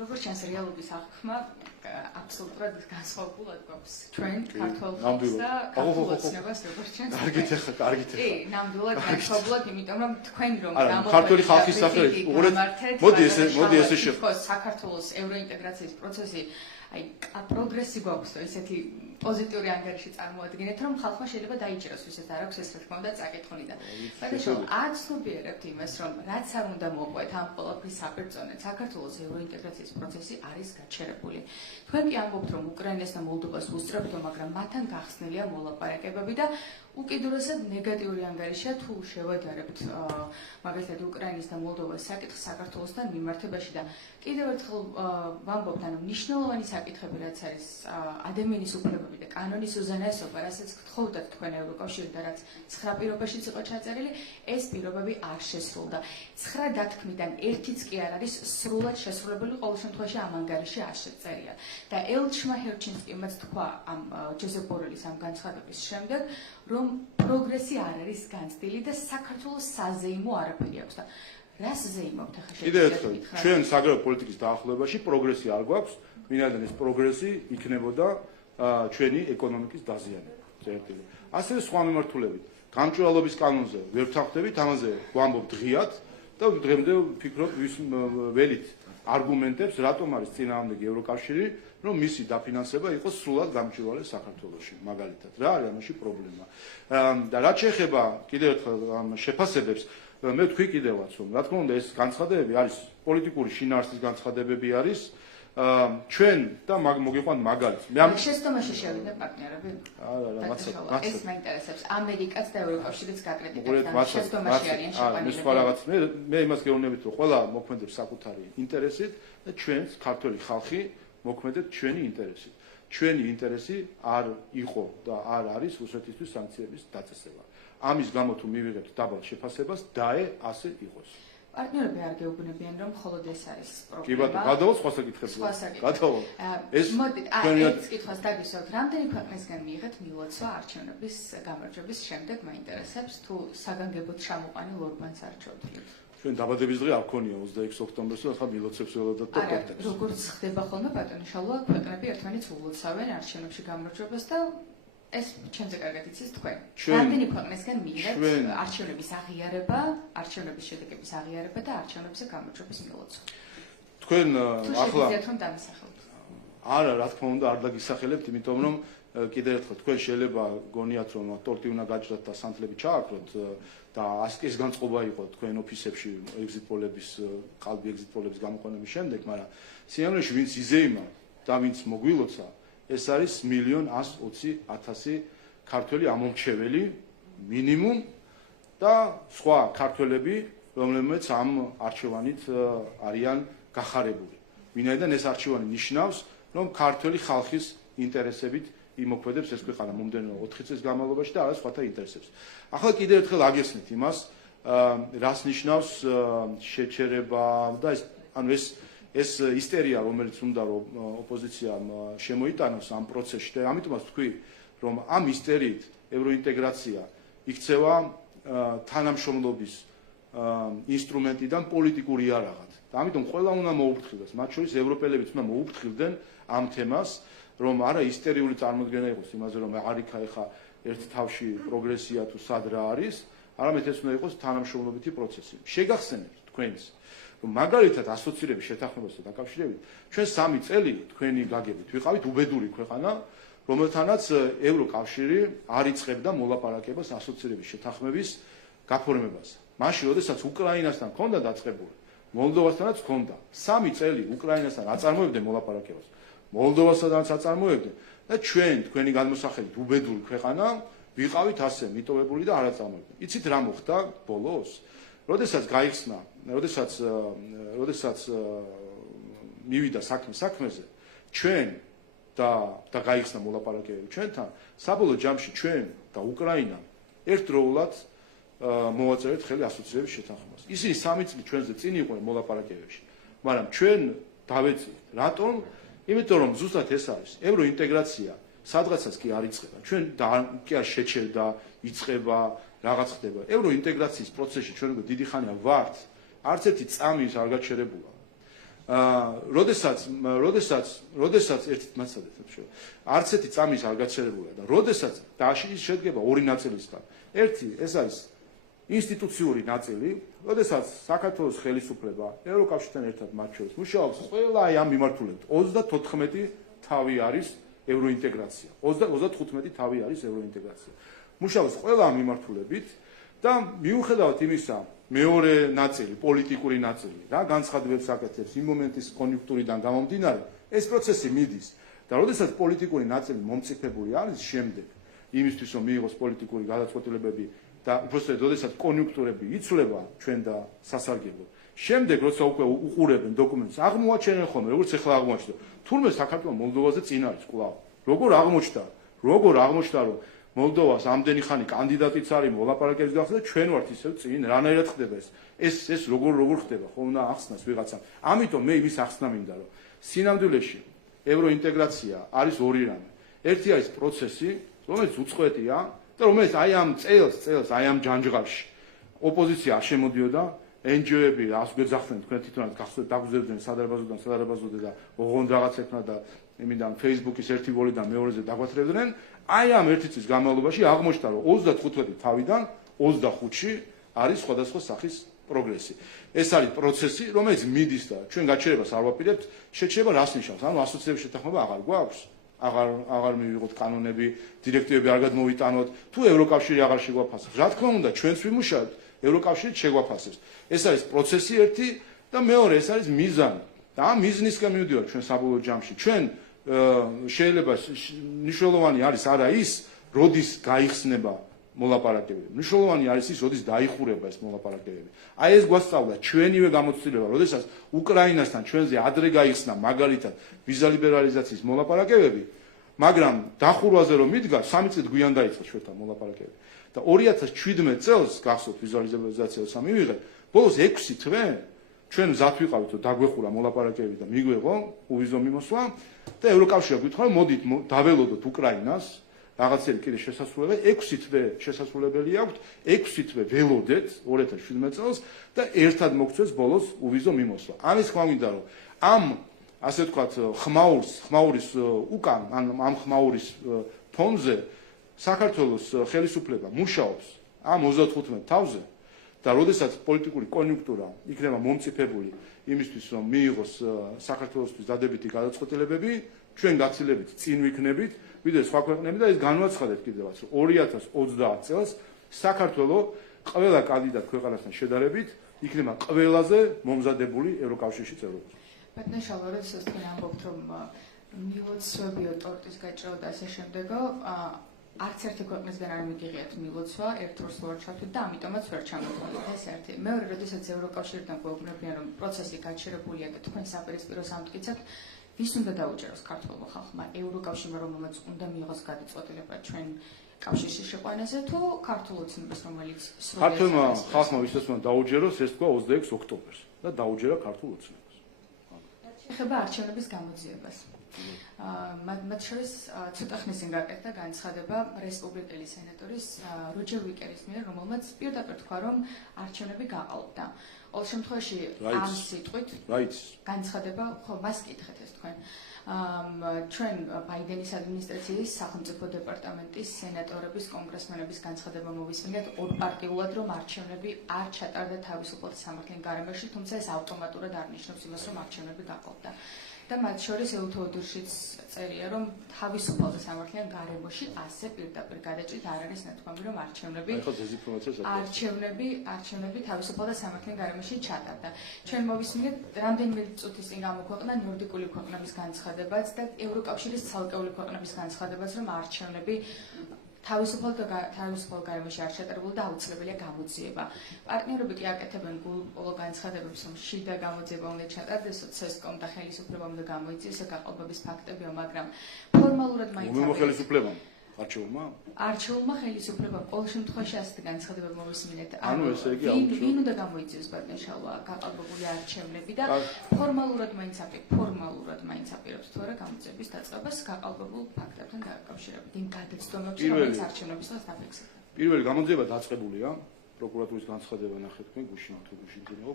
როგორც ჩანს რეალობის აღქმა აბსოლუტურად განსხვავებულად გვაქვს ჩვენ ქართულ ხალხს და ქართულ ოცნებას როგორც ჩანს. კარგით. კი, ნამდვილად განსხვავებულად, იმიტომ რომ თქვენ რომ ქართული ხალხის სახელით მოდი ესე შევხვდეთ საქართველოს ევროინტეგრაციის პროცესი აი პროგრესი გვაქვს ესეთი პოზიტიური ანგარიში წარმოადგენთ რომ ხალხმა შეიძლება დაიჭიროს ვისაც არ აქვს ეს რა თქმა უნდა წაკითხული და ბატონო არ ცნობიერებთ იმას რომ რაც არ უნდა მოყვეთ ამ ყველაფრის საპირწონედ საქართველოს ევროინტეგრაციის პროცესი არის გაჩერებული თქვენ კი ამბობთ რომ უკრაინას და მოლდოვას უსწრებთ მაგრამ მათთან გახსნილია მოლაპარაკებები და უკიდურესად ნეგატიური ანგარიშია თუ შევადარებთ მაგალითად უკრაინის და მოლდოვას საკითხს საქართველოსთან მიმართებაში და კიდევ ერთხელ ვამბობთ ანუ მნიშვნელოვანი საკითხები რაც არის ადამიანის უფლებები და კანონის უზენაესობა რასაც გთხოვდათ თქვენ ევროკავშირი და რაც 9 პირობაშიც იყო ჩაწერილი ეს პირობები არ შესრულდა 9 დათქმიდან ერთიც კი არ არის სრულად შესრულებული ყოველ შემთხვევაში ამ ანგარიში არ შეწერია და ელჩმა ჰერჩინსკიმაც თქვა ამ ჯოზეფ ბორელის ამ განცხადების შემდეგ რომ პროგრესი არ არის განცდილი და საქართველოს საზეიმო არაფერი აქვს და რას ზეიმობთ ახლა კიდევ ერთხელ ჩვენ საგარეო პოლიტიკის დაახლოებაში პროგრესი არ გვაქვს ვინაიდან ეს პროგრესი იქნებოდა ჩვენი ეკონომიკის დაზიანება წერტილი ასევე სხვა მიმართულებით გამჭვირვალობის კანონზე ვერ ვთანხმდებით ამაზე ვამბობ დღიად და დღემდე ვფიქრობ ვის ველით არგუმენტებს რატომ არის წინააღმდეგი ევროკავშირი რომ მისი დაფინანსება იყოს სრულად გამჭვირვალე საქართველოში მაგალითად რა არის ამაში პრობლემა და რაც შეეხება კიდევ ერთხელ შეფასებებს მე ვთქვი კიდევაც რომ რა თქმა უნდა ეს განცხადებები არის პოლიტიკური შინაარსის განცხადებები არის ჩვენ და მოგიყვანთ მაგალითს. შეცდომაში შევიდნენ პარტნიორები? არა, ეს მაინტერესებს. ამერიკაც და ევროკავშირიც გაკრიტიკებდა. შეცდომაში არიან შეყვანილები. მე იმას გეუბნებით, რომ ყველა მოქმედებს საკუთარი ინტერესით და ჩვენს ქართველი ხალხი მოქმედებს ჩვენი ინტერესით. ჩვენი ინტერესი არ იყო და არ არის რუსეთისთვის სანქციების დაწესება. ამის გამო თუ მივიღებთ დაბალ შეფასებას, დაე ასე იყოს. პარტნიორები არ გეუბნებიან, რომ მხოლოდ ეს არის პრობლემა. კი ბატონო, გადავალ სხვა საკითხებზე. გადავალ. მოდი, ეს კითხვას დაგისვათ, რამდენი ქვეყნისგან მიიღეთ მილოცვა არჩევნების გამარჯვების შემდეგ, მაინტერესებს, თუ საგანგებოდ ჩამოყანილ ორბანს არჩევთ. ჩვენ დაბადების დღე არ ქონია 26 ოქტომბერს, ახლა მილოცებს ველოდათ და პროტესტს. როგორც ხდება ხოლმე ბატონო შალვა, ქვეყნები ერთმანეთს ულოცავენ არჩევნებში გამარჯვებას და ეს ჩემზე კარგად იცის თქვენ. რამდენი ქვეყნისგან მიიღეთ არჩევნების აღიარება, არჩევნების შედეგების აღიარება და არჩევნებზე გამარჯვების მილოცვა. თქვენ ახლა რომ დამისახელთ. არა, რა თქმა უნდა, არ დაგისახელებთ, იმიტომ რომ კიდევ ერთხელ თქვენ შეიძლება გონიათ რომ ტორტი უნდა გაჭრათ და სანთლები ჩააქროთ და ეს განწყობა იყო თქვენ ოფისებში exit poll-ების qalbi exit poll-ების გამოყენების შემდეგ, მაგრამ სიამოვნებაში ვინც იზეიმა და ვინც მოგვილოცა, ეს არის 1,120,000 ქართველი ამომრჩეველი მინიმუმ და სხვა ქართველები, რომლებიც ამ არჩევანით არიან გახარებული. ვინაიდან ეს არჩევანი ნიშნავს, რომ ქართველი ხალხის ინტერესებით იმოქმედებს ეს ქვეყანა მომდევნო 4 წლის განმავლობაში და არა სხვათა ინტერესებს. ახლა კიდევ ერთხელ აგესმით იმას, რას ნიშნავს შეჩერება და ეს ისტერია, რომელიც უნდა რომ ოპოზიციამ შემოიტანოს ამ პროცესში და ამიტომაც თქვი, რომ ამ ისტერიით ევროინტეგრაცია იქცევა თანამშრომლობის ინსტრუმენტიდან პოლიტიკური იარაღად. და ამიტომ ყველა უნდა მოუფრთხილდეს, მათ შორის ევროპელებიც უნდა მოუფრთხილდნენ ამ თემას, რომ არა ისტერიული წარმოდგენა იყოს იმაზე, რომ არ იქა ეხა ერთ თავში პროგრესია თუ სად რა არის, არამედ ეს უნდა იყოს თანამშრომლობითი პროცესი. შეგახსენებთ თქვენს, რომ მაგალითად ასოცირების შეთანხმებასთან დაკავშირებით, ჩვენ 3 წელი თქვენი გაგებით ვიყავით უბედური ქვეყანა, რომელთანაც ევროკავშირი არ იწყებდა მოლაპარაკებას ასოცირების შეთანხმების გაფორმებაზე. მაშინ, როდესაც უკრაინასთან ჰქონდა დაწყებული, მოლდოვასთანაც ჰქონდა. 3 წელი უკრაინასთან აწარმოებდნენ მოლაპარაკებას. მოლდოვასთანაც აწარმოებდნენ და ჩვენ თქვენი გადმოსახედით უბედური ქვეყანა ვიყავით ასე მიტოვებული და არ აწარმოებდნენ. იცით რა მოხდა ბოლოს? როდესაც გაიხსნა, როდესაც მივიდა საქმეზე, ჩვენ და გაიხსნა მოლაპარაკებები ჩვენთან, საბოლოო ჯამში ჩვენ და უკრაინა ერთდროულად მოვაწერეთ ხელი ასოცირების შეთანხმებას. ისინი 3 წელი ჩვენზე წინ იყვნენ მოლაპარაკებებში, მაგრამ ჩვენ დავეწით. რატომ? იმიტომ რომ ზუსტად ეს არის ევროინტეგრაცია სადღაცაც კი არ იწყება. ჩვენ კი არ შეჩერდა, იწყება, რაღაც ხდება. ევროინტეგრაციის პროცესში ჩვენ დიდი ხანია ვართ. არც ერთი წამის არ გაჩერებულა. როდესაც ერთით მაცადეთ, არც ერთი წამის არ გაჩერებულა და როდესაც შედგება 2 ნაწილისგან. ერთი ეს არის ინსტიტუციური ნაწილი, როდესაც საქართველოს ხელისუფლება ევროკავშირთან ერთად მათ შორის მუშაობს, ყველა ამ მიმართულებით 34 თავი არის ევროინტეგრაცია. 35 თავი არის ევროინტეგრაცია. მუშაობს ყველა ამ მიმართულებით და მიუხედავად იმისა, მეორე ნაწილი, პოლიტიკური ნაწილი, რა განცხადებებს აკეთებს იმ მომენტის კონიუნქტურიდან გამომდინარე, ეს პროცესი მიდის და როდესაც პოლიტიკური ნაწილი მომწიფებული არის შემდეგ იმისთვის, რომ მიიღოს პოლიტიკური გადაწყვეტილებები და უბრალოდ როდესაც კონიუნქტურები იცვლება ჩვენ და სასარგებლო. შემდეგ როცა უკვე უყურებენ დოკუმენტს, აღმოაჩენენ ხოლმე, როგორც ახლა აღმოაჩნდა. თურმე საქართველოს მოლდოვაზე წინ არის კვლავ. როგორ აღმოჩნდა, რომ მოლდოვას ამდენი ხანი კანდიდატიც არის მოლაპარაკების გახსნა და ჩვენ ვართ ისევ წინ, რანაირად ხდება ეს როგორ ხდება, ხო უნდა ახსნას ვიღაცამ. ამიტომ მე იმის ახსნა მინდა, რომ სინამდვილეში ევროინტეგრაცია არის 2 რამე. ერთი არის პროცესი, რომელიც უწყვეტია და რომელიც აი ამ წელს აი ამ ჯანჯღავში ოპოზიცია არ შემოდიოდა, NGO-ები რას გვეძახდნენ თქვენ თვითონაც გახსოვთ დაგვზევდნენ სადარბაზოდე და ოღონდ რაღაც ექნა და იმიდან Facebook-ის ერთი ვოლიდან მეორეზე დაგვათრევდნენ. აი ამ 1 წლის განმავლობაში აღმოჩნდა, რომ 35 თავიდან 25-ში არის სხვადასხვა სახის პროგრესი. ეს არის პროცესი, რომელიც მიდის და ჩვენ გაჩერებას არ ვაპირებთ. შეჩერება რას ნიშნავს? ანუ ასოცირების შეთანხმება აღარ გვაქვს? აღარ მივიღოთ კანონები, დირექტივები არ გადმოვიტანოთ, თუ ევროკავშირი აღარ შეგვაფასებს. რა თქმა უნდა, ჩვენც ვიმუშავებთ, ევროკავშირიც შეგვაფასებს. ეს არის პროცესი ერთი და მეორე, ეს არის მიზანი. და ამ მიზნისკენ მივდივართ ჩვენ საბოლოო ჯამში. ჩვენ შეიძლება მნიშვნელოვანი არის არა ის, როდის გაიხსნება მოლაპარაკებები. მნიშვნელოვანი არის ის, როდის დაიხურება ეს მოლაპარაკებები. აი ეს გვასწავლა ჩვენივე გამოცდილება, როდესაც უკრაინასთან ჩვენზე ადრე გაიხსნა მაგალითად ვიზა ლიბერალიზაციის მოლაპარაკებები, მაგრამ დახურვაზე რომ მიდგა 3 წელი გვიან დაიწყო ჩვენთან მოლაპარაკებები. და 2017 წელს გახსოვთ ვიზა ლიბერალიზაციას მივიღეთ, ბოლოს 6 თვე ჩვენ მზად ვიყავით რომ დაგვეხურა მოლაპარაკებები და მიგვეღო უვიზო მიმოსვლა და ევროკავშირი გვითხარა მოდით დაველოდოთ უკრაინას რაღაცები კიდე შესასრულებელი 6 თვე შესასრულებელი აქვს 6 თვე ველოდეთ 2017 წელს და ერთად მოგწეს ბოლოს უვიზო მიმოსვლა. ამის თქმა მინდა რომ ამ ასე ვთქვათ ხმაურის უკან ამ ხმაურის ფონზე საქართველოს ხელისუფლება მუშაობს ამ 35 თავზე და როდესაც პოლიტიკური კონიუნქტურა იქნება მომწიფებული იმისთვის რომ მიიღოს საქართველოსთვის დადებითი გადაწყვეტილებები ჩვენ გაცილებით წინ ვიქნებით ვიდრე სხვა ქვეყნები და ეს განვაცხადეთ კიდევაც 2030 წელს საქართველოს ყველა კანდიდატ ქვეყანასთან შედარებით იქნება ყველაზე მომზადებული ევროკავშირში წევრობა. ბატონო შალვარეთ ეს თქვენ ამბობთ რომ მილოცვებიო ტორტის გაჭრა და ასე შემდეგო არც ერთი ქვეყნისგან არ მიგიღიათ მილოცვა ერთ დროს ვარჩავთ და ამიტომაც ვერ ჩამოთვალეთ ეს ერთი. მეორე როდესაც ევროკავშირიდან გვეუბნებიან რომ პროცესი გაჩერებულია და თქვენ საპირისპიროს ამტკიცებთ ვის უნდა დაუჭეროს ქართულმა ხალხმა ევროკავშირმა რომელმაც უნდა მიიღოს გადაწყვეტილება ჩვენ კავშირში შეყვანაზე თუ ქართულ ოცნებას რომელიც ქართულმა ხალხმა ვისაც უნდა დაუჯეროს ეს თქვა 26 ოქტომბერს და დაუჯერა ქართულ ოცნებას. ეხება არჩევნების გამოძიებას. მათ შორის ცოტა ხნის წინ გაკეთდა განცხადება რესპუბლიკელი სენატორის როჯერ ვიკერის მიერ, რომელმაც პირდაპირ თქვა, რომ არჩევნები გაყალბდა. ყოველ შემთხვევაში ამ სიტყვით განცხადება, ხო, მას კითხეთ ეს თქვენ. ჩვენ ბაიდენის ადმინისტრაციის სახელმწიფო დეპარტამენტის სენატორების, კონგრესმენების განცხადება მოვისმინეთ ორპარტიულად, რომ არჩევნები არ ჩატარდა თავისუფლად სამართლიან გარემოში, თუმცა ეს ავტომატურად არ ნიშნავს იმას, რომ არჩევნები გაყალბდა. და მათ შორის ელთოოდურშიც წერია, რომ თავისუფალ და სამართლიან გარემოში ასე პირდაპირ გადაჭრით არ არის ნათქვამი, რომ არჩევნები თავისუფალ და სამართლიან გარემოში ჩატარდა. ჩვენ მოვისმინეთ რამდენიმე წუთის წინ გამოქვეყნდა ნორდიკული ქვეყნების განცხადებაც და ევროკავშირის ცალკეული ქვეყნების განცხადებაც, რომ არჩევნები თავისუფალ გარემოში არ ჩატარებულა და აუცილებელია გამოძიება. პარტნიორები კი აკეთებენ გულუყოლო განცხადებებს, რომ შიდა გამოძიება უნდა ჩატარდეს, ცესკომ და ხელისუფლებამ უნდა გამოიწვიოს გაყალბების ფაქტებია, მაგრამ ფორმალურად მაინც არჩეულმა ხელისუფლებამ ყოველ შემთხვევაში ასეთი განცხადება მოვისმინეთ. ვინ უნდა გამოიწვიოს ბატონო შალვა გაყალბებული არჩევნები და ფორმალურად მაინც აპირებს თუ არა გამოძიების დაწყებას გაყალბებულ ფაქტებთან დაკავშირებით. იმ გადაცდომებში, რომელიც არჩევნების დღეს დაფიქსირდა. პირველი გამოძიება დაწყებულია, პროკურატურის განცხადება ნახეთ თქვენ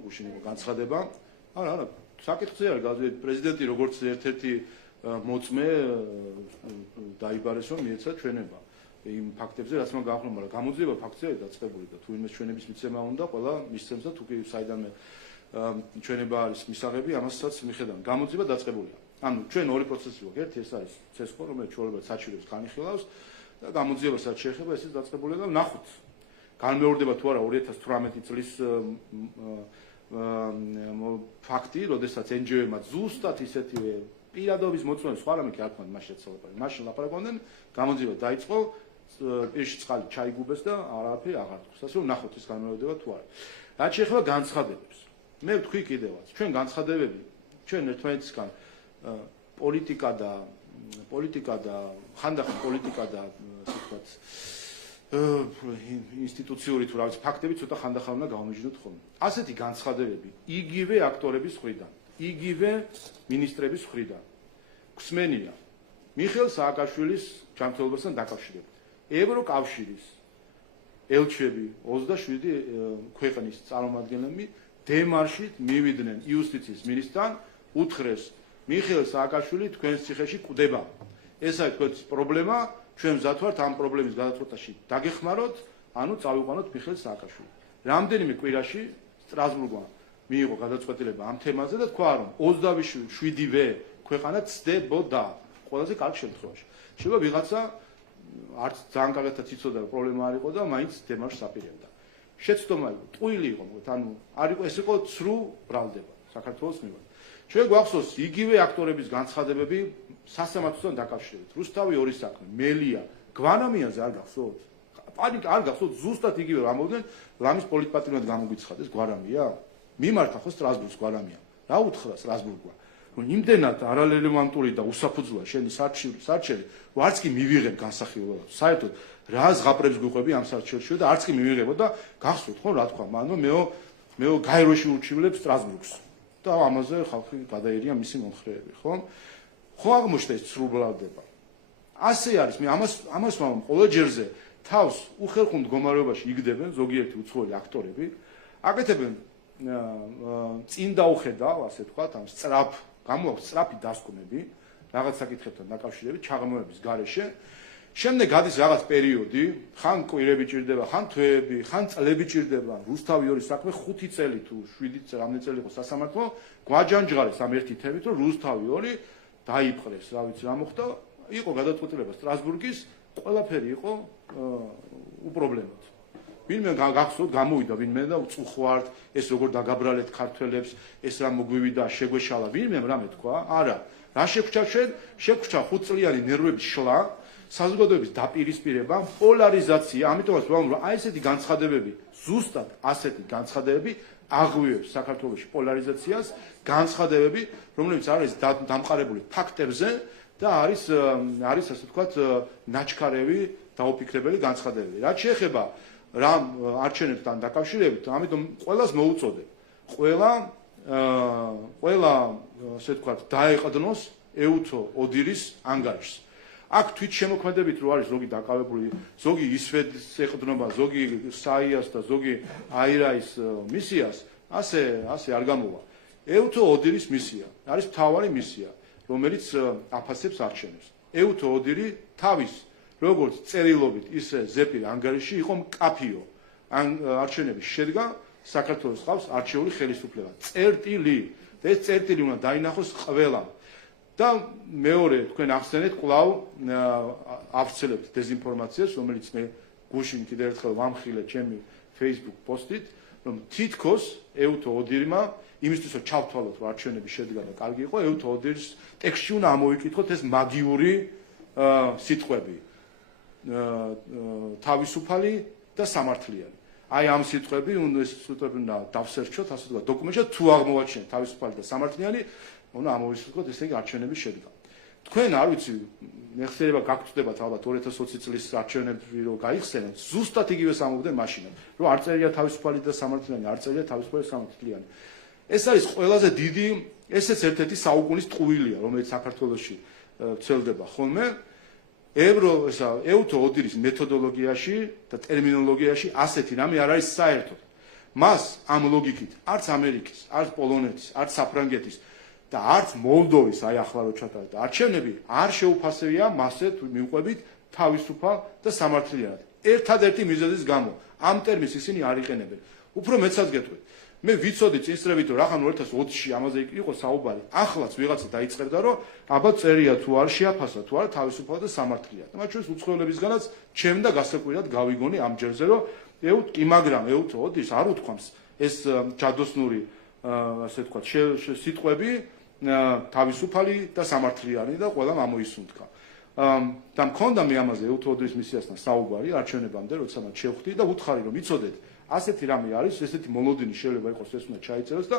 გუშინ იყო განცხადება. არა, საკითხზე არის გაზეთი პრეზიდენტი როგორც ერთ-ერთი მოწმე დაიბარეს რომ მიეცა ჩვენება იმ ფაქტებზე რაც მან გაახმო, მაგრამ გამოძიება ფაქტზე დაწყებული და თუ იმის ჩვენების მიცემა უნდა ყველა მისცემს და თუ კი საიდანვე ჩვენება არის მისაღები ამასაც მიხედავთ. გამოძიება დაწყებულია. ანუ ჩვენ ორი პროცესი გვაქვს. ერთი ეს არის ცესკო, რომელიც ჩვეულებრივ საჩივრებს განიხილავს და გამოძიებასაც შეეხება ესეც დაწყებულია და ნახოთ. განმეორდება თუ არა 2018 წლის ფაქტი, როდესაც NGO-მა ზუსტად ისეთივე პირადობის მოწმენებს სხვა რამე კი არ თქვენ მაშინ ცალკე. მაშინ ლაპარაკობდნენ, გამოძიება დაიწყო, პირში წყალი ჩაიგუბეს და არაფერი აღარ თქვს. ასე რომ ნახოთ ეს განმეორდება თუ არა. რაც შეეხება განცხადებებს. მე ვთქვი კიდევაც, ჩვენ განცხადებები, ჩვენ ერთმანეთისგან პოლიტიკა და ხანდახან პოლიტიკა და ასე ვთქვათ ინსტიტუციური თუ რაღაც ფაქტები ცოტა ხანდახან უნდა გავამიჯნოთ ხოლმე. ასეთი განცხადებები იგივე აქტორების მხრიდან, იგივე მინისტრების მხრიდან გვსმენია მიხეილ სააკაშვილის ჯანმრთელობასთან დაკავშირებით. ევროკავშირის ელჩები 27 ქვეყნის წარმომადგენლები დემარშით მივიდნენ იუსტიციის მინისტრთან უთხრეს მიხეილ სააკაშვილი თქვენს ციხეში კვდება. ეს არის თქვენს პრობლემა, ჩვენ მზად ვართ ამ პრობლემის გადაწყვეტაში დაგეხმაროთ, ანუ წავიყვანოთ მიხეილ სააკაშვილი. რამდენიმე კვირაში სტრასბურგმა მიიღო გადაწყვეტილება ამ თემაზე და თქვა რომ 27-ვე ქვეყანა ცდებოდა ყველაზე კარგ შემთხვევაში. შეიძლება ვიღაცა არც ძალიან კარგად იცოდა რომ პრობლემა არ იყო და მაინც დემარშს აპირებდა. შეცდომა იყო, ტყუილი იყო, ანუ არ იყო ეს იყო ცრუ ბრალდება საქართველოს მიმართ. ჩვენ გვახსოვს იგივე აქტორების განცხადებები სასამართლოსთან დაკავშირებით. რუსთავი ორი საქმე, მელია, გვანამიანზე არ გახსოვთ? პანიკა არ გახსოვთ, ზუსტად იგივე რამოდენ ლამის პოლიტპატრონად გამოგვიცხადეს გვარამია? მიმართა ხო სტრასბურგს გვარამია. რა უთხრა სტრასბურგმა? რომ იმდენად არარელევანტური და უსაფუძვლა შენი სარჩელი, რომ არც კი მივიღებ განსახილველად. საერთოდ რა ზღაპრებს გვიყვები ამ სარჩელში და არც კი მივიღებო და გახსოვთ ხო რა თქვა? მანო მეო გაეროში ურჩივლებს სტრასბურგს. და ამაზე ხალხი გადაერია მისი მომხრეები, ხო? ხო აღმოჩნდა ეს სრულბრალდება. ასე არის, მე ამას ვამბობ, ყოველ ჯერზე თავს უხერხულ მდგომარეობაში იგდებენ ზოგიერთი უცხოელი აქტორები, აკეთებენ წინ დაუხედავ, ასე ვთქვათ, ამ გამოაქვს სწრაფი დასკვნები, რაღაც საკითხებთან დაკავშირებით, ჩაღრმავების გარეშე. შემდეგ გადის რაღაც პერიოდი, ხან კვირები ჭირდება, ხან თვეები, ხან წლები ჭირდება. რუსთავი ორი საქმე 5 წელი თუ 7 წელი, რამდენი წელი იყო სასამართლო, გვაჯანჯღარეს ამ ერთი თემით, რომ რუსთავი ორი დაიპყრეს, რა ვიცი რა მოხდა, იყო გადაწყვეტილება სტრასბურგის, ყველაფერი იყო უპრობლემოდ. ვინმე გახსოვთ, გამოვიდა ვინმე და უწუხვართ, ეს როგორ დაგაბრალეთ ქართველებს, ეს რა მოგვივიდა, შეგვეშალა, ვინმე რამე თქვა? არა. რა შეგვჭა ჩვენ? შეგვჭა 5 წლიანი ნერვების შლა, საზოგადოების დაპირისპირება, პოლარიზაცია, ამიტომაც ვამბობ, რომ აი ესეთი განცხადებები, ზუსტად ასეთი განცხადებები აღვივებს საქართველოში პოლარიზაციას, განცხადებები, რომლებიც არის დამყარებული ფაქტებზე და არის ასე ვთქვათ, ნაჩქარევი, დაუფიქრებელი განცხადებები. რაც შეეხება რამ არჩევნებთან დაკავშირებით, ამიტომ ყველას მოუწოდებ, ყველა ასე ვთქვათ, დაეყდნოს ეუთო ოდირის ანგარიშს. აქ თვითშემოქმედებით რო არის ზოგი დაკავებული, ზოგი ისვედს ეყდნობა, ზოგი საიას და ზოგი აირაის მისიას, ასე არ გამოვა. ეუთო ოდირის მისია არის მთავარი მისია, რომელიც აფასებს არჩევნებს. ეუთო ოდირი თავის როგორც წერილობით, ისე ზეპირ ანგარიში იყო მკაფიო. არჩევნების შედგა საქართველოს ყავს არჩეული ხელისუფლება. წერტილი. და ეს წერტილი უნდა დაინახოს ყველამ. და მეორე თქვენ ახსენეთ კვლავ ავრცელებთ დეზინფორმაციას, რომელიც მე გუშინ კიდევ ერთხელ ვამხილე ჩემი Facebook პოსტით, რომ თითქოს ეუთო ოდირმა იმისთვის რომ ჩავთვალოთ რომ არჩევნების შედგა და კარგი იყო, ეუთო ოდირის ტექსტში უნდა ამოვიკითხოთ ეს მაგიური სიტყვები. თავისუფალი და სამართლიანი. აი ამ სიტყვები უნდა დავსერჩოთ, ასე ვთქვათ, დოკუმენტში თუ აღმოვაჩინეთ თავისუფალი და სამართლიანი, უნდა ამოვისურვოთ ესე იგი არჩევნების შედგა. თქვენ არ ვიცი, მეხსიერება გაგწდებათ ალბათ 2020 წლის არჩევნები რო გაიხსენეთ, ზუსტად იგივეს ამბობდნენ მაშინაც, რომ არ წერია თავისუფალი და სამართლიანი, არ წერია თავისუფალი და სამართლიანი. ეს არის ყველაზე დიდი, ესეც ერთ-ერთი საუკუნის ტყუილია, რომელიც საქართველოში ვრცელდება ხოლმე. ეუთო ოდირის მეთოდოლოგიაში და ტერმინოლოგიაში ასეთი რამე არ არის საერთოდ. მას ამ ლოგიკით არც ამერიკის, არც პოლონეთის, არც საფრანგეთის და არც მოლდოვის აი ახლა რო ჩატარდა არჩევნები არ შეუფასებია მასზე მივყვებით თავისუფალ და სამართლიანად. ერთადერთი მიზეზის გამო ამ ტერმინს ისინი არ იყენებენ. უფრო მეცაც გეტყვით. მე ვიცოდი წინსწრებით რომ რახან 2020-ში ამაზე იყო საუბარი. ახლაც ვიღაცა დაიწყებდა რომ აბა წერია თუ არ შეაფასა თუ არა თავისუფალ და სამართლიანად. და მათ შორის უცხოელებისგანაც ჩემ და გასაკვირად გავიგონი ამ ჯერზე რომ კი მაგრამ ეუთო ოდირს არ უთქვამს ეს ჯადოსნური ასე ვთქვათ სიტყვები თავისუფალი და სამართლიანი და ყველამ ამოისუნთქა. და მქონდა მე ამაზე ეუთო ოდირის მისიასთან საუბარი არჩევნებამდე, როცა მათ შევხვდი და უთხარი რომ იცოდეთ ასეთი რამე არის, ესეთი მოლოდინი შეიძლება იყოს, ეს უნდა ჩაიწეროს და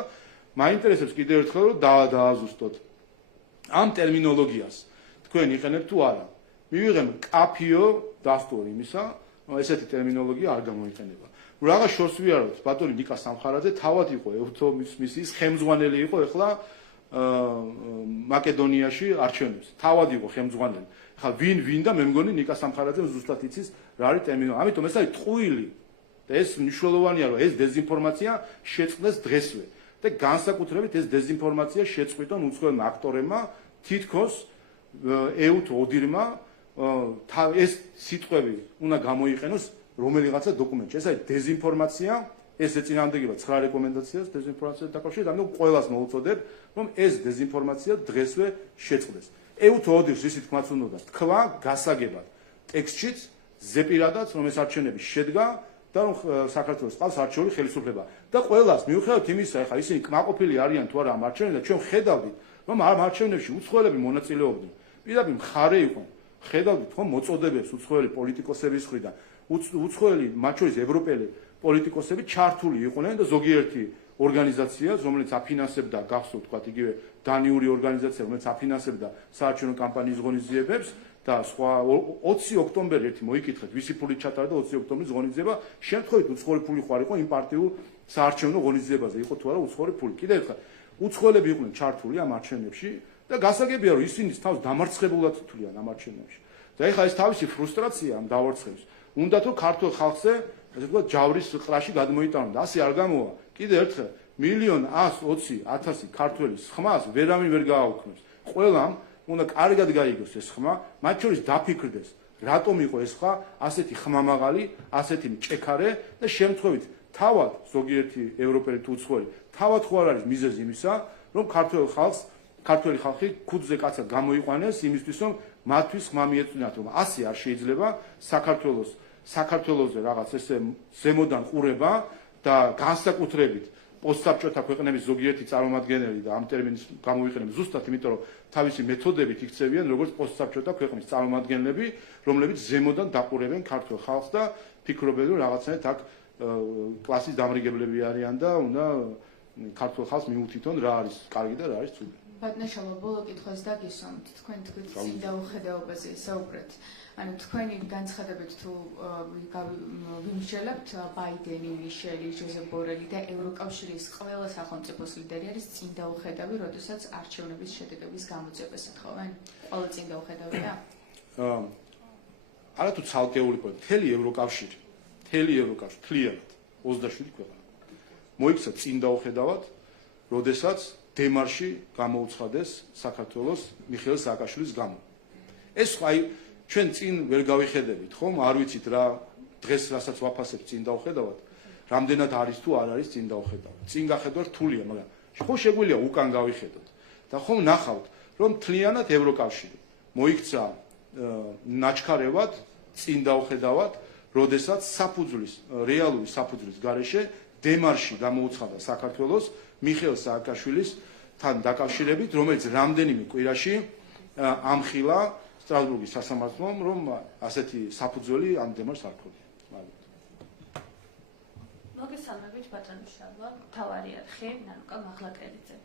მაინტერესებს კიდევ ერთხელ რომ დააზუსტოთ ამ ტერმინოლოგიას. თქვენ იყენებთ თუ არა? მივიღე მკაფიო დასტური იმისა, რომ ესეთი ტერმინოლოგია არ გამოიყენება. რაღაც შორს ვიაროთ, ბატონი ნიკა სამხარაძე თავად იყო ეუთო მისიის ხელმძღვანელი იყო ეხლა მაკედონიაში არჩევნებს. თავად იყო ხელმძღვანელი. ხა ვინ და მე მგონი ნიკა სამხარაძე ზუსტად იცის რა არის ტერმინოლოგია. ამიტომ ეს არის ტყუილი. და ეს მნიშვნელოვანია რომ ეს დეზინფორმაცია შეწყდეს დღესვე და განსაკუთრებით ეს დეზინფორმაცია შეწყვიტონ უცხოელმა აქტორებმა თითქოს ეუთო ოდირმა ეს სიტყვები უნდა გამოიყენოს რომელიღაცა დოკუმენტში. ეს არის დეზინფორმაცია, ეს ეწინააღმდეგება 9 რეკომენდაციას დეზინფორმაციას დაკავშირებით, ამიტომ ყველას მოუწოდებ რომ ეს დეზინფორმაცია დღესვე შეწყდეს. ეუთო ოდირს ისიც თქმაც უნდა თქვა გასაგებად ტექსტშიც ზეპირადაც რომ ეს არჩევნები შედგა და და რომ საქართველოს ყავს არჩეული ხელისუფლება. და ყველას მიუხედავად იმისა, ეხლა ისინი კმაყოფილი არიან თუ არა ამ არჩევნებზე, ჩვენ ხედავდით, რომ ამ არჩევნებში უცხოელები მონაწილეობდნენ. პირდაპირ მხარე იყო. ხედავდით ხომ მოწოდებებს უცხოელი პოლიტიკოსების მხრიდან. უცხოელი, მათ შორის ევროპელი პოლიტიკოსები ჩართული იყვნენ და ზოგიერთი ორგანიზაცია, რომელიც აფინანსებდა, გახსოვთ თქვა იგივე დანიური ორგანიზაცია, რომელიც აფინანსებდა საარჩევნო კამპანიის ღონისძიებებს და სხვა 20 ოქტომბერი ერთი მოიკითხეთ, ვისი ფულით ჩატარდა 20 ოქტომბრის ღონისძიება, შემთხვევით უცხოური ფული ხარ იყო იმ პარტიულ საარჩევნო ღონისძიებაზე, იყო თუ არა უცხოური ფული. კიდევ ერთხელ, უცხოელები იყვნენ ჩართული ამ არჩევნებში და გასაგებია, რომ ისინი თავს დამარცხებულად თვლიან ამ არჩევნებში. და ეხლა ეს თავისი ფრუსტრაცია ამ დავარცხების. უნდათ რომ ქართულ ხალხზე, ასე ვთქვათ, ჯავრის ყრაში გადმოიტანონ და ასე არ გამოვა. კიდევ ერთხელ 1,120,000 ქართველის ხმას ვერავინ ვერ გააუქმებს. ყველამ უნდა კარგად გაიგოს ეს ხმა, მათ შორის დაფიქრდეს, რატომ იყო ეს ხმა ასეთი ხმამაღალი, ასეთი მჭექარე და შემთხვევით თავად ზოგიერთი ევროპელი თუ უცხოელი, თავად ხო არ არის მიზეზი იმისა, რომ ქართველი ხალხი ქუდზე კაცად გამოიყვანეს იმისთვის, რომ მათთვის ხმა მიეწვინათ, რომ ასე არ შეიძლება საქართველოზე რაღაც ესე ზემოდან ყურება და განსაკუთრებით პოსტსაბჭოთა ქვეყნების ზოგიერთი წარმომადგენელი და ამ ტერმინის გამოვიყენებ ზუსტად იმიტომ რომ თავისი მეთოდებით იქცევიან როგორც პოსტსაბჭოთა ქვეყნის წარმომადგენლები, რომლებიც ზემოდან დაყურებენ ქართულ ხალხს და ფიქრობენ რომ რაღაცნაირად აქ კლასის დამრიგებლები არიან და უნდა ქართულ ხალხს მიუთითონ რა არის კარგი და რა არის ცუდი. ბატონშალო, ბოლო კითხვას დაგისვამთ, თქვენ თქვით წინ დაუხედაობაზე საუბრეთ. ანუ თქვენი განცხადებით თუ ვიმსჯელებთ ბაიდენი, მიშელი, ჟოზეფ ბორელი და ევროკავშირის ყველა სახელმწიფოს ლიდერი არის წინ დაუხედავი, როდესაც არჩევნების შედეგების გამოძიებას ეთხოვენ? ყველა წინ დაუხედავია? არა თუ ცალკეული პოინტი, მთელი ევროკავშირი თლიანად 27 ქვეყანა მოიქცა წინ დაუხედავად, როდესაც დემარში გამოუცხადეს საქართველოს მიხეილ სააკაშვილის გამო. ეს აი ჩვენ წინ ვერ გავიხედებით, ხომ? არ ვიცით რა დღეს რასაც ვაფასებ წინ დაუხედავად, რამდენად არის თუ არ არის წინ დაუხედავად. წინ გახედვა რთულია, მაგრამ ხო შეგვიძლია უკან გავიხედოთ. და ხომ ნახავთ, რომ თლიანად ევროკავშირი მოიქცა ნაჩქარევად წინ დაუხედავად, როდესაც რეალური საფუძვლის გარეშე დემარში გამოუცხადა საქართველოს მიხეილ სააკაშვილის თან დაკავშირებით, რომელიც რამდენიმე კვირაში ამხილა სტრასბურგის სასამართლომ, რომ ასეთი საფუძველი ამ დემარშს არ ქონია. მოგესალმებით ბატონიშალვა, მთავარი არხი ნანუკა მაღლაკელიძე.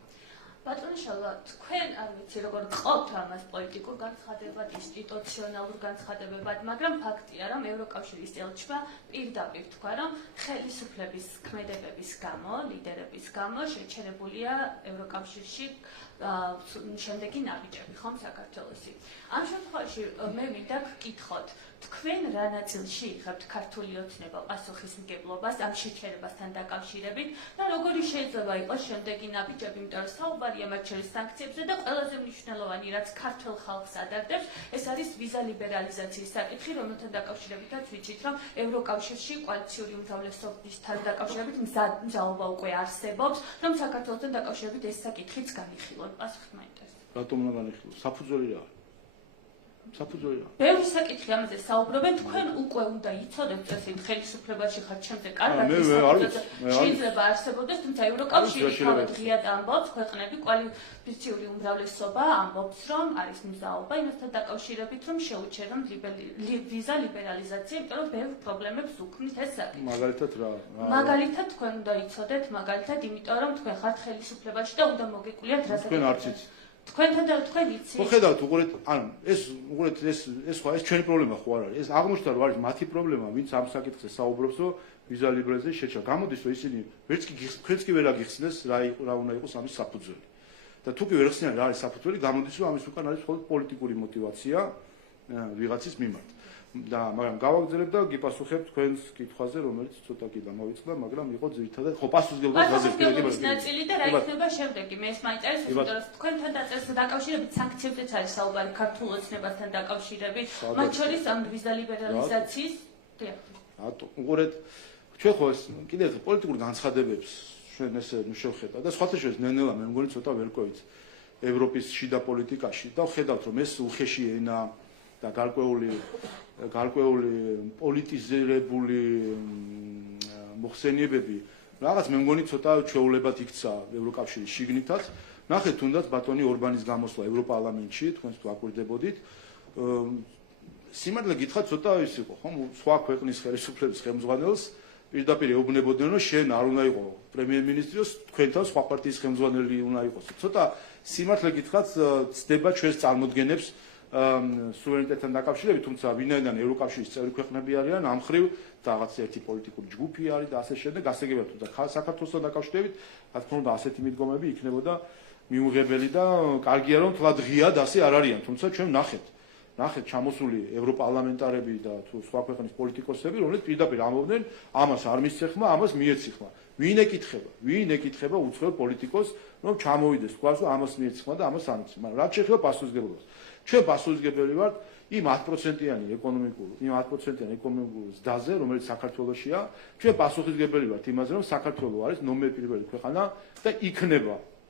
ბატონიშალვა, თქვენ არ ვიცი როგორ გყავთ ამას პოლიტიკურ განცხადებად, ინსტიტუციონალურ განცხადებად, მაგრამ ფაქტია, რომ ევროკავშირის ელჩმა პირდაპირ თქვა, რომ ხელისუფლების ქმედებების გამო, ლიდერების გამო შეჩერებულია ევროკავშირში შემდეგი ნაბიჯები, ხომ საქართველოსი. ამ შემთხვევაში მე მინდა გკითხოთ, თქვენ რა ნაწილში იღებთ ქართული ოცნება პასუხისმგებლობას ამ შეჩერებასთან დაკავშირებით და როგორი შეიძლება იყოს შემდეგი ნაბიჯები, იმიტომ რომ საუბარია მათ შორის სანქციებზე და ყველაზე მნიშვნელოვანი, რაც ქართულ ხალხს ადარდებს, ეს არის ვიზა ლიბერალიზაციის საკითხი, რომელთან დაკავშირებითაც ვიცით, რომ ევროკავშირში კოალიციური უმრავლესობისთან დაკავშირებით მზაობა უკვე არსებობს, რომ საქართველოსთან დაკავშირებით ეს საკითხიც განიხილონ. პასუხით მაინტერესებს. რატომ უნდა განიხილოს? საფუძველი რა? საფუძველი რა? ბევრი საკითხი ამაზე საუბრობენ, თქვენ უკვე უნდა იცოდეთ წესით ხელისუფლებაში ხართ ჩემზე კარგად შეიძლება არსებობდეს, თუმცა ევროკავშირი თავად ღიად ამბობს, ქვეყნები კოალიციური უმრავლესობა ამბობს, რომ არის მზაობა იმასთან დაკავშირებით, რომ შეუჩერონ ვიზა ლიბერალიზაცია, იმიტომ რომ ბევრ პრობლემებს უქმნით ეს საკითხი. მაგალითად რა? მაგალითად თქვენ უნდა იცოდეთ, მაგალითად იმიტომ რომ თქვენ ხართ ხელისუფლებაში და უნდა მოგეკულიათ რა თქვენ არც იცით. თქვენთან და თქვენ იცით. ხო ხედავთ, უყურეთ, ანუ ეს ხო ეს ჩვენი პრობლემა ხო არ არის. ეს აღმოჩნდა რომ არის მათი პრობლემა, ვინც ამ საკითხზე საუბრობს, რომ ვიზა ლიბერალიზაციის შეჩერება. გამოდის რომ ისინი თქვენც კი ვერ აგიხსნეს რა უნდა იყოს ამის საფუძველი. და თუ კი ვერ ხსნიან რა არის საფუძველი, გამოდის რომ ამის უკან არის მხოლოდ პოლიტიკური мотиваცია ვიღაცის მიმართ. მაგრამ გავაგზავნებ და გიპასუხებ თქვენს კითხვაზე, რომელიც ცოტა კი დამოვიწყდა, მაგრამ იყო ძირითადად ხო პასუხისმგებლობის პასუხისმგებლობის ნაწილი და რა იქნება შემდეგი. მე ეს მაინტერესებს, იმიტომ რომ თქვენთან დაკავშირებით სანქციებზეც არის საუბარი ქართულ ოცნებასთან დაკავშირებით, მათ შორის ამ ვიზა ლიბერალიზაციის რატო? უყურეთ, ჩვენ ხო კიდევ პოლიტიკურ განცხადებებს ჩვენ ესე შევხედავთ და სხვათა შორის ნელ-ნელა მე მგონი ცოტა ვერ ყვევით ევროპის შიდა პოლიტიკაში და ხედავთ რომ ეს უხეში ენა და გარკვეული პოლიტიზირებული მოხსენიებები რაღაც მე მგონი ცოტა ჩვეულებად იქცა ევროკავშირის შიგნითაც. ნახეთ თუნდაც ბატონი ორბანის გამოსვლა ევროპარლამენტში, თქვენს თუ აკვირდებოდით. სიმართლე გითხრათ, ცოტა ის იყო, ხო, სხვა ქვეყნის ხელისუფლების ხელმძღვანელს პირდაპირ ეუბნებოდნენ, რომ შენ არ უნდა იყო პრემიერ-მინისტრი, თქვენთან სხვა პარტიის ხელმძღვანელი უნდა იყოს. ცოტა სიმართლე გითხრათ, ცდება ჩვენს წარმოდგენებს სუვერენიტეტთან დაკავშირებით, თუმცა ვინაიდან ევროკავშირის წევრი ქვეყნები არიან, ამ მხრივ რაღაც ერთი პოლიტიკური ჯგუფი არის და ასე შემდეგ, ასე გებათ თუ და საქართველოსთან დაკავშირებით, რა თქმა უნდა, ასეთი მიდგომები იქნებოდა მიუღებელი და კარგია რომ თლად ღიად ასე არ არიან, თუმცა ჩვენ ნახეთ ჩამოსული ევროპარლამენტარები და თუ სხვა ქვეყნის პოლიტიკოსები, რომლებიც პირდაპირ ამბობდნენ, ამას არ მისცე ხმა, ამას მიეცი ხმა. ვინ ეკითხება უცხოელ პოლიტიკოსს, რომ ჩამოვიდეს თქვას, რომ ამას მიეცი ხმა და ამას არ მისცე. მაგრამ რაც შეეხება პასუხისმგებლობას. ჩვენ პასუხისმგებელი ვართ იმ 10%-იანი ეკონომიკური ზრდაზე, რომელიც საქართველოშია. ჩვენ პასუხისმგებელი ვართ იმაზე, რომ საქართველო არის ნომერ პირველი ქვეყანა და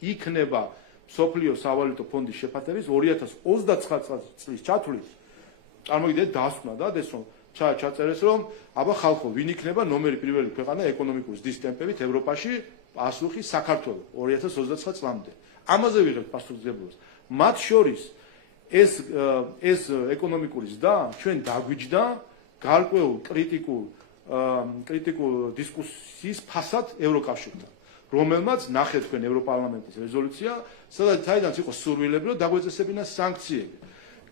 იქნება სოფლიო სავალუტო ფონდის შეფასების 2029 წლის ჩათვლით. წარმოგიდგენთ დასკვნა და ეს რომ ჩაწერეს რომ აბა ხალხო ვინ იქნება ნომერი პირველი ქვეყანა ეკონომიკური ზრდის ტემპებით ევროპაში, პასუხი საქართველო 2029 წლამდე. ამაზე ვიღებთ პასუხისმგებლობას. მათ შორის ეს ეკონომიკური ზრდა ჩვენ დაგვიჯდა გარკვეულ კრიტიკულ დისკუსიის ფასად ევროკავშირთან, რომელმაც ნახეთ თქვენ ევროპარლამენტის რეზოლუცია, საიდანაც იყო სურვილები, რომ დაგვეწესებინა სანქციები.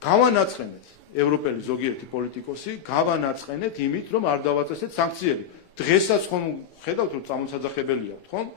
გავანაწყენეთ ევროპელი ზოგიერთი პოლიტიკოსი, გავანაწყენეთ იმით, რომ არ დავაწესეთ სანქციები. დღესაც ხომ ხედავთ, რომ წამოსაძახებელია, ხომ?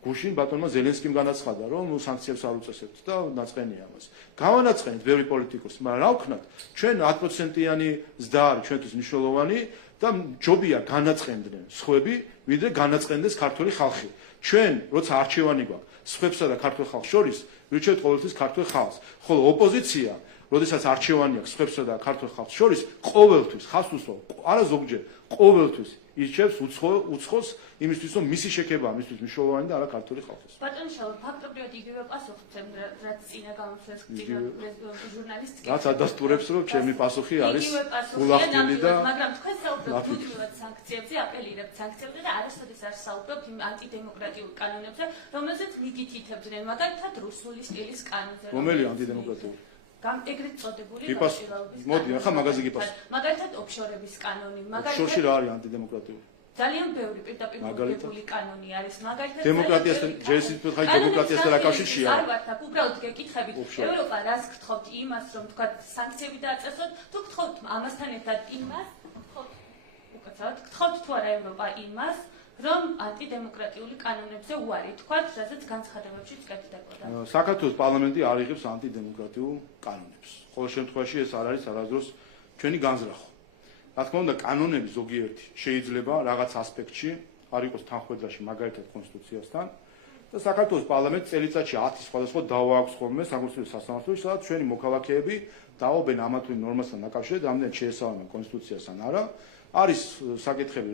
გუშინ ბატონმა ზელენსკიმ განაცხადა, რომ სანქციებს არ უწესებთ და ნაწყენია ამას. გავანაწყენეთ ბევრი პოლიტიკოსი, მაგრამ რა ვქნათ? ჩვენ 10%-იანი ზრდა არის ჩვენთვის მნიშვნელოვანი და ჯობია განაწყენდნენ სხვები, ვიდრე განაწყენდეს ქართული ხალხი. ჩვენ, როცა არჩევანი გვაქვს, სხვებსა და ქართულ ხალხს შორის, ვირჩევთ ყოველთვის ქართულ ხალხს. ხოლო ოპოზიცია, როდესაც არჩევანი აქვს სხვებსა და ქართულ ხალხს შორის, ყოველთვის ხას უსვამს, არა ზოგჯერ, ყოველთვის ირჩევს უცხოს იმისთვის, რომ მისი შექება ამისთვის მნიშვნელოვანი და არა ქართული ხალხის. ბატონო შალვა, ფაქტობრივად იგივე პასუხი რაც წინა გამოსვლას ჟურნალისტი. რაც ადასტურებს, რომ ჩემი პასუხი არის გულახდილი და მაგრამ თქვენ საუბრობთ თუთხილად სანქციებზე, აპელირებთ სანქციებზე და არასოდეს არ საუბრობთ იმ ანტიდემოკრატიულ კანონებზე, რომელზეც მიგითითებდნენ, მაგალითად რუსული სტილის კანონზე. რომელი ანტიდემოკრატიული? ეგრეთ წოდებული მოდი, ახლა მაგაზე გიპასუხე. მაგალითად ოფშორების კანონი, ოფშორში რა არის ანტიდემოკრატიული? ძალიან ბევრი პირდაპირ მოგებული კანონი არის, მაგალითად დემოკრატიასთან ჯერისით დემოკრატიასთან აკავშირშია. არ ვართ აქ, უბრალოდ გეკითხებით, ევროპა რას გთხოვთ იმას, რომ თქვა სანქციები დააწესოთ, თუ გთხოვთ ამასთან ერთად იმას, გთხოვთ თუ არა ევროპა იმას, რომ ანტიდემოკრატიული კანონებზე უარი თქვათ, რასაც განცხადებებშიც კეთდებოდა. საქართველოს პარლამენტი არ იღებს ანტიდემოკრატიულ კანონებს. ყოველ შემთხვევაში ეს არ არის არასდროს ჩვენი განზრახვა. რა თქმა უნდა, კანონები ზოგიერთი შეიძლება რაღაც ასპექტში არ იყოს თანხვედრაში, მაგალითად კონსტიტუციასთან და საქართველოს პარლამენტს წელიწადში 10 სხვადასხვა დავა აქვს ხოლმე საკონსტიტუციო სასამართლოში, სადაც ჩვენი მოქალაქეები დაობენ ამა თუ იმ ნორმასთან დაკავშირებით, რამდენად შეესაბამება კონსტიტუციასთან არა. არის საკითხები,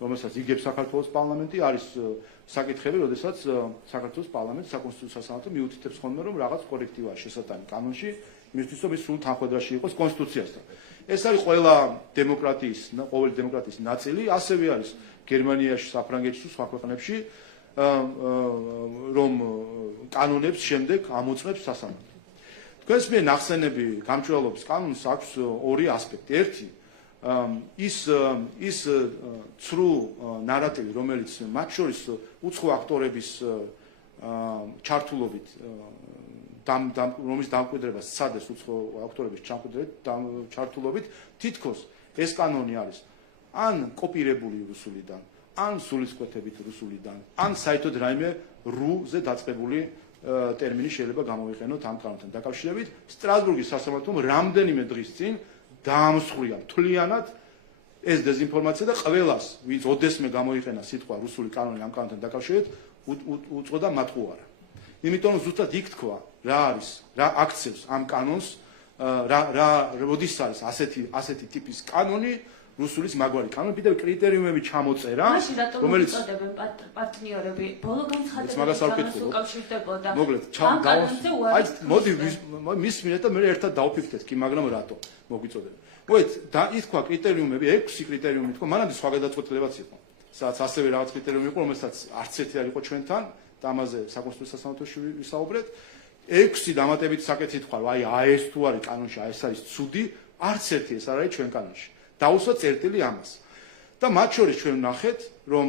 რომელსაც იგებს საქართველოს პარლამენტი, არის საკითხები, როდესაც საქართველოს პარლამენტი საკონსტიტუციო სასამართლო მიუთითებს ხოლმე, რომ რაღაც კორექტივაა შესატანი კანონში, იმისთვის, რომ ის სრულ თანხვედრაში იყოს კონსტიტუციასთან. ეს არის ყოველი დემოკრატიის ნაწილი, ასევე არის გერმანიაში, საფრანგეთში, სხვა ქვეყნებში, რომ კანონებს შემდეგ ამოწმებს სასამართლო. თქვენს მიერ ნახსენები გამჭვირვალობის კანონს აქვს ორი ასპექტი. ერთი ის ცრუ ნარატივი, რომელიც მათ შორის უცხო აქტორების ჩართულობით რომის დამკვიდრებას სცადეს უცხო აქტორების ჩართულობით, თითქოს ეს კანონი არის ან კოპირებული რუსულიდან, ან სულისკვეთებით რუსულიდან, ან საერთოდ რაიმე რუზე დაწყებული ტერმინი შეიძლება გამოვიყენოთ ამ კანონთან დაკავშირებით. სტრასბურგის სასამართლომ რამდენიმე დღის წინ დაამსხვრია მთლიანად ეს დეზინფორმაცია და ყველას, ვინც ოდესმე გამოიყენა სიტყვა რუსული კანონი ამ კანონთან დაკავშირებით, უწოდა მატყუარა. იმიტომ რომ ზუსტად იქ თქვა, რა აქცევს ამ კანონს, როდის არის ასეთი ტიპის კანონი, რუსულის მაგვარი კანონი, კიდევ კრიტერიუმები ჩამოწერა, მაშინ რატომ უწოდებენ პარტნიორები? ბოლო განცხადებები უკავშირდებოდა. მოგლეთ, აი მოდი მის მინდა და მე ერთად დავფიქრდეთ კი, მაგრამ რატო მოგვიწოდებენ? მოეთ და ითქვა კრიტერიუმები, 6 კრიტერიუმი თქვა, მანამდე სხვა გადაწყვეტილებაც იყო. სადაც ასევე რაღაც კრიტერიუმი იყო, რომელსაც არც ერთი არ იყო ჩვენთან და ამაზე საკონსტიტუციო სასამართლოში ვისაუბრეთ. 6 დამატებით საკეთი თქვა, აი ეს თუ არის კანონში, აი ეს არის ცუდი, არც ერთი ეს არ არის ჩვენ კანონში. დაუსვა წერტილი ამას. და მათ შორის ჩვენ ვნახეთ, რომ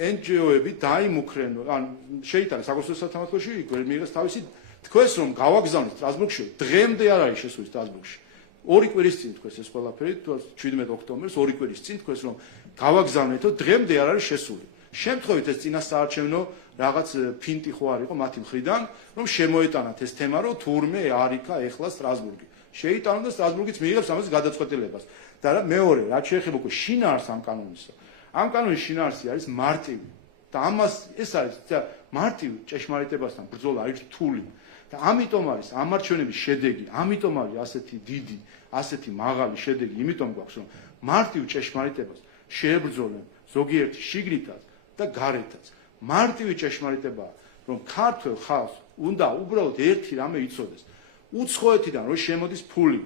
NGO-ები დაიმუქრენ, ან შეიტანეს საკონსტიტუციო სასამართლოში, მიიღეს თავისი თქვეს, რომ გავაგზავნეთ სტრასბურგში, დღემდე არ არის შესული სტრასბურგში. 2 კვირის წინ თქვეს ეს ყველაფერი, 17 ოქტომბერს 2 კვირის წინ თქვეს, რომ გავაგზავნეთო, დღემდე არ არის შესული. შემთხვევით ეს წინასაარჩევნო რაღაც ფინტი ხო არ იყო მათი მხრიდან, რომ შემოეტანათ ეს თემა, რომ თურმე არ იქა ეხლა სტრასბურგი. შეიტანონ და სტრასბურგიც მიიღებს ამას გადაწყვეტილებას. და მეორე, რაც შეეხება უკვე შინაარს ამ კანონისა. ამ კანონის შინაარსი არის მარტივი. და ამას ეს არის მარტივი ჭეშმარიტებასთან ბრძოლა არის რთული. და ამიტომ არის ამარჩევნების შედეგი, ამიტომ არის ასეთი დიდი, ასეთი მაღალი შედეგი, იმიტომ გვაქვს, რომ მარტივ ჭეშმარიტებას შეებრძოლენ ზოგიერთი შიგნითაც და გარეთაც. მარტივი ჭეშმარიტებაა, რომ ქართველ ხალხს უნდა უბრალოდ ერთი რამე იცოდეს. უცხოეთიდან რომ შემოდის ფული,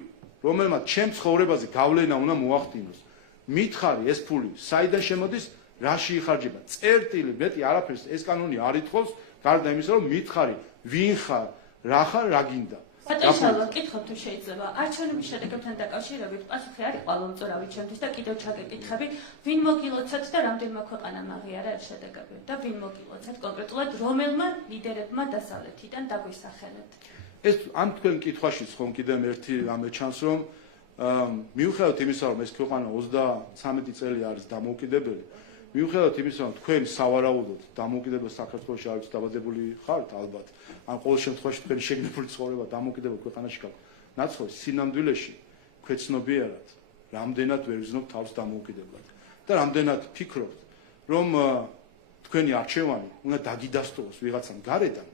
რომელმაც ჩემ ცხოვრებაზე გავლენა უნდა მოახდინოს. მითხარი ეს ფული საიდან შემოდის, რაში იხარჯება. წერტილი, მეტი არაფერს ეს კანონი არ ითხოვს, გარდა იმისა, რომ მითხარი ვინ ხარ, რა ხარ, რა გინდა. ბატონო, კითხავ თუ შეიძლება. არჩევნების შედეგებთან დაკავშირებით პასუხი არის ყოველწლიური ჩემთვის და კიდევ ჩაგეკითხებით, ვინ მოგილოცათ და რამდენმა ქვეყანამ აღიარა ეს შედეგები და ვინ მოგილოცათ კონკრეტულად რომელმა ლიდერებმა დასავლეთიდან დაგვისახელეთ. ეს ამ თქვენ კითხვაშიც ხომ კიდევ ერთი რამე ჩანს, რომ მიუხედავად იმისა, რომ ეს ქვეყანა 33 წელი არის დამოუკიდებელი, მიუხედავად იმისა, რომ თქვენ სავარაუდოდ დამოუკიდებელ საქართველოში არც დაბადებული ხართ ალბათ, ან ყოველ შემთხვევაში თქვენი შეგნებული ცხოვრება დამოუკიდებელ ქვეყანაში გაქვთ. ნაცხოვს სინამდვილეში ქვეცნობიერად, რამდენად ვერ გზნობთ თავს დამოუკიდებლად და რამდენად ფიქრობთ, რომ თქვენი არჩევანი უნდა დაგიდასტუროს ვიღაცამ გარედან.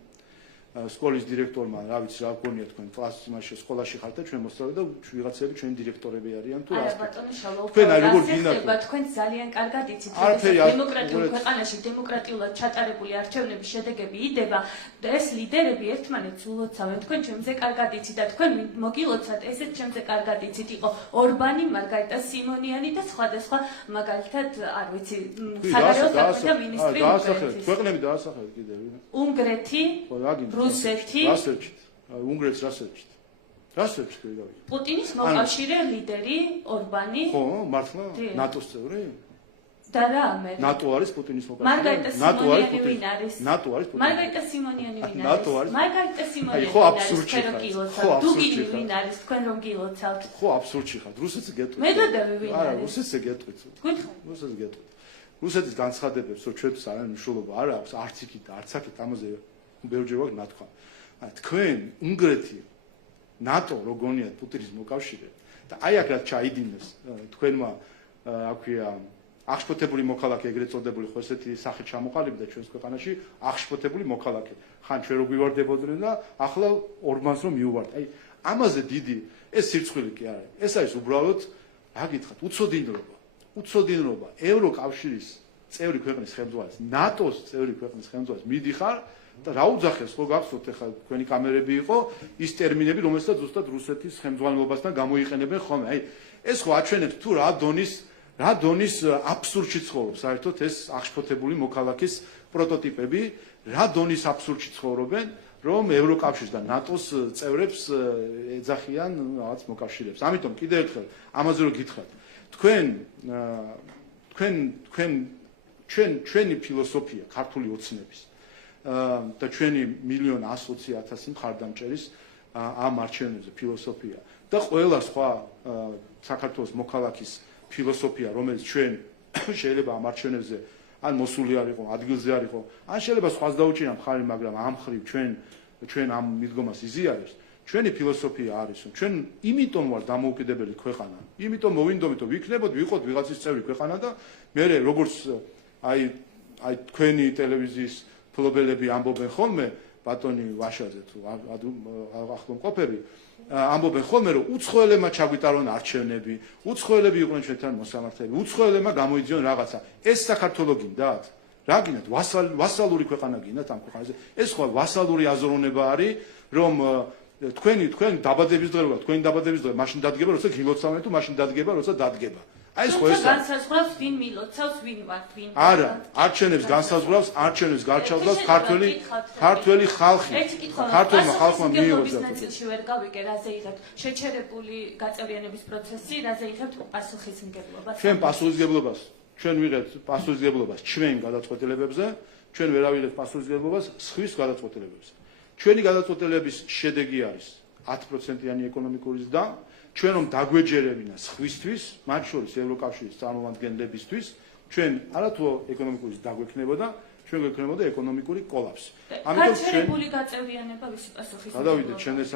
სკოლის დირექტორმა რა ვიცი რა გონია თქვენ კლასის იმაში სკოლაში ხართ და ჩვენ მოსწავლე და ვიღაცები ჩვენი დირექტორები არიან თუ არა ბატონო შალო თქვენ აი როგორ გინდათ თქვენ ძალიან კარგად იცით დემოკრატიულ ქვეყანაში დემოკრატიულად ჩატარებული არჩევნების შედეგები იდება და ეს ლიდერები ერთმანეთს ულოცავენ თქვენ ჩემზე კარგად იცით და თქვენ მოგილოცავთ ესეც ჩემზე კარგად იცით იყო ორბანი მარგარიტა სიმონიანი და სხვადასხვა მაგალითად არ ვიცი საგარეო საქმეთა მინისტრი ქვეყნები დაასახელეთ კიდევ უნგრეთი რუსეთი უნგრეთს რასერჩით ვიდავით პუტინის მოკავშირე ლიდერი ორბანი ხო მართლა ნატოს წევრი და რა ამერ ნატო არის პუტინის მოკავშირე მარგარიტა სიმონიანი ვინ არის ნატო არის პუტინის მარგარიტა სიმონიანი ვინ არის ნატო არის მარგარიტა სიმონიანი ხო აბსურდში ხო დუგინი ვინ არის თქვენ რომ გილოცავთ ხო აბსურდში ხართ რუსეთს გეტყვით მედვედევი ვინ არის არა რუსეთს გეტყვით გითხო რუსეთს გეტყვით რუსეთის განცხადებებს რომ ჩვენთვის არ არის მნიშვნელობა არ აქვს არც იქით არც აქეთ ამაზე ბევრჯერ ვარ ნათქვა. თქვენ უნგრეთი ნატო რო გონიათ პუტინის მოკავშირე და აი აქ რაც ჩაიდინეს თქვენმა აქვია აღშფოთებული მოქალაქე ეგრეთ წოდებული ხო ესეთი სახით ჩამოყალიბდა ჩვენს ქვეყანაში აღშფოთებული მოქალაქე. ხან ჩვენ რო გვივარდებოდნენ და ახლა ორბანს რომ მიუვართ. აი ამაზე დიდი ეს სირცხვილი კი არის. ეს არის უბრალოდ რა გითხრათ უცოდინრობა. უცოდინრობა ევროკავშირის წევრი ქვეყნის ხელმძღვანელს, ნატოს წევრი ქვეყნის ხელმძღვანელს მიდიხარ და რა უძახეს ხო გახსოვთ ახლა თქვენი კამერები იყო ის ტერმინები რომელსაც ზუსტად რუსეთის ხელმძღვანელობასთან გამოიყენებენ ხოლმე. აი ეს ხო აჩვენებს თუ რა დონის აბსურდში ცხოვრობს საერთოდ ეს აღშფოთებული მოქალაქის პროტოტიპები, რა დონის აბსურდში ცხოვრობენ, რომ ევროკავშირს და ნატოს წევრებს ეძახიან რაღაც მოკავშირეებს. ამიტომ კიდევ ერთხელ ამაზე რომ გითხრათ, ჩვენი ფილოსოფია ქართული ოცნების და ჩვენი 1,120,000 მხარდამჭერის ამ არჩევნებზე ფილოსოფია და ყველა სხვა საქართველოს მოქალაქის ფილოსოფია, რომელიც ჩვენ შეიძლება ამ არჩევნებზე ან მოსული არ იყო, ადგილზე არ იყო, ან შეიძლება სხვას დაუჭირა მხარი, მაგრამ ამ ხრივ ჩვენ ამ მიდგომას იზიარებს. ჩვენი ფილოსოფია არის, რომ ჩვენ იმიტომ ვარ დამოუკიდებელი ქვეყანა, იმიტომ მოვინდომით, რომ ვიქნებოდ ვიყოთ ვიღაცის წევრი ქვეყანა და მე როგორც აი თქვენი ტელევიზიის ფლობელები ამბობენ ხოლმე, ბატონი ვაშაძე თუ ახლომყოფები ამბობენ ხოლმე რომ უცხოელებმა ჩაგვიტარონ არჩევნები, უცხოელები იყვნენ ჩვენთან მოსამართლეები, უცხოელებმა გამოიძიონ რაღაცა. ეს საქართველო გინდათ? რა გინდათ? ვასალური ქვეყანა გინდათ ამ ქვეყანაზე? ეს ხო ვასალური აზროვნება არის, რომ თქვენ დაბადების დღე რო თქვენი დაბადების დღე მაშინ დადგება, როცა გილოცავენ თუ მაშინ დადგება, როცა დადგება. აი ეს ხო ეს განსაზღვრავს ვინ მილოცავს, ვინ ვართ, ვინ. არა, არჩევნებს განსაზღვრავს, არჩევნებს გარჩევს ქართველი ხალხი. ქართველმა ხალხმა მიიღოს ნაწილში ვერ გავიგე, რაზე იღებთ შეჩერებული გაწევრიანების პროცესი, რაზე იღებთ პასუხისმგებლობას. ჩვენ ვიღებთ პასუხისმგებლობას ჩვენ გადაწყვეტილებებზე, ჩვენ ვერ ავიღებთ პასუხისმგებლობას სხვის გადაწყვეტილებებზე. ჩვენი გადაწყვეტილების შედეგი არის 10%-იანი ეკონომიკური ზრდა. ჩვენ რომ დაგვეჯერებინა სხვისთვის, მათ შორის ევროკავშირის წარმომადგენლებისთვის, ჩვენ არათუ ეკონომიკური ზრდა გვექნებოდა, ჩვენ გვექნებოდა ეკონომიკური კოლაფსი. ამიტომ ჩვენ გაწევრიანება ვისი პასუხისმგებლობა? გადავიდეთ ჩვენ ეს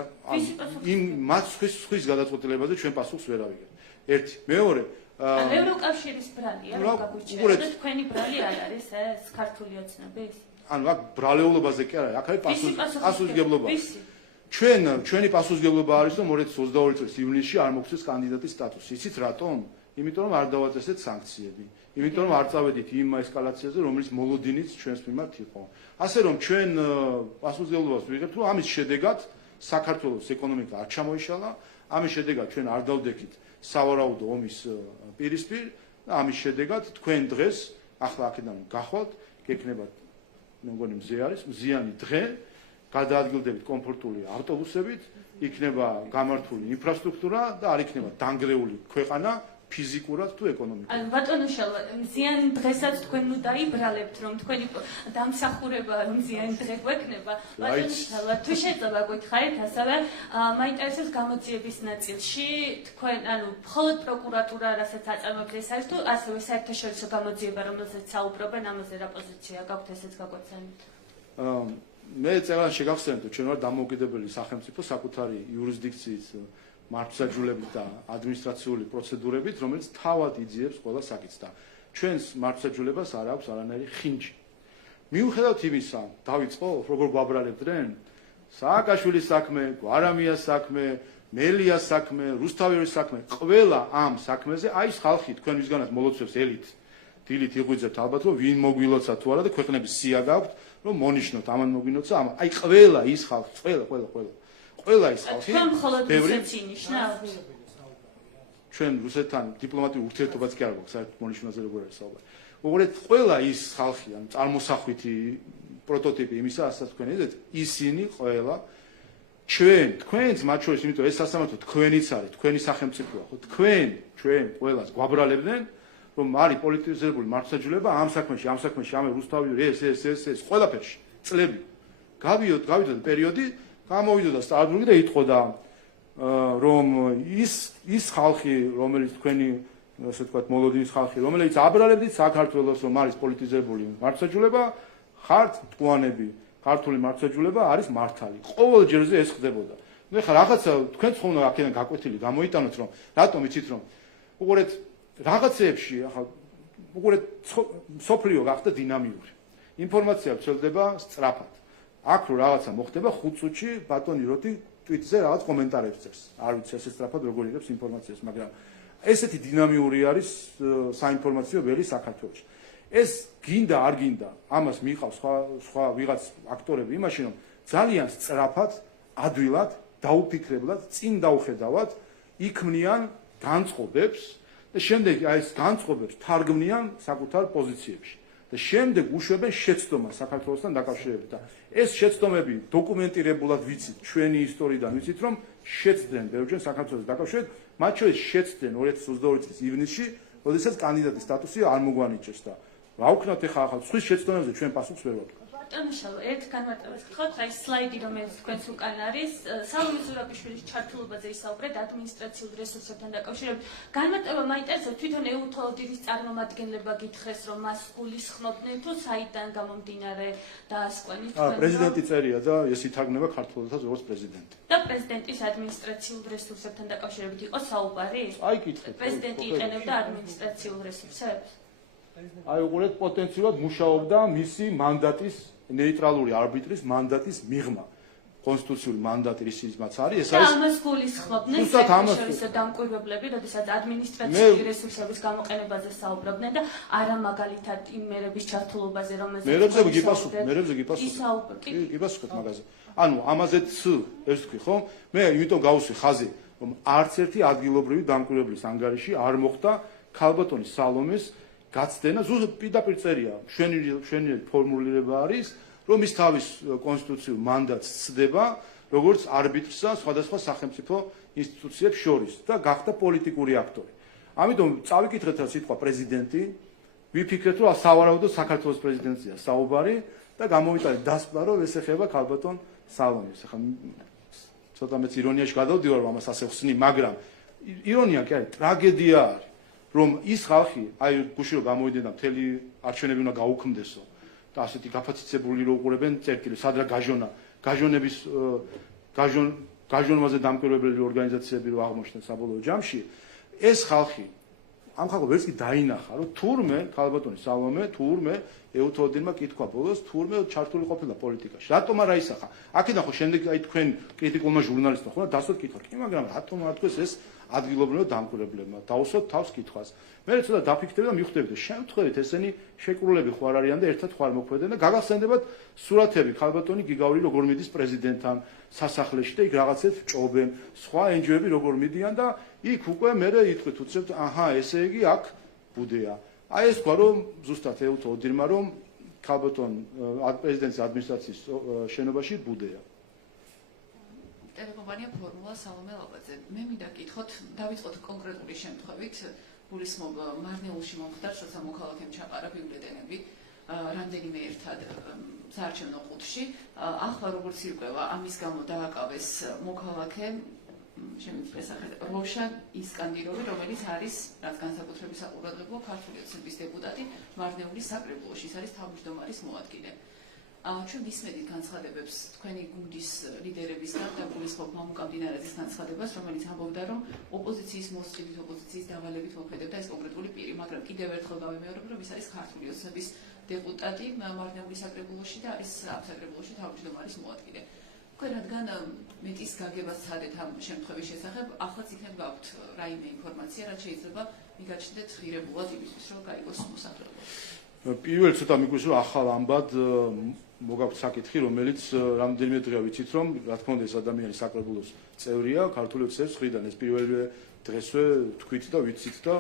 იმ მათ სხვის გადაწყვეტილებაზე ჩვენ პასუხს ვერ ავიღებთ. ერთი, მეორე ევროკავშირის ბრალია რომ გაგვიჩერეთ, თქვენი ბრალი არ არის ეს ქართული ოცნების? ანუ აქ ბრალეულობაზე კი არა, აქ არის პასუხისმგებლობა. ჩვენი პასუხისმგებლობა არის, რომ 2022 წლის ივნისში არ მოგვცეს კანდიდატის სტატუსი. იცით რატომ? იმიტომ რომ არ დავაწესეთ სანქციები. იმიტომ რომ არ წავედით იმ ესკალაციაზე, რომელიც მოლოდინიც ჩვენს მიმართ იყო. ასე რომ ჩვენ პასუხისმგებლობას ვიღებთ, რომ ამის შედეგად საქართველოს ეკონომიკა არ ჩამოიშალა, ამის შედეგად ჩვენ არ დავდექით სავარაუდო ომის პირისპირ და ამის შედეგად თქვენ დღეს ახლა აქედან გახვალთ, გეკნებათ მე მგონი მზე არის, მზიანი დღე, გადაადგილდებით კომფორტული ავტობუსებით, იქნება გამართული ინფრასტრუქტურა და არ იქნება დანგრეული ქვეყანა ფიზიკურად თუ ეკონომიკურად. ანუ ბატონო შალვა, მზიანი დღესაც თქვენ ნუ დაიბრალებთ, რომ თქვენი დამსახურება რომ მზიანი დღე გვექნება. ბატონო შალვა, თუ შეიძლება გითხარით, ასევე მაინტერესებს გამოძიების ნაწილში თქვენ, ანუ მხოლოდ პროკურატურა რასაც აწარმოებს ეს არის თუ ასევე საერთაშორისო გამოძიება, რომელზეც საუბრობენ, ამაზე რა პოზიცია გაქვთ, ესეც გაგვაცანით? მე წერან შეგახსენებთ, რომ ჩვენ ვარ დამოუკიდებელი სახელმწიფო საკუთარი იურისდიქციის მართლმსაჯულებით და ადმინისტრაციული პროცედურებით, რომელიც თავად იძიებს ყველა საკითხს და ჩვენს მართლმსაჯულებას არ აქვს არანაირი ხინჯი. მიუხედავად იმისა, დავიწყო, როგორ გვაბრალებდნენ, სააკაშვილის საქმე, გვარამიას საქმე, მელიას საქმე, რუსთაველის საქმე, ყველა ამ საქმეზე აი ეს ხალხი თქვენ ვისგანაც მოლოცვებს ელით, დილით იღვიძებთ ალბათ, რომ ვინ მოგვილოცა თუ არა და ქვეყნების სია გაქვთ, რომ მონიშნოთ ამან მოგვინოცა ამ. აი ყველა ის ხალხი, ყველა ის ხალხი. თქვენ მხოლოდ რუსეთს ინიშნავთ? ჩვენ რუსეთთან დიპლომატიურ ურთიერთობაც კი არ გვაქვს, საერთოდ მონიშნვაზე როგორ არის საუბარი. უყურეთ, ყველა ის ხალხი, ანუ წარმოსახვითი პროტოტიპი იმისა, რასაც თქვენ ედეთ, ისინი ყველა თქვენს მათ შორის, იმიტომ ეს სასამართლო თქვენიც არის, თქვენი სახელმწიფოა, ხო? ჩვენ ყველას გვაბრალებდნენ, რომ არის პოლიტიზებული მართლმსაჯულება ამ საქმეში, ამე რუსთავი ეს ყველაფერში წლები. გავიდოდა პერიოდი, გამოვიდოდა სტარბურგი და იტყოდა რომ ის ხალხი, რომელიც თქვენი ასე ვთქვათ, მოლოდინის ხალხი, რომელიც აბრალებდით საქართველოს, რომ არის პოლიტიზებული მართლმსაჯულება, ხართ მტყუანები, ქართული მართლმსაჯულება არის მართალი. ყოველ ჯერზე ეს ხდებოდა. ნუ ეხლა რაღაცა თქვენ თხოვნა აქედან გაკვეთილი გამოიტანოთ, რომ რატომ იცით რომ უყურეთ რაღაცეებში ახლა უყურეთ სოფლიო გახდა დინამიური. ინფორმაცია ვრცელდება სწრაფად. აქ რო რაღაცა მოხდება 5 წუთში ბატონი როთი ტვიტზე რაღაც კომენტარებს წერს. არ ვიცი ასე სწრაფად როგორ იღებს ინფორმაციას, მაგრამ ესეთი დინამიური არის საინფორმაციო ველი საქართველოში. ეს გინდა არ გინდა, ამას მიიღავს სხვა ვიღაც აქტორები იმაში, რომ ძალიან სწრაფად, ადვილად, დაუფიქრებლად, წინ დაუხედავად იქმნიან განწყობებს და შემდეგ აი ეს განწყობებს თარგმნიან საკუთარ პოზიციებში. და შემდეგ უშვებენ შეცდომას საქართველოსთან დაკავშირებით და ეს შეცდომები დოკუმენტირებულად ვიცით ჩვენი ისტორიიდან ვიცით რომ შეცდნენ ბევრჯერ საქართველოს დაკავშირებით მათ შორის შეცდნენ 2022 წლის ივნისში როდესაც კანდიდატის სტატუსი არ მოგვანიჭეს და რა ვქნათ ახლა სხვის შეცდომებზე ჩვენ პასუხს ვერ ვაქვს. ბატონო შალვა, ერთ განმარტებას გიხოთ, აი სლაიდი რომელიც თქვენს უკან არის, სალომე ზურაბიშვილის ჩართულობაზე ისაუბრეთ ადმინისტრაციულ რესურსებთან დაკავშირებით. განმარტება მაინტერესებს თვითონ ეუთოდინის წარმომადგენლება გითხრეს, რომ მას გულისხმობდნენ თუ საიდან გამომდინარე დაასკვენით თქვენ. პრეზიდენტი წერია და ეს ითარგმნება ქართულადაც როგორც პრეზიდენტი. და პრეზიდენტის ადმინისტრაციულ რესურსებთან დაკავშირებით იყო საუბარი? აი კითხეთ. პრეზიდენტი იყენებდა ადმინისტრაციულ რესურსებს? აი უყურეთ პოტენციურად მუშაობდა მისი მანდატის ნეიტრალური არბიტრის მანდატის მიღმა. კონსტიტუციური მანდატი ისიც არის, ეს და არის ამას გულისხმობდნენ ზუსტად ამას საერთაშორისო დამკვირვებლები, როდესაც ადმინისტრაციული რესურსების გამოყენებაზე საუბრობდნენ და არა მაგალითად იმ მერების ჩართულობაზე, რომელზეც მერებზე გიპასუხეთ ისაუბრეთ. მაგაზე. ანუ ამაზეც ეს თქვი, ხო? მე იმიტომ გავუსვი ხაზი, რომ არც ერთი ადგილობრივი დამკვირვებლის ანგარიში არ მოხდა ქალბატონის სალომეს გაცდენა, ზუსტად პირდაპირ წერია, შვენილი ფორმულირება არის, რომ ის თავის კონსტიტუციურ მანდატს ცდება, როგორც არბიტრსა სხვადასხვა სახელმწიფო ინსტიტუციებს შორის და გახდა პოლიტიკური აქტორი. ამიტომ წავიკითხეთ რა სიტყვა პრეზიდენტი, ვიფიქრეთ, რომ სავარაუდოდ საქართველოს პრეზიდენტია საუბარი და გამოვიტანეთ დასკვნა, რომ ეს ეხება ქალბატონ სალომეს. ახლა ცოტა მეც ირონიაში გადავდივარ, რომ ამას ასე ხსნი, მაგრამ ირონია კი არის, ტრაგედია არის, რომ ის ხალხი, აი გუში რომ გამოვიდნენ და მთელი არჩევნები უნდა გაუქმდესო. და ასეთი გაფაციცებული რო უყურებენ წერტილი, სადრა გაჟონების გაჟონმაზე დამკვირვებელი ორგანიზაციები რო აღმოჩნდნენ საბოლოო ჯამში, ეს ხალხი ამ ხალხს ვერც კი დაინახა, რომ თურმე ქალბატონი სალომე, თურმე ეუთოდინმა კითხვა ბოლოს, თურმე ჩართული ყოფილა პოლიტიკაში. რატომ არ აისახა? აქედან ხო შემდეგ აი თქვენ კრიტიკულმა ჟურნალისტმა ხო დასვოთ კითხვა, კი, მაგრამ რატომ არ თქვეს ეს ადგილობრივ დამკვირვებლებმა დაუსვათ თავს კითხვას. მე ცოტა დაფიქრდები და მიხვდები, შემთხვევით ესენი შეკრულები ხო არ არიან და ერთად ხო არ მოქმედებენ და გაგახსენდებათ სურათები ქალბატონი გიგაური როგორ მიდის პრეზიდენტთან სასახლეში და იქ რაღაცებს ჭობენ, სხვა NGO-ები როგორ მიდიან და იქ უკვე მე იტყვით უცებთ, აჰა, ესე იგი აქ ბუდეა. აი ეს თქვა რომ ზუსტად ეუთოდინმა რომ ქალბატონ პრეზიდენტის ადმინისტრაციის შენობაში ბუდეა. ტელეკომპანია ფორმულა სალომე ლაბაძე. მე მინდა გითხოთ, დავიწყოთ კონკრეტული შემთხვევით, გულისხმობ მარნეულში მომხდარ, როცა მოქალაქემ ჩაყარა ბიულეტენები, რამდენიმე ერთად საარჩევნო ყუთში. ახლა როგორც ირკვევა, ამის გამო დააკავეს მოქალაქე, შემიძლია როშან ისკანდიროვი, რომელიც არის, რაც განსაკუთრებით საყურადღებოა, ქართული ოცნების დეპუტატი მარნეულის საკრებულოში, ის არის თავმჯდომარის მოადგილე. ჩვენ ვისმენთ განცხადებებს თქვენი გუნდის ლიდერებისგან და გულისხმობ მამუკამდინარაძის განცხადებას, რომელიც ამბობდა, რომ ოპოზიციის მოსყიდით, ოპოზიციის დავალებით მოქმედებდა ეს კონკრეტული პირი, მაგრამ კიდევ ერთხელ გავიმეორებ, რომ ის არის ქართული ოცნების დეპუტატი მარნეულის საკრებულოში და არის ამ საკრებულოში თავმჯდომარის მოადგილე. უკვე რადგან მეტის გაგებას ცადეთ ამ შემთხვევის შესახებ, ახლაც იქნებ გაქვთ რაიმე ინფორმაცია, რაც შეიძლება მიგაჩნდეთ ღირებულად იმისთვის, რომ გაიგოს მოსახლეობა. პირველ ცოტა მიგვიშვი ახალ ამბად მოგაქვთ საკითხი, რომელიც რამდენიმე დღეა ვიცით, რომ რა თქმა უნდა ეს ადამიანი საკრებულოს წევრია, ქართული ოცნების მხრიდან ეს პირველივე დღესვე თქვით და ვიცით და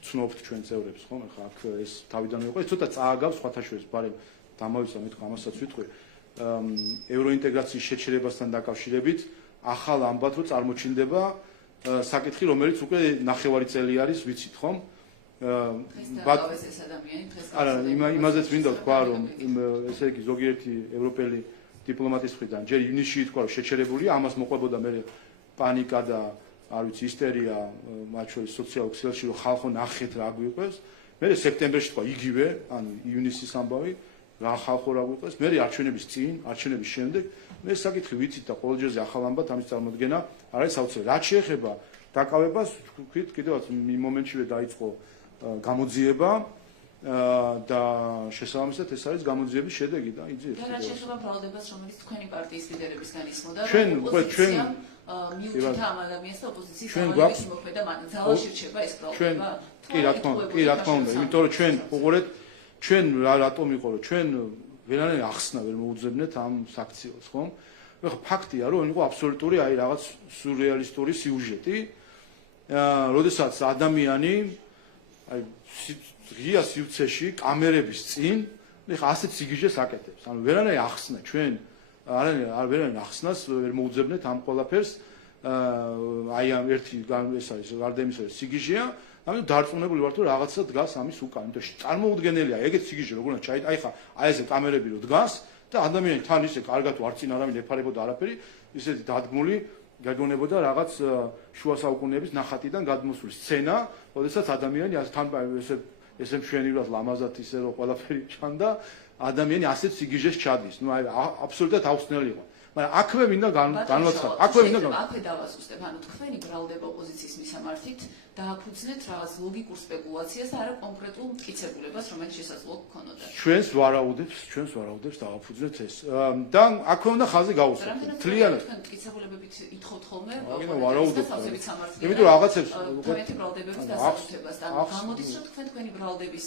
ვცნობთ ჩვენ წევრებს, ხო? ახლა აქ ეს თავიდან იყო, ეს ცოტა წააგავს სხვათა შორის, ბარემ დამავიცა მე თქვა ამასაც ვიტყვი. ევროინტეგრაციის შეჩერებასთან დაკავშირებით ახალ ამბად რო წარმოჩინდება საკითხი, რომელიც უკვე ნახევარი წელი არის, ვიცით, ხომ? არა, იმაზეც მინდა ვთქვა, რომ ესე იგი ზოგიერთი ევროპელი დიპლომატის მხრიდან ჯერ ივნისში ითქვა, რომ შეჩერებულია, ამას მოყვებოდა მე პანიკა და არ ვიცი, ისტერია, მათ შორის სოციალურ ქსელში, რომ ხალხო ნახეთ რა გვიყვეს. მე სექტემბერში თქვა იგივე, ანუ ივნისის ამბავი, რა ხალხო რა გვიყვეს. მე არჩევნების წინ, არჩევნების შემდეგ მე საკითხი ვიცით და ყოველჯერზე ახალ ამბად ამის წარმოდგენა არ არის საოცრად. რაც შეეხება დაკავებას, ვთქვით, კიდევაც იმ მომენტშივე დაიწყო გამოძიება და შესაბამისად ეს არის გამოძიების შედეგი და იძლიერთ. და რაც შეეხება ბრალდებას, რომელიც თქვენი პარტიის ლიდერებისგან ისმოდა, ჩვენ მიუძთა ამ ადამიანს და ოპოზიციის დავალების მოქმედა ძალაში რჩება ეს ბრალდება. კი, რა თქმა უნდა, იმიტომ რომ ჩვენ უყურეთ, ჩვენ რატომ იყო, რომ ჩვენ ვერანაირ ახსნა ვერ მოუძებნეთ ამ საქციელს, ხო? ეხლა ფაქტია, რომ იყო აბსოლუტური აი რაღაც სურეალისტური სიუჟეტი, როდესაც ადამიანი აი ღია სივრცეში კამერების წინ ეხლა ასეთ სიგიჟეს აკეთებს. ანუ ვერანაირ ახსნა ჩვენ ვერანაირ ახსნას ვერ მოუძებნეთ ამ ყველაფერს. აი ამ ერთი ეს არის გარდა იმისა, რომ სიგიჟეა, ამიტომ დარწმუნებული ვარ, რომ რაღაცა დგას ამის უკან. იმიტომ რომ წარმოუდგენელია ეგეთ სიგიჟე როგორ უნდა ჩაი, აი ხა აი ესე კამერები რო დგას და ადამიანი თან ისე კარგად თუ არ წინ არავინ ეფარებოდა არაფერი, ისეთი დადგმული გაგონებოდა რაღაც შუა საუკუნეების ნახატიდან გადმოსული სცენა, როდესაც ადამიანი თან ესე მშვენივრად ლამაზად ისე რომ ყველაფერი ჩანდა, ადამიანი ასეთ სიგიჟეს ჩადის. ნუ აი აბსოლუტურად აუხსნელი იყო. მაგრამ აქვე მინდა განვაცხადო. აქვე დავასუსტებ, ანუ თქვენი ბრალდება ოპოზიციის მისამართით დააფუძნეთ რაღაც ლოგიკურ სპეკულაციას და არა კონკრეტულ მტკიცებულებას, რომელიც შესაძლოა გქონოდა. ჩვენს ვარაუდებს დააფუძნეთ ეს. და აქვე უნდა ხაზი გაუსვათ. მთლიანად თქვენ მტკიცებულებებით ითხოვთ ხოლმე ვარაუდობთ. სამართლიან. იმიტომ რომ რაღაცებს თქვენი ბრალდების დასაკუთრებას და გამოდის რომ თქვენი ბრალდების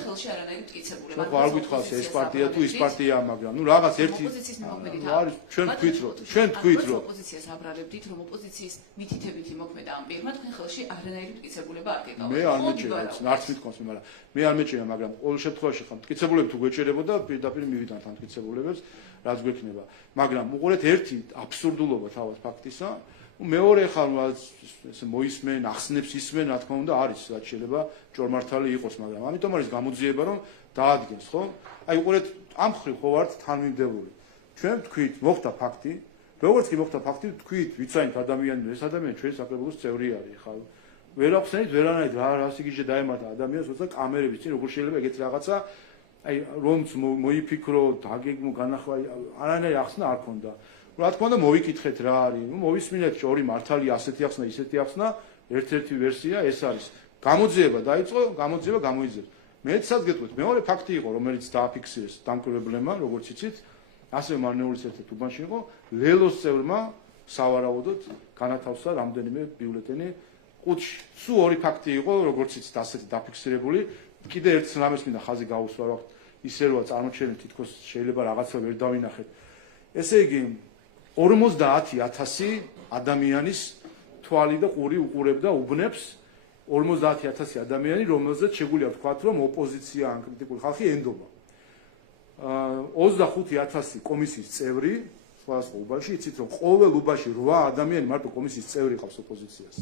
ხელში არანაირი მტკიცებულება. ხო არ გითხავს ეს პარტია თუ ის პარტია, მაგრამ ნუ რაღაც ერთი ოპოზიციის მიმოქმედით არის ჩვენ თქვით რომ ოპოზიციას აბრალებდით რომ ოპოზიციის მითითებითი მოქმედა ამ პირმა თქვენ ხელში არანაირი მტკიცებულება არ გეკავათ. მე არ მეჭირა, არც მithქონს მე, მაგრამ მე არ მეჭირა, მაგრამ ყოველ შემთხვევაში ხომ მტკიცებულები თუ გვეჭირებოდა, პირდაპირ მივიდანთ ამ მტკიცებულებებს, რაც გვექნება. მაგრამ უყურეთ ერთი აბსურდულობა თავად ფაქტისა, მეორე ხალხი ესე მოისმენ, ახსნებს ისმენ, რა თქმა უნდა, არის რაც შეიძლება ჭორმართალი იყოს, მაგრამ ამიტომ არის გამოძიება, რომ დაადგენს, ხო? აი უყურეთ, ამ ხრი ხო ვართ თანმიმდევრული. ჩვენ თქვით, მოხდა ფაქტი, როგორც კი მოხდა ფაქტი, თქვით, ვიცაინთ ადამიანი, ეს ადამიანი ჩვენ საკრებულოს წევრი არის, ხა. ვერ ახსენით ვერანაირ რა სიგიჟე დაემატა ადამიანს, როცა კამერების წინ როგორ შეიძლება ეგეთ რაღაცა, აი რომც მოიფიქრო, დაგეგმო, განახვა, არანაირი ახსნა არ ქონდა. რა თქმა უნდა, მოვიკითხეთ რა არის. ნუ მოვისმინეთ ორი მართალი ასეთი ახსნა, ისეთი ახსნა, ერთ-ერთი ვერსია ეს არის. გამოძიება დაიწყო, გამოძიება გამოიძიეს. მეცაც გეტყვით, მეორე ფაქტი იყო, რომელიც დააფიქსირეს დამკვირვებლებმა, როგორც იცით, ასევე მარნეულის ერთ-ერთ უბანში იყო, ლელოს წევრმა სავარაუდოდ განათავსა რამდენიმე ბიულეტენი ყუთში. სულ ორი ფაქტი იყო, როგორც იცით, ასეთი დაფიქსირებული. კიდე ერთ რამეს მინდა ხაზი გაუსვა, რა ისე როა წარმოჩენილ თითქოს შეიძლება რაღაცა ვერ დავინახეთ. ესე იგი 50,000 ადამიანის თვალი და ყური უყურებდა უბნებს 50,000 ადამიანი, რომელზეც შეგვიძლია ვთქვათ, რომ ოპოზიცია ან კრიტიკული ხალხი ენდობა. 25,000 კომისიის წევრი, სხვადასხვა უბანში, იცით რომ ყოველ უბანში 8 ადამიანი მარტო კომისიის წევრი ყავს ოპოზიციას.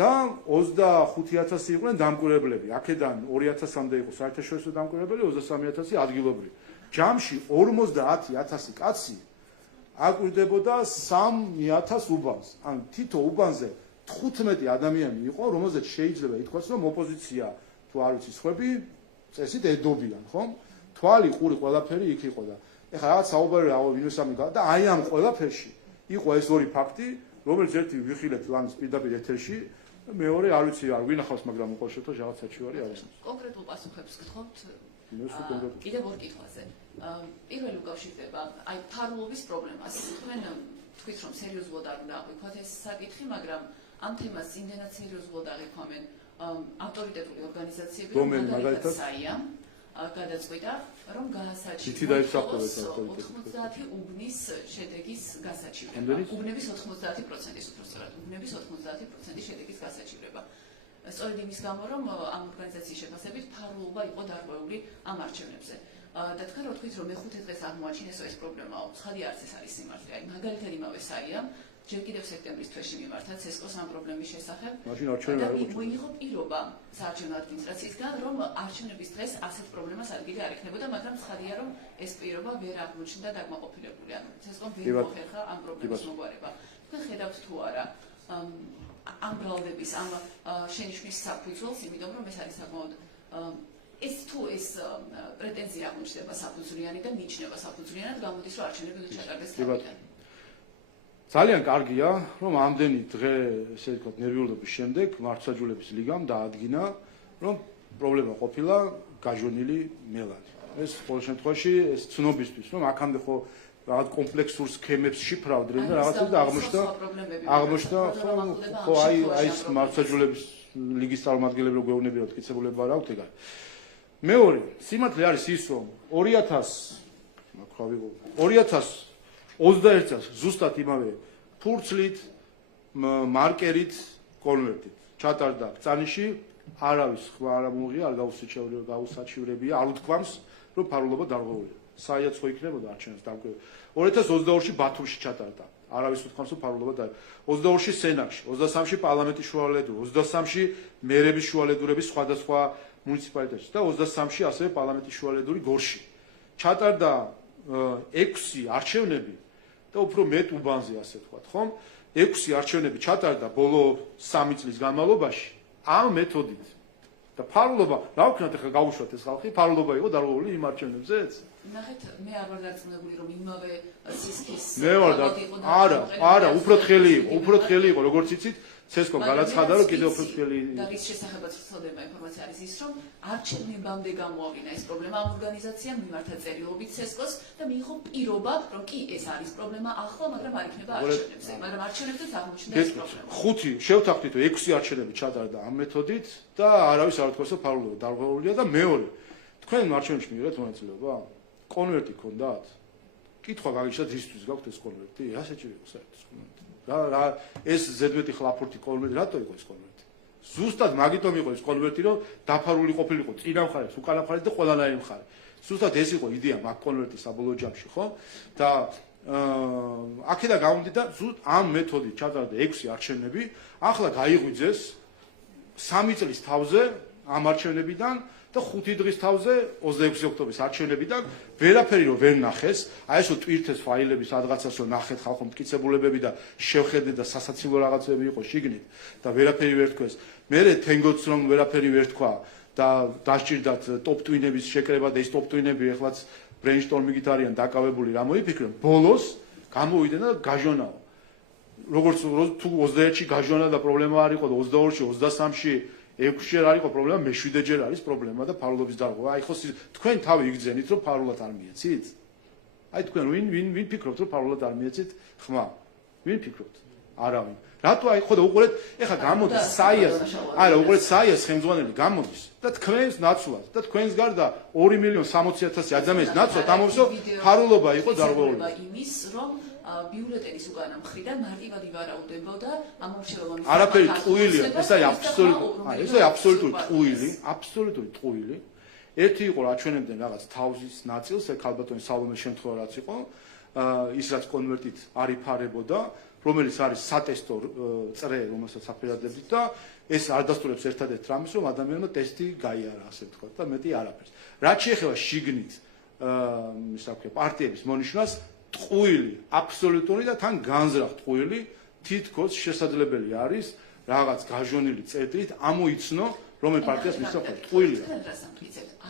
და 25,000 იყვნენ დამკვირვებლები. აქედან 2,000-მდე იყო საერთაშორისო დამკვირვებელი, 23,000 ადგილობრივი. ჯამში 50,000 კაცი აკვირდებოდა 3,000 უბანს. ან თითო უბანზე 15 ადამიანი იყო, რომელზეც შეიძლება ითქვას, რომ ოპოზიცია თუ არ ვიცი სხვები წესით ედობიან, ხომ? თვალი, ყური, ყველაფერი იქ იყო და ეხლა რაღაც საუბარი რა ვინმესამი გადა და აი ამ ყველაფერში იყო ეს ორი ფაქტი, რომელიც ერთი ვიხილეთ ლამის პირდაპირ ეთერში, მეორე არ ვიცი არ ვინახავს, მაგრამ უყურე შეთო რაღაც საჩივარი არის. კონკრეტულ პასუხებს გთხოვთ? მე სულ კონკრეტულ. კიდევ ორ კითხვაზე. პირველი უკავშირდება აი ფარულობის პრობლემას. თქვენ თქვით რომ სერიოზულად არ უნდა აღვიქვათ ეს საკითხი, მაგრამ ამ თემას იმდენად სერიოზულად აღიქვამენ ავტორიტეტული ორგანიზაციები, მაგალითად საიამ გადაწყვიტა, რომ გაასაჩივრა 90 უბნის შედეგის გასაჩივრება. უბნების 90% უпростоრად, უბნების 90% შედეგის გასაჩივრება. სწორედ იმის გამო, რომ ამ ორგანიზაციის შეფასებით ფარულობა იყო დარღვეული ამ არჩევნებზე. და თქვენ რო თქვით, რომ მეხუთე დღეს აღმოაჩინეს ეს პრობლემაო, ცხადი არც ეს არის სიმართლე. აი მაგალითად იმავე საიამ ჯერ კიდევ სექტემბრის თვეში მიმართა ცესკოს ამ პრობლემის შესახებ. და მოიღო პირობა საარჩევნო ადმინისტრაციისგან, რომ არჩევნების დღეს ასეთ პრობლემას ადგილი არ ექნებოდა, მაგრამ ცხადია, რომ ეს პირობა ვერ აღმოჩნდა დაკმაყოფილებული. ანუ ცესკომ ვერ მოხერხა ამ პრობლემის მოგვარება. თქვენ ხედავთ თუ არა ამ ბრალდების, ამ შენიშვნის საფუძველს, იმიტომ რომ ეს არის საკმაოდ ეს თუ ეს პრეტენზია აღმოჩნდება საფუძვლიანი და მიიჩნევა საფუძვლიანად, გამოდის რომ არჩევნები უნდა ჩატარდეს თავიდან. ძალიან კარგია, რომ ამდენი დღე, ესე ვთქვათ, ნერვიულობის შემდეგ მართლმსაჯულების ლიგამ დაადგინა, რომ პრობლემა ყოფილა გაჟონილი მელანი. ეს ყოველ შემთხვევაში ეს ცნობისთვის, რომ აქამდე ხო რაღაც კომპლექსურ სქემებს შიფრავდნენ და რაღაცა და აღმოჩნდა, ხო აი ეს მართლმსაჯულების ლიგის წარმომადგენლები რო გვეუბნებიან, მტკიცებულება არ აქვთ ეგ არის. მეორე, სიმართლე არის ის, რომ 2021 წელს ზუსტად იმავე ფურცლით, მარკერით, კონვერტით ჩატარდა ბრძანიში, არავის სხვა არ მოუღია, არ გაუსაჩივრებია, არ უთქვამს, რომ ფარულობა დარღვეულია. საიაც ხო იქნებოდა არჩევნებს დამკვირვებელი. 2022-ში ბათუმში ჩატარდა. არავის უთქვამს, რომ ფარულობა და 22-ში სენაკში, 23-ში პარლამენტის შუალედური, 23-ში მერების შუალედურების სხვადასხვა მუნიციპალიტეტში და 23-ში ასევე პარლამენტის შუალედური გორში. ჩატარდა 6 არჩევნები და უფრო მეტ უბანზე, ასე ვთქვათ, ხომ? 6 არჩევნები ჩატარდა ბოლო 3 წლის განმავლობაში ამ მეთოდით. და ფარულობა, რა ვქნათ ახლა გავუშვათ ეს ხალხი, ფარულობა იყო დარღვეული იმ არჩევნებზეც? ნახეთ, მე არ ვარ დარწმუნებული, რომ იმავე სისქის მე ვარ არა, უფრო თხელი იყო, როგორც იცით, CESCOM განაცხადა, რომ კიდევ უფრო თხელი და რის შესახებაც ვრცელდება ინფორმაცია არის ის, რომ არჩევნებამდე გამოავლინა ეს პრობლემა ამ ორგანიზაციამ მიმართა წერილობით CESCOM-ს და მიიღო პირობა, რომ კი ეს არის პრობლემა ახლა, მაგრამ არ იქნება არჩევნებზე, მაგრამ არჩევნებზეც აღმოჩნდა ეს პრობლემა. 5 შევთანხმდით, რომ 6 არჩევნები ჩატარდა ამ მეთოდით და არავის არ უთქვას, რომ ფარულობა დარღვეულია და მეორე, თქვენ არჩევნებში მიიღეთ მონაწილეობა? კონვერტი გქონდათ? კითხვა გაგიშათ, რისთვის გაქვთ ეს კონვერტი? რა შეჭირება საერთოდ ეს კონვერტი? რა ეს ზედმეტი ხლაფურთი კონვერტი რატო იყო ეს კონვერტი? ზუსტად მაგიტომ იყო ეს კონვერტი, რომ დაფარული ყოფილიყო წინა მხარეს, უკანა მხარეს და ყველანაირი მხარე. ზუსტად ეს იყო იდეა მაგ კონვერტის საბოლოო ჯამში, ხო? და აქედან გამომდინარე, ზუსტ ამ მეთოდით ჩატარდა 6 არჩევნები, ახლა გაიღვიძეს 3 წლის თავზე ამ არჩევნებიდან და 5 დღის თავზე 26 ოქტომბრის არჩევნებიდან ვერაფერი რომ ვერ ნახეს, აი ესო ტვირთეს ფაილები სადღაცას რომ ნახეთ ხალხო მტკიცებულებები და შევხედეთ და სასაცილო რაღაცები იყო შიგნით და ვერაფერი ვერ თქვეს. მერე თენგოც რომ ვერაფერი ვერ თქვა და დასჭირდათ ტოპ ტვინების შეკრება და ის ტოპ ტვინები ეხლაც ბრეინშტორმინგით არიან დაკავებული, რა მოიფიქრონ, ბოლოს გამოვიდნენ და გაჟონაო. როგორც თუ 21-ში გაჟონა და პრობლემა არ იყო და 22-ში, 23-ში 6-ჯერ არ იყო პრობლემა, მე-7-ჯერ არის პრობლემა და ფარულობის დარღვევა. აი ხო თქვენ თავი იგძენით, რომ ფარულად არ მიეცით? აი თქვენ ვინ ფიქრობთ, რომ ფარულად არ მიეცით? ხმა. ვინ ფიქრობთ? არავინ. რატო აი ხო და უყურეთ, ეხლა გამოდის საიას, არა, უყურეთ საიას ხელმძღვანელი გამოდის და თქვენს ნაცვლად და თქვენს გარდა 2,60,000 ადამიანის ნაცვლად ამბობს, რომ ფარულობა იყო დარღვეული. იმის, რომ ბიულეტენის უკანა მხრიდან მარტივად ივარაუდებოდა ამ მორჩეულობის. არაფერი ტყუილია, ეს არის აბსოლუტური ტყუილი. ერთი იყო რაჩვენებდნენ რაღაც თავის ნაწილს, ეგ ალბათ სალომეს შემთხვევა რაც იყო, ის რაც კონვერტით არ იფარებოდა, რომელიც არის სატესტო წრე, რომელსაც აფერადებდით და ეს არ დასტურებს ერთადერთ რამეს, რომ ადამიანმა ტესტი გაიარა, ასე ვთქვათ, და მეტი არაფერს. რაც შეეხება შიგნით პარტიების მონიშნვას, ტყუილი, აბსოლუტური და თან განზრახ ტყუილი, თითქოს შესაძლებელი არის რაღაც გაჟონილი წერტილით ამოიცნო, რომელ პარტიას მისცა ტყუილია.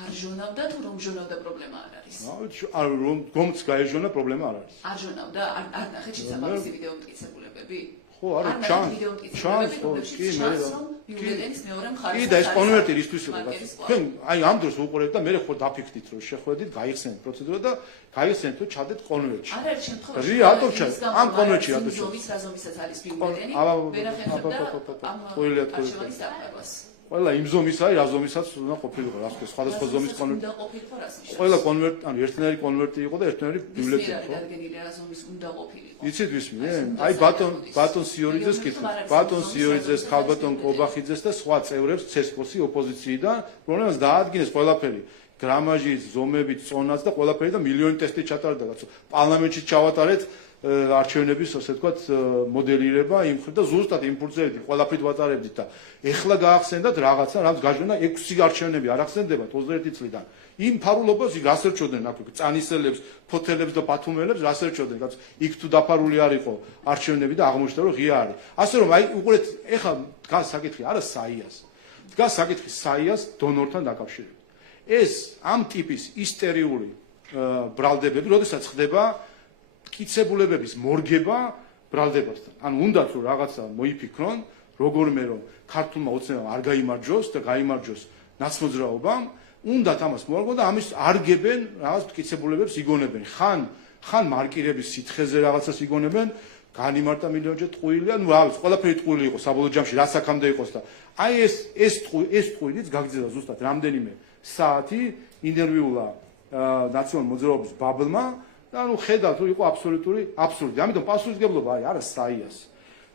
არ ჟონავდა თუ რომ ჟონავდა პრობლემა არ არის. რომ რომც გაეჟონა პრობლემა არ არის. არ ჟონავდა, არ ნახეთ შესაბამისი ვიდეო მტკიცებულებები. ხო, არა, ჩანს, კი, მე ბიულეტენის მეორე მხარეს. კი და ეს კონვერტი რისთვის იყო? თქვენ აი ამ დროს უყურებთ და მე ხო დაფიქრდით, რომ შეხვედით, გაიხსენეთ პროცედურა და გაიხსენეთ, რომ ჩადეთ კონვერტში. არ არის შემთხვევაში. რატო ჩადეთ? ამ კონვერტში რატო ჩადეთ? ზომის რაზომისაც არის ბიულეტენი, ვერახერხებდა ამ არჩევანის დაფარვას. ყველა იმ ზომის არის, რა ზომისაც უნდა ყოფილიყო, რა თქვა, სხვადასხვა ზომის კონვერტი. უნდა ყოფილიყო რას ნიშნავს? ყველა კონვერტი, ანუ ერთნაირი კონვერტი იყო და ერთნაირი ბიულეტენი იყო. დადგენილი რა ზომის უნდა ყოფილიყო. იცით ვისმენ? აი ბატონ სიორიძეს კითხეთ. ბატონ სიორიძეს, ქალბატონ კობახიძეს და სხვა წევრებს CESCOM-ი ოპოზიციიდან, რომელსაც დაადგინეს ყველაფერი. გრამაჟის, ზომებით, წონაც და ყველაფერი და მილიონი ტესტი ჩატარდა, კაცო. პარლამენტში ჩავატარეთ არჩევნების, ასე ვთქვათ, მოდელირება იმ ხრი და ზუსტად იმ ფურცებით ყველაფრით ვატარებდით და ეხლა გაახსენდათ რაღაცა, რაც გაჟონა 6 არჩევნები არ ახსენდებათ 21 წლიდან. იმ ფარულობას რას ერჩოდნენ აქ წანისელებს, ფოთელებს და ბათუმელებს რას ერჩოდნენ, კაცო. იქ თუ დაფარული არ იყო არჩევნები და აღმოჩნდა რომ ღია არის. ასე რომ აი უყურეთ, ეხლა დგას საკითხი არა საიას. დგას საკითხი საიას დონორთან დაკავშირებით. ეს ამ ტიპის ისტერიული ბრალდებები, როდესაც ხდება კიცებულებების მორგება ბრალდებასთან. ანუ უნდათ რომ რაღაცა მოიფიქრონ, როგორმე რომ ქართულმა ოცნებამ არ გაიმარჯოს და გაიმარჯოს ნაცმოძრაობამ, უნდათ ამას მოარგონ და ამის არგებენ რაღაც კიცებულებებს იგონებენ. ხან მარკირების სითხეზე რაღაცას იგონებენ, განიმარტა მილიონჯერ ტყუილი, ანუ რა ვიცი, ყველაფერი ტყუილი იყო საბოლოო ჯამში, რაც აქამდე იყოს და აი ეს ტყუილიც გაგრძელდა ზუსტად რამდენიმე საათი ინტერვიულა ნაციონალურ მოძრაობის ბაბლმა და ანუ ხედავთ რომ იყო აბსოლუტური აბსურდი. ამიტომ პასუხისგებლობა აი არა საიას.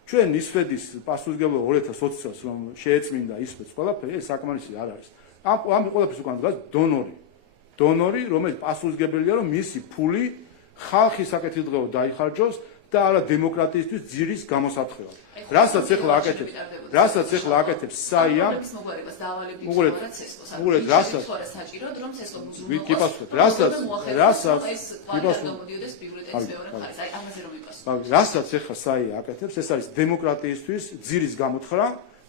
ჩვენ ისვედის პასუხისგებლობა 2020 წელს რომ შეეწმინდა ისვედს ყველაფერი, ეს საკმარისი არ არის. ამ ყველაფერს უკან დგას დონორი, რომელიც პასუხისგებელია რომ მისი ფული ხალხის საკეთილდღეო დაიხარჯოს და არა დემოკრატიისთვის ძირის გამოსათხრელად. რასაც ეხლა აკეთებს საია. უყურეთ, რასაც საჭიროდ რომ CESCOM გიპასუხეთ, რასაც რასაც ეხლა საია აკეთებს, ეს არის დემოკრატიისთვის ძირის გამოთხრა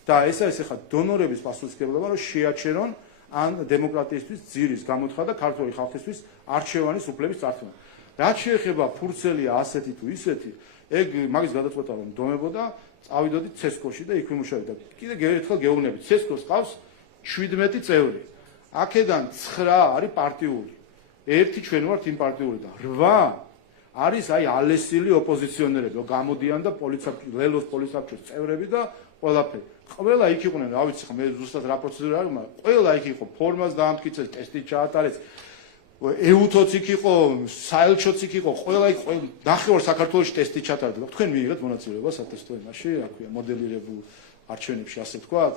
და ეს არის ეხლა დონორების პასუხისმგებლობა, რომ შეაჩერონ ან დემოკრატიისთვის ძირის გამოთხა და ქართული ხალხისთვის არჩევანის უფლების წარდგენა. რაც შეეხება ფურცელია ასეთი თუ ისეთი, ეგ მაგის გადაწყვეტა რომ დომებოდა, წავიდოდით ცესკოში და იქ ვიმუშავებდა. კიდე ერთხელ გეუბნებით, ცესკოს ყავს 17 წევრი. აქედან 9 არის პარტიული. ერთი ჩვენ ვართ იმ პარტიული და 8 არის აი ალესილი ოპოზიციონერები, გამოდიან და ლელოს პოლიცსაბჭოს წევრები და ყველაფერი. ყველა იქ იყვნენ, რა ვიცი, მე ზუსტად რა პროცედურა არის, მაგრამ ყველა იქ იყო, ფორმას დაამტკიცეს, ტესტი ჩაატარეს. ეუთოც იქ იყო, საელჩოც იქ იყო, ყველა იქ ნახევარ საქართველოში ტესტი ჩატარდა. თქვენ მიიღეთ მონაწილეობა სატესტო იმაში, რა ქვია, მოდელირებულ არჩევნებში, ასე ვთქვათ.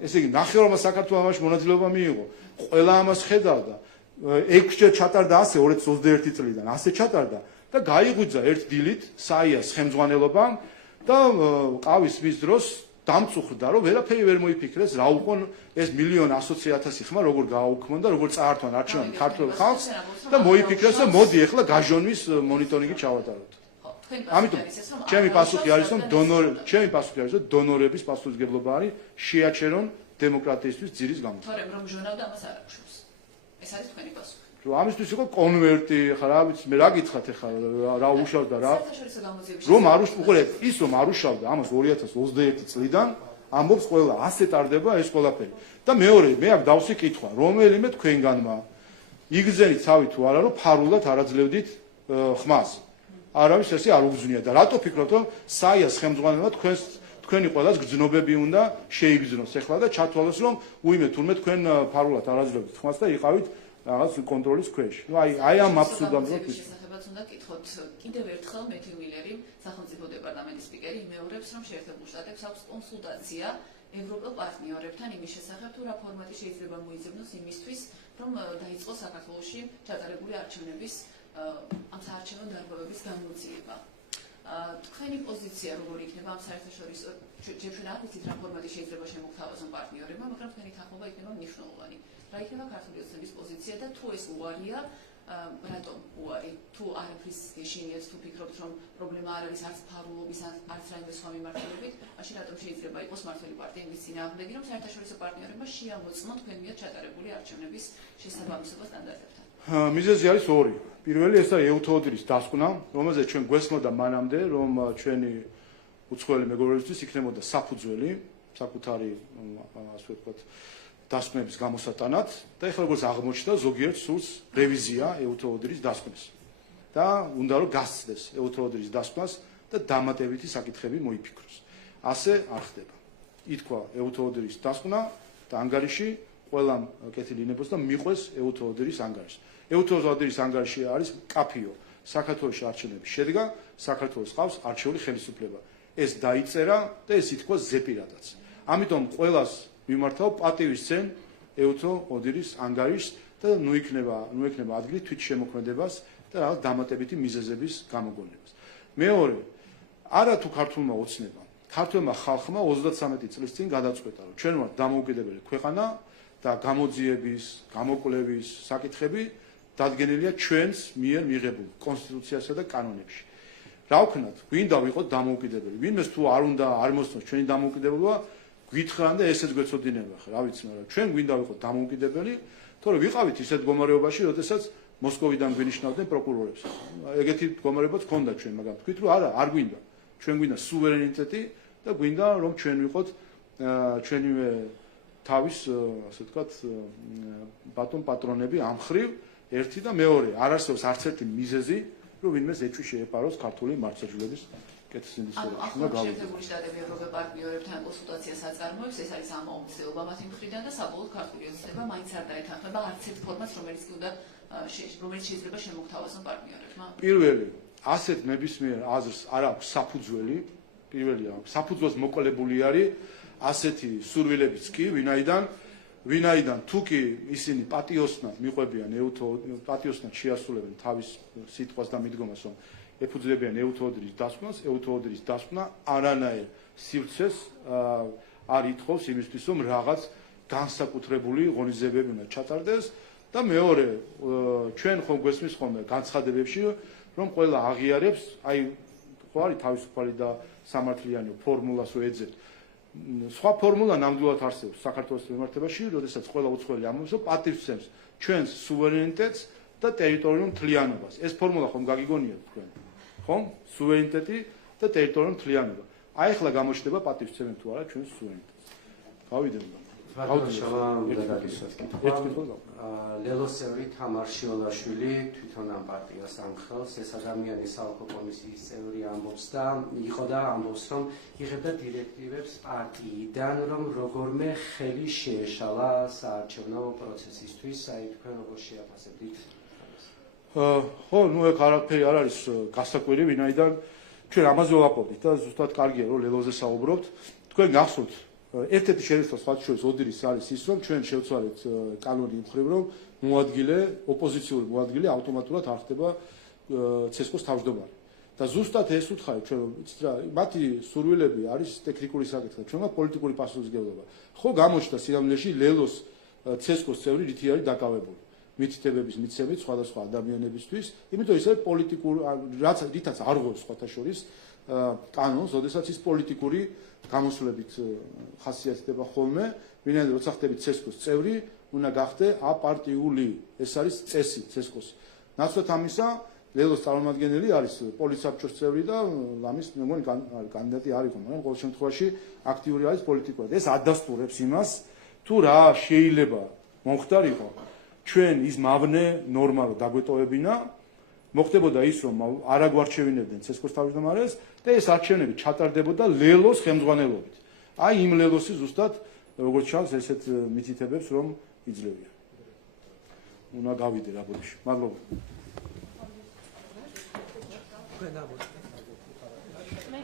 ესე იგი, ნახევარმა საქართველოს ამაში მონაწილეობა მიიღო. ყველა ამას ხედავდა. 6-ჯერ ჩატარდა ასე 2021 წლიდან, ასე ჩატარდა და გაიღვიძა ერთ დილით საიას ხელმძღვანელობამ და ყავის მის დროს დამწუხრდა, რომ ვერაფერი ვერ მოიფიქრეს, რა უყონ ეს 1,100,000 ხმა როგორ გააუქმონ და როგორ წაართვან არჩევანი ქართულ ხალხს და მოიფიქრეს, რომ მოდი ახლა გაჟონვის მონიტორინგი ჩავატაროთ. ამიტომ ჩემი პასუხი არის, რომ დონორების პასუხისმგებლობა არის შეაჩერონ დემოკრატიისთვის ძირის გამოთქმა. თორემ რომ ჟონავდა ამას არ აღშვებს. ეს არის თქვენი პასუხი. რომ ამისთვის იყო კონვერტი, ხა რა ვიცი, მე რა გითხრათ ახლა, რა უშავდა რა. რომ არ უშავდა, ის რომ არ უშავდა ამას 2021 წლიდან, ამბობს ყველა, ასე ტარდება ეს ყველაფერი. და მეორე, მე აქ დავსი კითხვა, რომელიმე თქვენგანმა იგრძენით თავი თუ არა, რომ ფარულად არაძლევდით ხმას. არავის ესე არ უგზნია და რატო ფიქრობთ, რომ საიას ხელმძღვანელმა თქვენი ყველას გრძნობები უნდა შეიგრძნოს ახლა და ჩათვალოს, რომ უიმე თურმე თქვენ ფარულად არაძლევდით ხმას და იყავით რაღაც კონტროლის ქვეშ. ნუ აი ამ აბსურდამდე შესახებაც უნდა გითხოთ. კიდევ ერთხელ მეთიუ ვილერი, სახელმწიფო დეპარტამენტის სპიკერი, იმეორებს, რომ შეერთებულ შტატებს აქვს კონსულტაცია ევროპელ პარტნიორებთან იმის შესახებ, თუ რა ფორმატი შეიძლება მოიძებნოს იმისთვის, რომ დაიწყოს საქართველოში ჩატარებული არჩევნების ამ საარჩევნო დარღვევების გამოძიება. თქვენი პოზიცია როგორი იქნება ამ საერთაშორისო ჩვენ არ ვიცით რა ფორმატი შეიძლება შემოგთავაზონ პარტნიორებმა, მაგრამ თქვენი თანხმობა იქნება მნიშვნელოვანი. რა იქნება ქართული ოცნების პოზიცია და თუ ეს უარია, რატომ უარი? თუ არაფრის შეინიათ, თუ ფიქრობთ, რომ პრობლემა არ არის არც ფარულობის, არც რაიმე სხვა მიმართულებით, მაშინ რატომ შეიძლება იყოს მართველი პარტია იმის წინააღმდეგი, რომ საერთაშორისო პარტნიორებმა შეამოწმონ თქვენ მიერ ჩატარებული არჩევნების შესაბამისობა სტანდარტებთან? მიზეზი არის ორი. პირველი ეს არის ეუთოოდირის დასკვნა, რომელზეც ჩვენ გვესმოდა მანამდე, რომ ჩვენი უცხოელი მეგობრებისთვის იქნებოდა საფუძველი, საკუთარი ასე ვთქვათ, დასკვნების გამოსატანად და ეხლა როგორც აღმოჩნდა, ზოგიერთ სურს რევიზია ეუთოოდირის დასკვნის. და უნდა რომ გასცდეს ეუთოოდირის დასკვნას და დამატებითი საკითხები მოიფიქროს. ასე არ ხდება. ითქვა ეუთოოდირის დასკვნა და ანგარიში ყველამ კეთილი ინებოს და მიყვეს ეუთოოდირის ანგარიშს. ეუთოოდირის ანგარიში არის კაფიო. საქართველოს არჩევნები შედგა, საქართველოს ყავს არჩეული ხელისუფლება. ეს დაიწერა და ეს ითქვა ზეპირადაც. ამიტომ ყველას მიმართავ პატივისცემ ეუთოოდირის ანგარიშს და ნუ იქნება ადგილი თვითშემოქმედებას და რაღაც დამატებითი მიზეზების გამოგონებას. მეორე, არა თუ ქართულმა ოცნებამ, ქართულმა ხალხმა 33 წლის წინ გადაწყვეტა, რომ ჩვენ ვართ დამოუკიდებელი ქვეყანა და გამოძიების, გამოკვლევის საკითხები დადგენილია ჩვენს მიერ მიღებულ კონსტიტუციასა და კანონებში. რა ვქნათ, გვინდა ვიყოთ დამოუკიდებელი. ვინმეს თუ არ უნდა არ მოსწონს ჩვენი დამოუკიდებლობა, გითხრან და ესეც გვეცოდინება ხა, რა ვიცი, მაგრამ ჩვენ გვინდა ვიყოთ დამოუკიდებელი, თორე ვიყავით ისეთ მდგომარეობაში, როდესაც მოსკოვიდან გვინიშნავდნენ პროკურორებს. ეგეთი მდგომარეობაც ჰქონდა ჩვენ, მაგრამ თქვით რომ არა, არ გვინდა. ჩვენ გვინდა სუვერენიტეტი და გვინდა რომ ჩვენ ვიყოთ ჩვენივე თავის, ასე ვთქვათ, ბატონ პატრონები ამ ხრივ, ერთი და მეორე, არ არსებობს არც ერთი მიზეზი, რომ ვინმეს ეჭვი შეეპაროს ქართული მართლმსაჯულების კეთილსინდისურა. შეერთებული შტატები ევროპელ პარტნიორებთან კონსულტაციას აწარმოებს, ეს არის ამაუცილებლობა მათი მხრიდან და საბოლოოდ ქართული ოცნება მაინც არ დაეთანხმება არც ერთ ფორმას, რომელიც შეიძლება შემოგთავაზონ პარტნიორებმა. პირველი, ასეთ ნებისმიერ აზრს არ აქვს საფუძველი, პირველია, საფუძველს მოკლებული არის ასეთი სურვილებიც კი, ვინაიდან თუ კი ისინი პატიოსნად მიყვებიან პატიოსნად შეასრულებენ თავის სიტყვას და მიდგომას, რომ ეფუძნებიან ეუთოოდირის დასკვნას, ეუთოოდირის დასკვნა არანაირ სივრცეს არ ითხოვს იმისთვის, რომ რაღაც განსაკუთრებული ღონისძიებები უნდა ჩატარდეს და მეორე, ჩვენ ხომ გვესმის ხოლმე განცხადებებში, რომ ყველა აღიარებს, აი ხო არის თავისუფალი და სამართლიანი ფორმულას ვეძებთ. სხვა ფორმულა ნამდვილად არსებობს საქართველოს მიმართებაში, როდესაც ყველა უცხოელი ამბობს, რომ პატივცემს ჩვენს სუვერენიტეტს და ტერიტორიულ მთლიანობას. ეს ფორმულა ხომ გაგიგონიათ თქვენ? ხომ? სუვერენიტეტი და ტერიტორიული მთლიანობა. აი ახლა გამოჩნდება პატივცემენ თუ არა ჩვენს სუვერენიტეტს. გავიდეთ. ლელოს წევრი თამარ შიოლაშვილი თვითონ ამ პარტიას ამხელს, ეს ადამიანი საოლქო კომისიის წევრი ამბობს და იყო და ამბობს, რომ იღებდა დირექტივებს პარტიიდან, რომ როგორმე ხელი შეეშალა საარჩევნო პროცესისთვის, აი თქვენ როგორ შეაფასებთ? ხო, ნუ ეგ არაფერი არ არის გასაკვირი, ვინაიდან ჩვენ ამაზე ვლაპარაკობთ და ზუსტად კარგია რომ ლელოზე საუბრობთ. თქვენ გახსოვთ ერთ-ერთი შეცდომა სხვა შორის ოდირის არის ის, რომ ჩვენ შევცვალეთ კანონი იმ მხრივ, რომ მოადგილე, ოპოზიციური მოადგილე ავტომატურად არ ხდება ცესკოს თავმჯდომარე. და ზუსტად ეს უთხარი ჩვენ რომ იცით რა, მათი სურვილები არის ტექნიკური საკითხი, ჩვენმა პოლიტიკური პასუხისმგებლობა. ხო გამოჩნდა სინამდვილეში ლელოს ცესკოს წევრი რითი არის დაკავებული. მითითებების მიცემით სხვადასხვა ადამიანებისთვის, იმიტომ ის არის პოლიტიკური, რაც რითაც არ ღვევს სხვათა შორის კანონს, როდესაც ის პოლიტიკური გამოსვლებით ხასიათდება ხოლმე, ვინაიდან როცა ხდებით ცესკოს წევრი, უნდა გახდე აპარტიული, ეს არის წესი ცესკოს. ნაცვლად ამისა, ლელოს წარმომადგენელი არის პოლიცსაბჭოს წევრი და ამის მე მგონი კანდიდატი არ იყო, მაგრამ ყოველ შემთხვევაში აქტიური არის პოლიტიკურად. ეს ადასტურებს იმას, თუ რა შეიძლება მომხდარიყო ჩვენ ის მავნე ნორმა რომ დაგვეტოვებინა, მოხდებოდა ის რომ არ აგვარჩევინებდნენ ცესკოს თავმჯდომარეს და ეს არჩევნები ჩატარდებოდა ლელოს ხელმძღვანელობით. აი იმ ლელოსი ზუსტად როგორც ჩანს ესეთ მითითებებს რომ იძლევია. უნდა გავიდე რა ბოდიში. მადლობა. მე